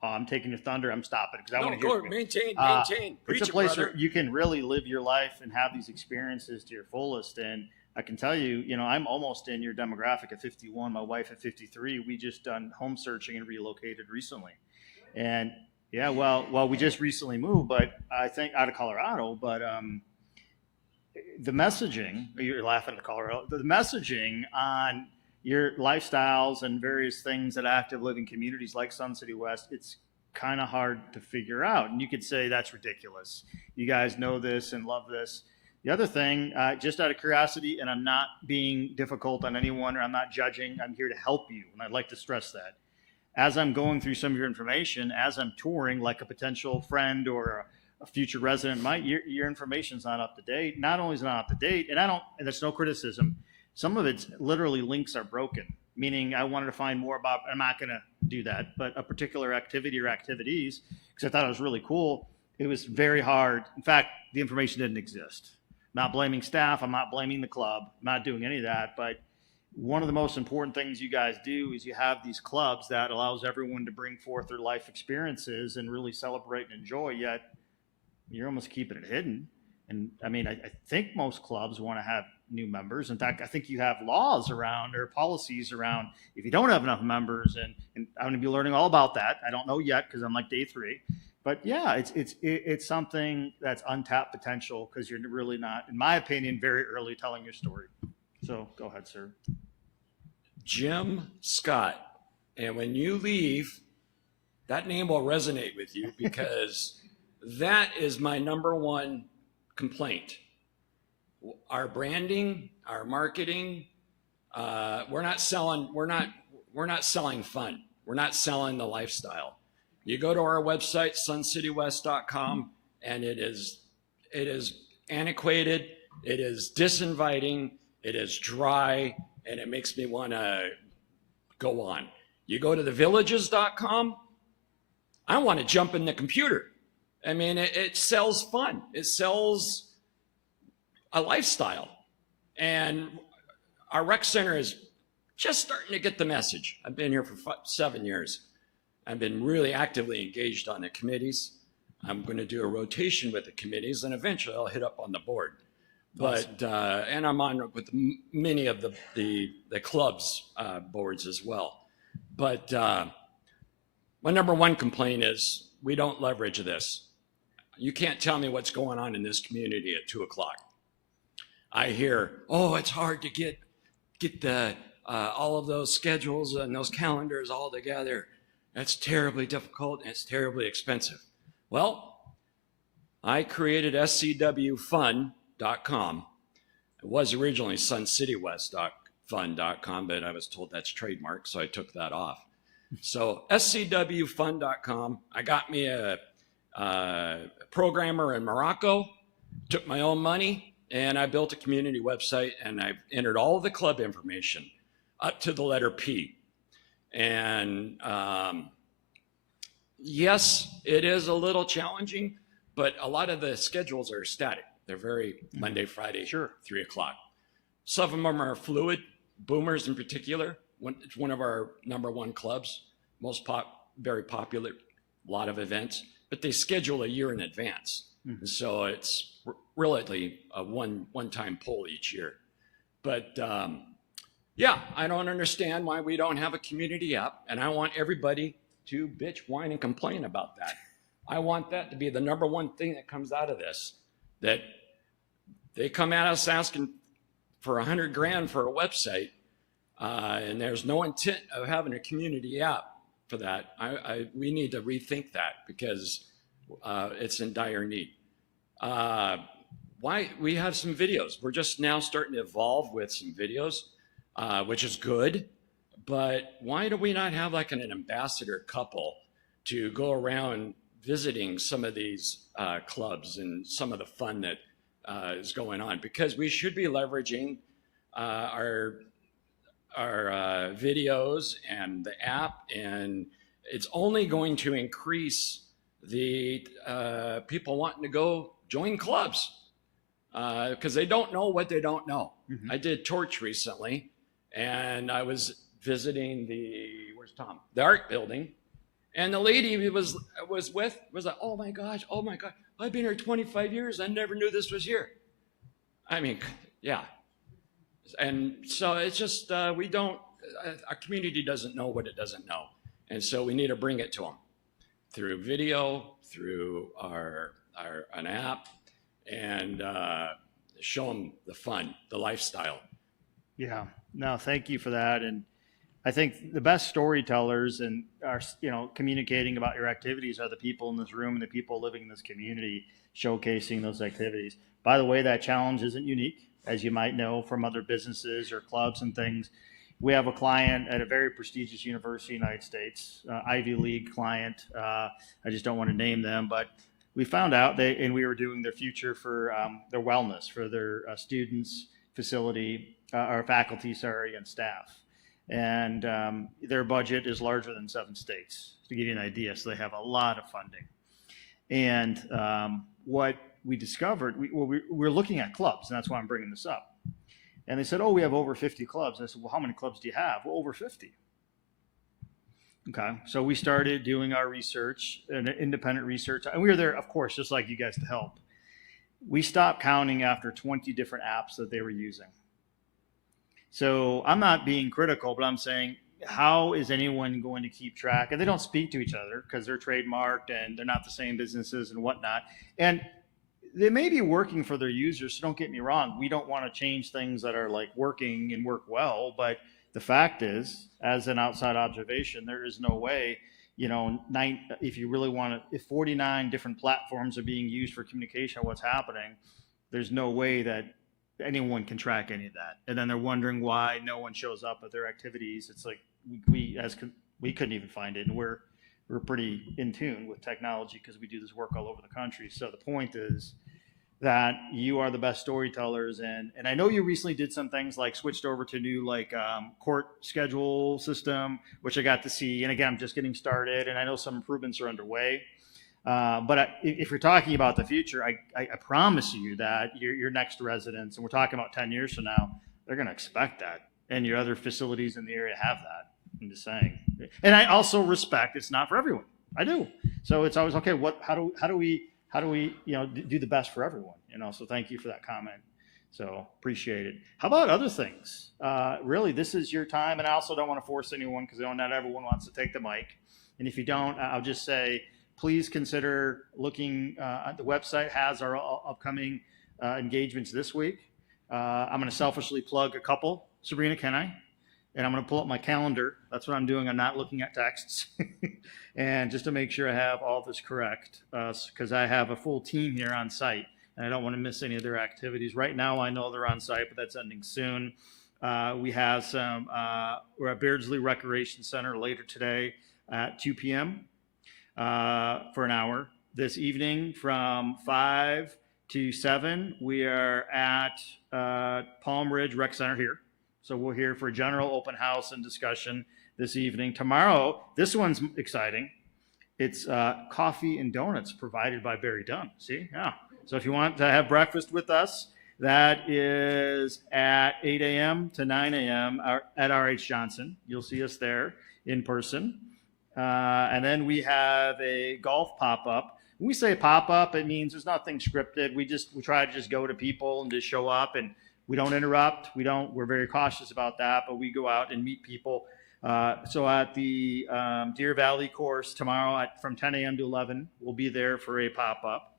I'm taking your thunder, I'm stopping because I want to hear from you. Maintain. Preach It's a it, place brother. where you can really live your life and have these experiences to your fullest. And I can tell you, I'm almost in your demographic at 51, my wife at 53. We just done home searching and relocated recently. And yeah, well, we just recently moved, but I think out of Colorado, but the messaging, you're laughing at Colorado, the messaging on your lifestyles and various things at active living communities like Sun City West, it's kind of hard to figure out. And you could say that's ridiculous. You guys know this and love this. The other thing, just out of curiosity, and I'm not being difficult on anyone or I'm not judging, I'm here to help you. And I'd like to stress that. As I'm going through some of your information, as I'm touring like a potential friend or a future resident might, your information's not up to date. Not only is it not up to date, and there's no criticism. Some of it's literally links are broken, meaning I wanted to find more about, I'm not going to do that, but a particular activity or activities, because I thought it was really cool. It was very hard. In fact, the information didn't exist. I'm not blaming staff. I'm not blaming the club. I'm not doing any of that. But one of the most important things you guys do is you have these clubs that allows everyone to bring forth their life experiences and really celebrate and enjoy, yet you're almost keeping it hidden. And I mean, I think most clubs want to have new members. In fact, I think you have laws around or policies around if you don't have enough members, and I'm going to be learning all about that. I don't know yet because I'm like day 3. But yeah, it's something that's untapped potential because you're really not, in my opinion, very early telling your story. So go ahead, sir. Jim Scott. And when you leave, that name will resonate with you because that is my number one complaint. Our branding, our marketing, we're not selling fun. We're not selling the lifestyle. You go to our website, suncitywest.com, and it is antiquated, it is disinviting, it is dry, and it makes me want to go on. You go to thevillages.com, I want to jump in the computer. I mean, it sells fun. It sells a lifestyle. And our rec center is just starting to get the message. I've been here for 7 years. I've been really actively engaged on the committees. I'm going to do a rotation with the committees, and eventually I'll hit up on the board. But and I'm on with many of the clubs boards as well. But my number one complaint is we don't leverage this. You can't tell me what's going on in this community at 2 o'clock. I hear, oh, it's hard to get the all of those schedules and those calendars all together. That's terribly difficult and it's terribly expensive. Well, I created scwfun.com. It was originally suncitywest.fun.com, but I was told that's trademark, so I took that off. So scwfun.com, I got me a programmer in Morocco, took my own money, and I built a community website, and I entered all the club information up to the letter P. And yes, it is a little challenging, but a lot of the schedules are static. They're very Monday, Friday, 3 o'clock. Some of them are fluid, Boomers in particular. It's one of our number one clubs, very popular, a lot of events, but they schedule a year in advance. So it's really a one-time poll each year. But yeah, I don't understand why we don't have a community app, and I want everybody to bitch, whine, and complain about that. I want that to be the number one thing that comes out of this, that they come at us asking for $100 grand for a website, and there's no intent of having a community app for that. We need to rethink that because it's in dire need. Why we have some videos. We're just now starting to evolve with some videos, which is good. But why do we not have like an ambassador couple to go around visiting some of these clubs and some of the fun that is going on? Because we should be leveraging our videos and the app, and it's only going to increase the people wanting to go join clubs because they don't know what they don't know. I did Torch recently, and I was visiting where's Tom? The art building, and the lady was like, oh my gosh, I've been here 25 years. I never knew this was here. I mean, yeah. And so it's just, our community doesn't know what it doesn't know. And so we need to bring it to them through video, through an app, and show them the fun, the lifestyle. Yeah, no, thank you for that. And I think the best storytellers and are, communicating about your activities are the people in this room and the people living in this community showcasing those activities. By the way, that challenge isn't unique, as you might know from other businesses or clubs and things. We have a client at a very prestigious university in the United States, Ivy League client. I just don't want to name them, but we found out and we were doing their future for their wellness for their students, faculty, and staff. And their budget is larger than 7 states, to give you an idea. So they have a lot of funding. And what we discovered, we're looking at clubs, and that's why I'm bringing this up. And they said, oh, we have over 50 clubs. And I said, well, how many clubs do you have? Well, over 50. Okay, so we started doing our research, independent research, and we were there, of course, just like you guys, to help. We stopped counting after 20 different apps that they were using. So I'm not being critical, but I'm saying, how is anyone going to keep track? And they don't speak to each other because they're trademarked and they're not the same businesses and whatnot. And they may be working for their users, so don't get me wrong. We don't want to change things that are like working and work well, but the fact is, as an outside observation, there is no way, if you really want to, if 49 different platforms are being used for communication of what's happening, there's no way that anyone can track any of that. And then they're wondering why no one shows up at their activities. It's like we couldn't even find it, and we're pretty in tune with technology because we do this work all over the country. So the point is, that you are the best storytellers. And I know you recently did some things like switched over to new court schedule system, which I got to see. And again, I'm just getting started, and I know some improvements are underway. But if you're talking about the future, I promise you that your next residents, and we're talking about 10 years from now, they're going to expect that. And your other facilities in the area have that. I'm just saying. And I also respect it's not for everyone. I do. So it's always, okay, how do we do the best for everyone? So thank you for that comment. So appreciate it. How about other things? Really, this is your time. And I also don't want to force anyone, because not everyone wants to take the mic. And if you don't, I'll just say, please consider looking at the website. Has our upcoming engagements this week. I'm going to selfishly plug a couple. Sabrina, can I? And I'm going to pull up my calendar. That's what I'm doing. I'm not looking at texts. And just to make sure I have all this correct, because I have a full team here on site, and I don't want to miss any of their activities. Right now, I know they're on site, but that's ending soon. We have we're at Beardsley Recreation Center later today at 2 p.m. For an hour. This evening from 5 to 7, we are at Palm Ridge Rec Center here. So we're here for a general open house and discussion this evening. Tomorrow, this one's exciting. It's coffee and donuts provided by Barry Dunn. See? Yeah. So if you want to have breakfast with us, that is at 8 a.m. to 9 a.m. at RH Johnson. You'll see us there in person. And then we have a golf pop-up. When we say pop-up, it means there's nothing scripted. We try to just go to people and just show up, and we don't interrupt. We're very cautious about that, but we go out and meet people. So at the Deer Valley course tomorrow from 10 a.m. to 11, we'll be there for a pop-up.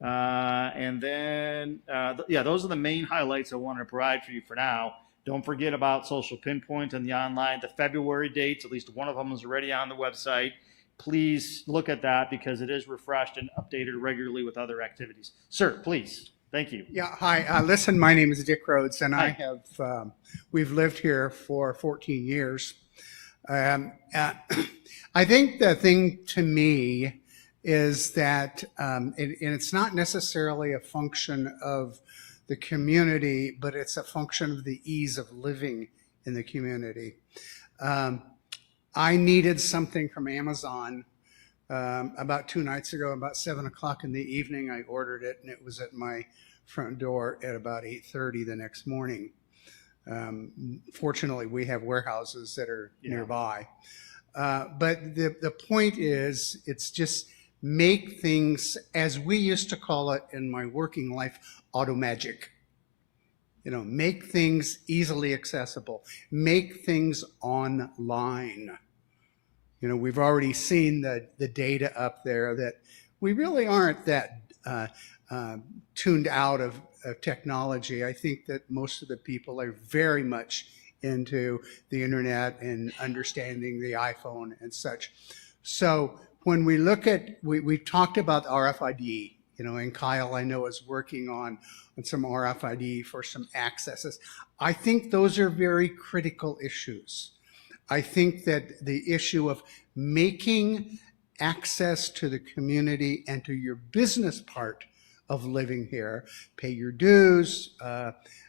And then, those are the main highlights I want to provide for you for now. Don't forget about Social Pinpoint and the online. The February dates, at least one of them is already on the website. Please look at that, because it is refreshed and updated regularly with other activities. Sir, please. Thank you. Yeah, hi. Listen, my name is Dick Rhodes, and Hi. We've lived here for 14 years. I think the thing to me is that, and it's not necessarily a function of the community, but it's a function of the ease of living in the community. I needed something from Amazon about 2 nights ago, about 7 o'clock in the evening. I ordered it, and it was at my front door at about 8:30 the next morning. Fortunately, we have warehouses that are nearby. But the point is, it's just make things, as we used to call it in my working life, auto magic. Make things easily accessible. Make things online. We've already seen the data up there that we really aren't that tuned out of technology. I think that most of the people are very much into the internet and understanding the iPhone and such. So when we look at, we've talked about RFID, and Kyle, I know, is working on some RFID for some accesses. I think those are very critical issues. I think that the issue of making access to the community and to your business part of living here, pay your dues,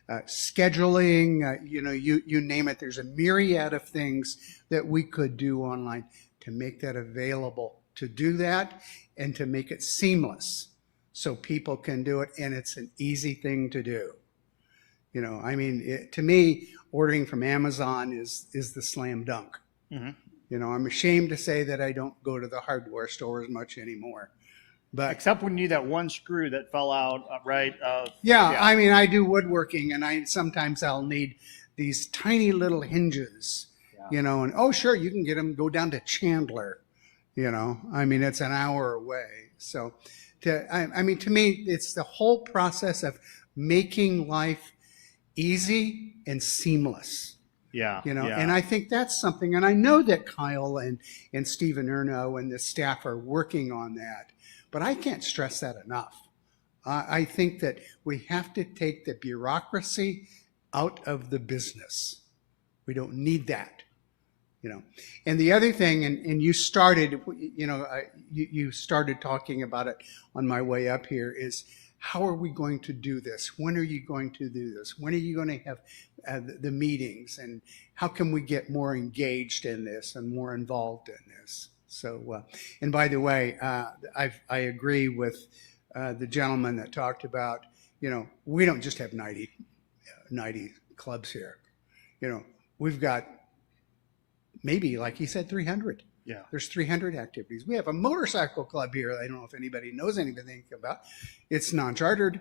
scheduling, you name it. There's a myriad of things that we could do online to make that available, to do that and to make it seamless so people can do it, and it's an easy thing to do. To me, ordering from Amazon is the slam dunk. Mm-hmm. I'm ashamed to say that I don't go to the hardware store as much anymore. But except when you need that one screw that fell out, right? I do woodworking, and sometimes I'll need these tiny little hinges, and oh, sure, you can get them, go down to Chandler, it's an hour away. So to me, it's the whole process of making life easy and seamless. And I think that's something, and I know that Kyle and Stephen Erno and the staff are working on that, but I can't stress that enough. I think that we have to take the bureaucracy out of the business. We don't need that, And the other thing, and you started, you started talking about it on my way up here, is how are we going to do this? When are you going to do this? When are you going to have the meetings? And how can we get more engaged in this and more involved in this? So, and by the way, I agree with the gentleman that talked about, we don't just have 90 clubs here. We've got maybe, like he said, 300. Yeah. There's 300 activities. We have a motorcycle club here. I don't know if anybody knows anything about. It's non-chartered,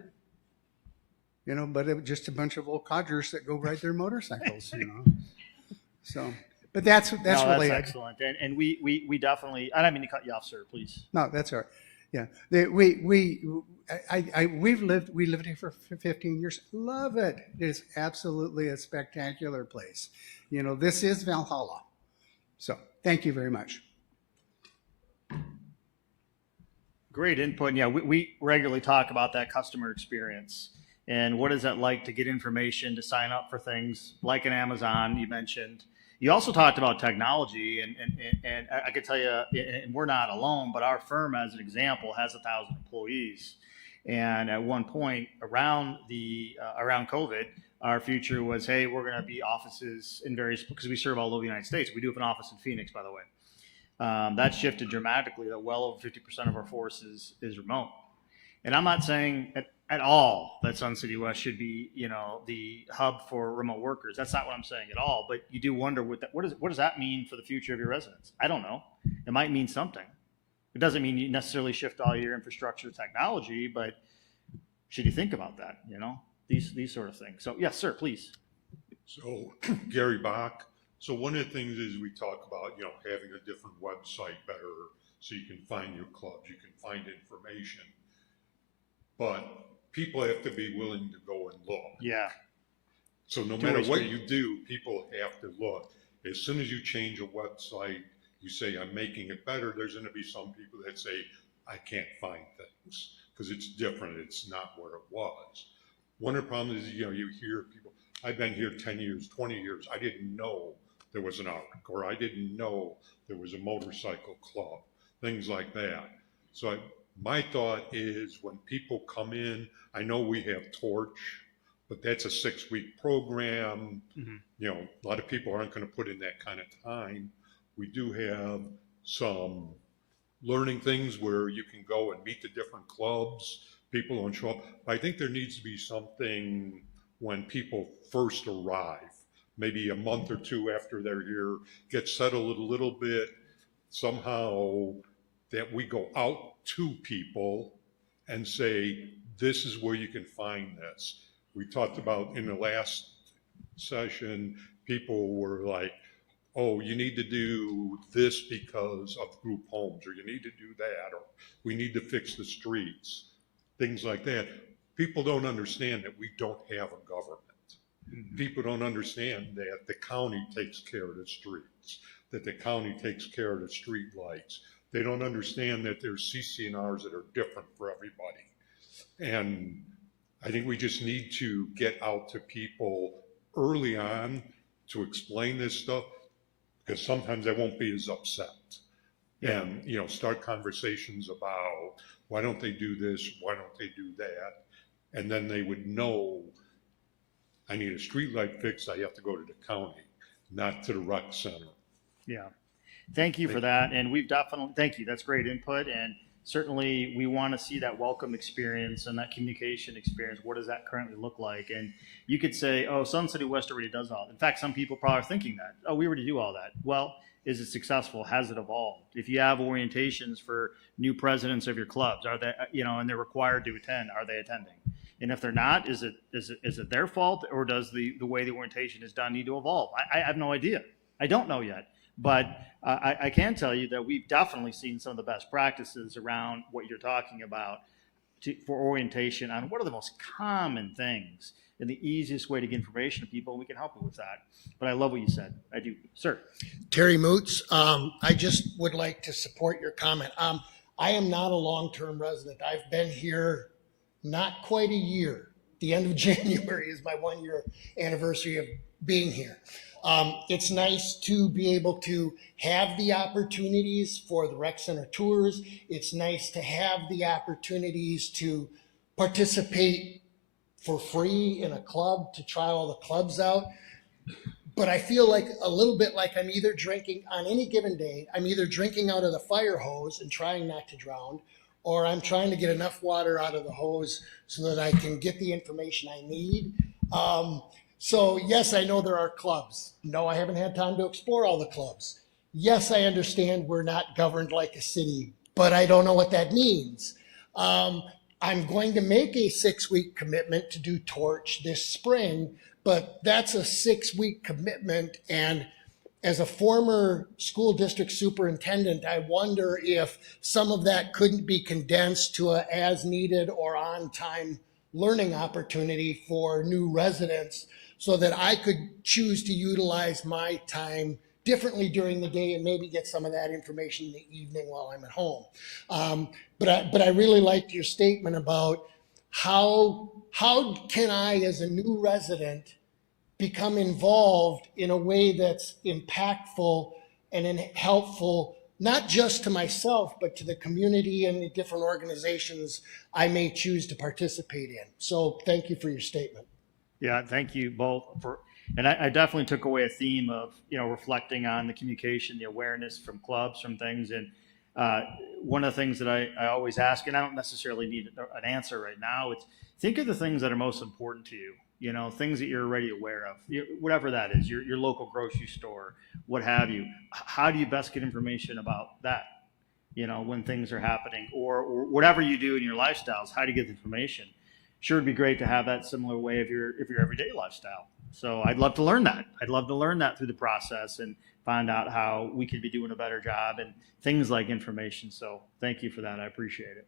but just a bunch of old codgers that go ride their motorcycles, So, but that's really that's excellent. And we definitely, I don't mean to cut you off, sir, please. No, that's all right. Yeah. We've lived here for 15 years. Love it. It is absolutely a spectacular place. This is Valhalla. So thank you very much. Great input. And yeah, we regularly talk about that customer experience and what is it like to get information, to sign up for things like an Amazon you mentioned. You also talked about technology, and I could tell you, and we're not alone, but our firm, as an example, has 1,000 employees. And at one point around COVID, our future was, hey, we're going to be offices in various, because we serve all over the United States. We do have an office in Phoenix, by the way. That shifted dramatically. That well over 50% of our force is remote. And I'm not saying at all that Sun City West should be, the hub for remote workers. That's not what I'm saying at all. But you do wonder what does that mean for the future of your residents? I don't know. It might mean something. It doesn't mean you necessarily shift all your infrastructure technology, but should you think about that? These sort of things. So yes, sir, please. So Gary Bach. So one of the things is we talk about, having a different website better so you can find your clubs, you can find information. But people have to be willing to go and look. Yeah. So no matter what you do, people have to look. As soon as you change a website, you say, I'm making it better, there's going to be some people that say, I can't find things because it's different. It's not where it was. One of the problems is, you hear people, I've been here 10 years, 20 years. I didn't know there was an ARC, or I didn't know there was a motorcycle club, things like that. So my thought is when people come in, I know we have Torch, but that's a 6-week program. Mm-hmm. A lot of people aren't going to put in that kind of time. We do have some learning things where you can go and meet the different clubs. People don't show up. I think there needs to be something when people first arrive, maybe a month or two after they're here, get settled a little bit, somehow that we go out to people and say, this is where you can find this. We talked about in the last session, people were like, oh, you need to do this because of group homes, or you need to do that, or we need to fix the streets, things like that. People don't understand that we don't have a government. Mm-hmm. People don't understand that the county takes care of the streets, that the county takes care of the street lights. They don't understand that there's CC&Rs that are different for everybody. And I think we just need to get out to people early on to explain this stuff, because sometimes they won't be as upset. Yeah. And, start conversations about why don't they do this? Why don't they do that? And then they would know, I need a street light fixed. I have to go to the county, not to the rec center. Yeah. Thank you for that. And we've definitely, thank you. That's great input. And certainly we want to see that welcome experience and that communication experience. What does that currently look like? And you could say, oh, Sun City West already does all that. In fact, some people probably are thinking that, oh, we already do all that. Well, is it successful? Has it evolved? If you have orientations for new presidents of your clubs, are they, and they're required to attend, are they attending? And if they're not, is it their fault, or does the way the orientation is done need to evolve? I have no idea. I don't know yet. But I can tell you that we've definitely seen some of the best practices around what you're talking about for orientation on what are the most common things and the easiest way to get information to people, and we can help you with that. But I love what you said. I do. Sir. Terry Moots. I just would like to support your comment. I am not a long-term resident. I've been here not quite a year. The end of January is my 1-year anniversary of being here. It's nice to be able to have the opportunities for the rec center tours. It's nice to have the opportunities to participate for free in a club to try all the clubs out. But I feel like a little bit like I'm either drinking on any given day, I'm either drinking out of the fire hose and trying not to drown, or I'm trying to get enough water out of the hose so that I can get the information I need. So yes, I know there are clubs. No, I haven't had time to explore all the clubs. Yes, I understand we're not governed like a city, but I don't know what that means. I'm going to make a 6-week commitment to do Torch this spring, but that's a 6-week commitment. And as a former school district superintendent, I wonder if some of that couldn't be condensed to a as needed or on time learning opportunity for new residents so that I could choose to utilize my time differently during the day and maybe get some of that information in the evening while I'm at home. But I really liked your statement about how can I, as a new resident, become involved in a way that's impactful and helpful, not just to myself, but to the community and the different organizations I may choose to participate in. So thank you for your statement. Yeah, thank you both for, and I definitely took away a theme of, reflecting on the communication, the awareness from clubs, from things. And one of the things that I always ask, and I don't necessarily need an answer right now, it's think of the things that are most important to you. Things that you're already aware of, whatever that is, your local grocery store, what have you. How do you best get information about that, when things are happening, or whatever you do in your lifestyles, how do you get the information? Sure, it'd be great to have that similar way of your everyday lifestyle. So I'd love to learn that. I'd love to learn that through the process and find out how we could be doing a better job and things like information. So thank you for that. I appreciate it.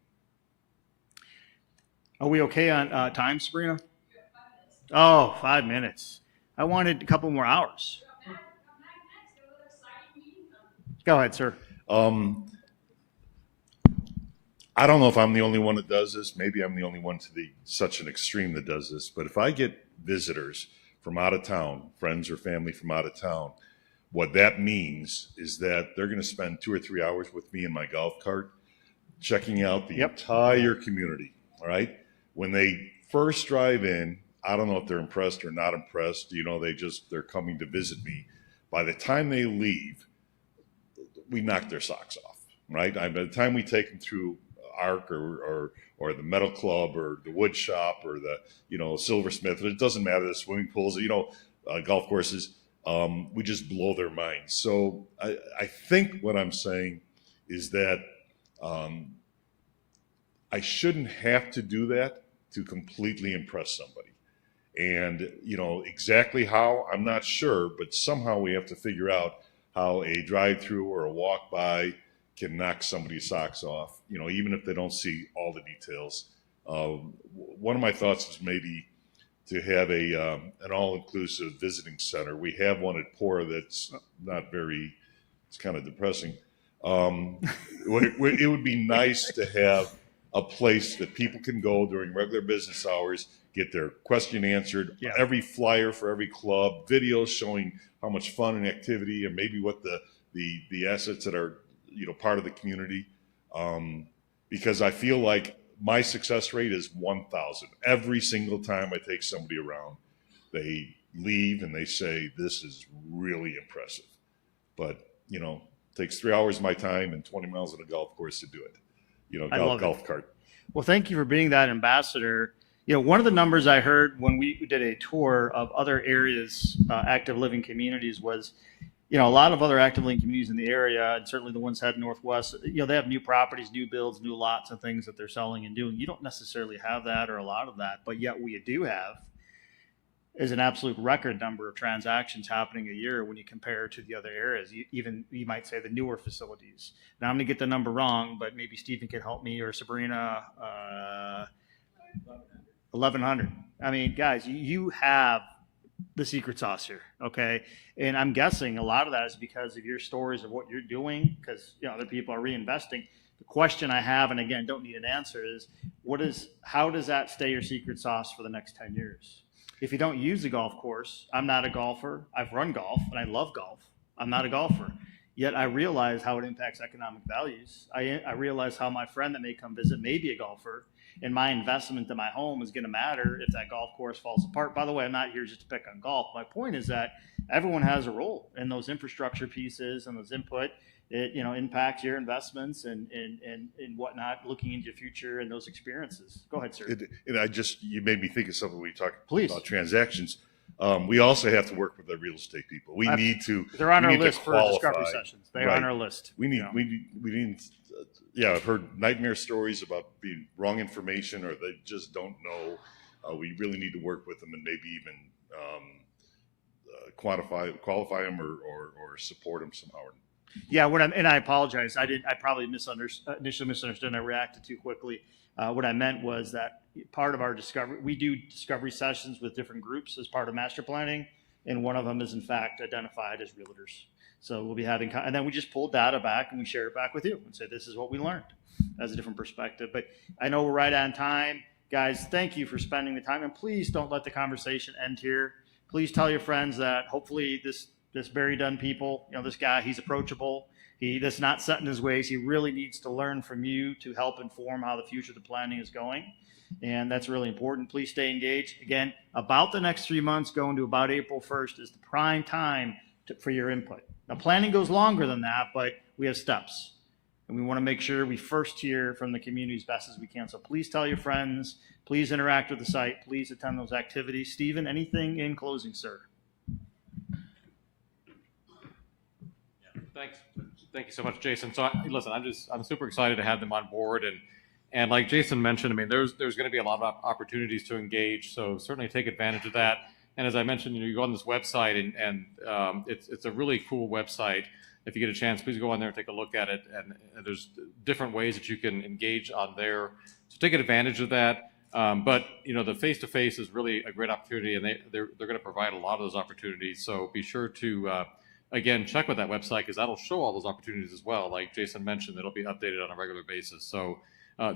Are we okay on time, Sabrina? Oh, 5 minutes. I wanted a couple more hours. Go ahead, sir. I don't know if I'm the only one that does this. Maybe I'm the only one to such an extreme that does this. But if I get visitors from out of town, friends or family from out of town, what that means is that they're going to spend 2 or 3 hours with me in my golf cart, checking out the entire community. All right. When they first drive in, I don't know if they're impressed or not impressed. They're coming to visit me. By the time they leave, we knock their socks off. Right. By the time we take them through ARC or the metal club or the wood shop or the silversmith, it doesn't matter, the swimming pools, golf courses, we just blow their minds. So I think what I'm saying is that I shouldn't have to do that to completely impress somebody. And exactly how, I'm not sure, but somehow we have to figure out how a drive-through or a walk by can knock somebody's socks off, even if they don't see all the details. One of my thoughts is maybe to have an all-inclusive visiting center. We have one at Pora that's not very, it's kind of depressing. It would be nice to have a place that people can go during regular business hours, get their question answered, every flyer for every club, videos showing how much fun and activity and maybe what the assets that are part of the community, because I feel like my success rate is 1,000. Every single time I take somebody around, they leave and they say, this is really impressive. But, it takes 3 hours of my time and 20 miles on a golf course to do it, golf cart. Well, thank you for being that ambassador. One of the numbers I heard when we did a tour of other areas, active living communities, was a lot of other active living communities in the area, and certainly the ones heading northwest, they have new properties, new builds, new lots and things that they're selling and doing. You don't necessarily have that or a lot of that, but yet what you do have is an absolute record number of transactions happening a year when you compare to the other areas. You might say the newer facilities. Now I'm going to get the number wrong, but maybe Stephen can help me, or Sabrina. 1,100. I mean, guys, you have the secret sauce here, okay? And I'm guessing a lot of that is because of your stories of what you're doing, because other people are reinvesting. The question I have, and again, don't need an answer, is how does that stay your secret sauce for the next 10 years? If you don't use the golf course, I'm not a golfer. I've run golf and I love golf. I'm not a golfer. Yet I realize how it impacts economic values. I realize how my friend that may come visit may be a golfer, and my investment in my home is going to matter if that golf course falls apart. By the way, I'm not here just to pick on golf. My point is that everyone has a role in those infrastructure pieces and those input. It, you know, impacts your investments and whatnot, looking into the future and those experiences. Go ahead, sir. You made me think of something when you talked Please. about transactions. We also have to work with the real estate people. We need to. They're on we our need list to for qualify. discovery sessions. They're Right. on our list. We need, you know. we need, yeah, I've heard nightmare stories about being wrong information or they just don't know. We really need to work with them and maybe even qualify them or support them somehow. Yeah, and I apologize. I probably initially misunderstood and I reacted too quickly. What I meant was that part of our we do discovery sessions with different groups as part of master planning, and one of them is in fact identified as realtors. So we'll be having, and then we just pull data back and we share it back with you and say, this is what we learned as a different perspective. But I know we're right on time. Guys, thank you for spending the time, and please don't let the conversation end here. Please tell your friends that hopefully this Barry Dunn people, you know, this guy, he's approachable. That's not set in his ways. He really needs to learn from you to help inform how the future of the planning is going. And that's really important. Please stay engaged. Again, about the next 3 months, going to about April 1st is the prime time for your input. Now, planning goes longer than that, but we have steps. And we want to make sure we first hear from the community as best as we can. So please tell your friends. Please interact with the site. Please attend those activities. Stephen, anything in closing, sir? Thanks. Thank you so much, Jason. So listen, I'm super excited to have them on board, and like Jason mentioned, I mean, there's going to be a lot of opportunities to engage. So certainly take advantage of that. And as I mentioned, you go on this website, and it's a really cool website. If you get a chance, please go on there and take a look at it. And there's different ways that you can engage on there. So take advantage of that. But you know, the face-to-face is really a great opportunity, and they're going to provide a lot of those opportunities. So be sure to again, check with that website because that'll show all those opportunities as well. Like Jason mentioned, it'll be updated on a regular basis. So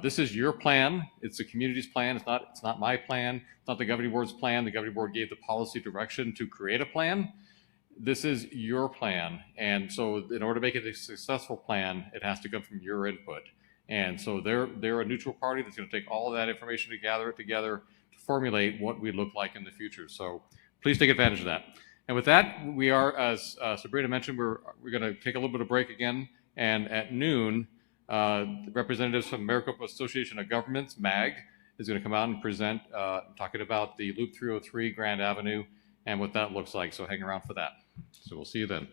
this is your plan. It's the community's plan. It's not my plan. It's not the governing board's plan. The governing board gave the policy direction to create a plan. This is your plan. And so in order to make it a successful plan, it has to come from your input. And so they're a neutral party that's going to take all of that information to gather it together to formulate what we look like in the future. So please take advantage of that. And with that, we are, as Sabrina mentioned, we're going to take a little bit of break again. And at noon, representatives from Maricopa Association of Governments, MAG, is going to come out and present, talking about the Loop 303 Grand Avenue and what that looks like. So hang around for that. So we'll see you then.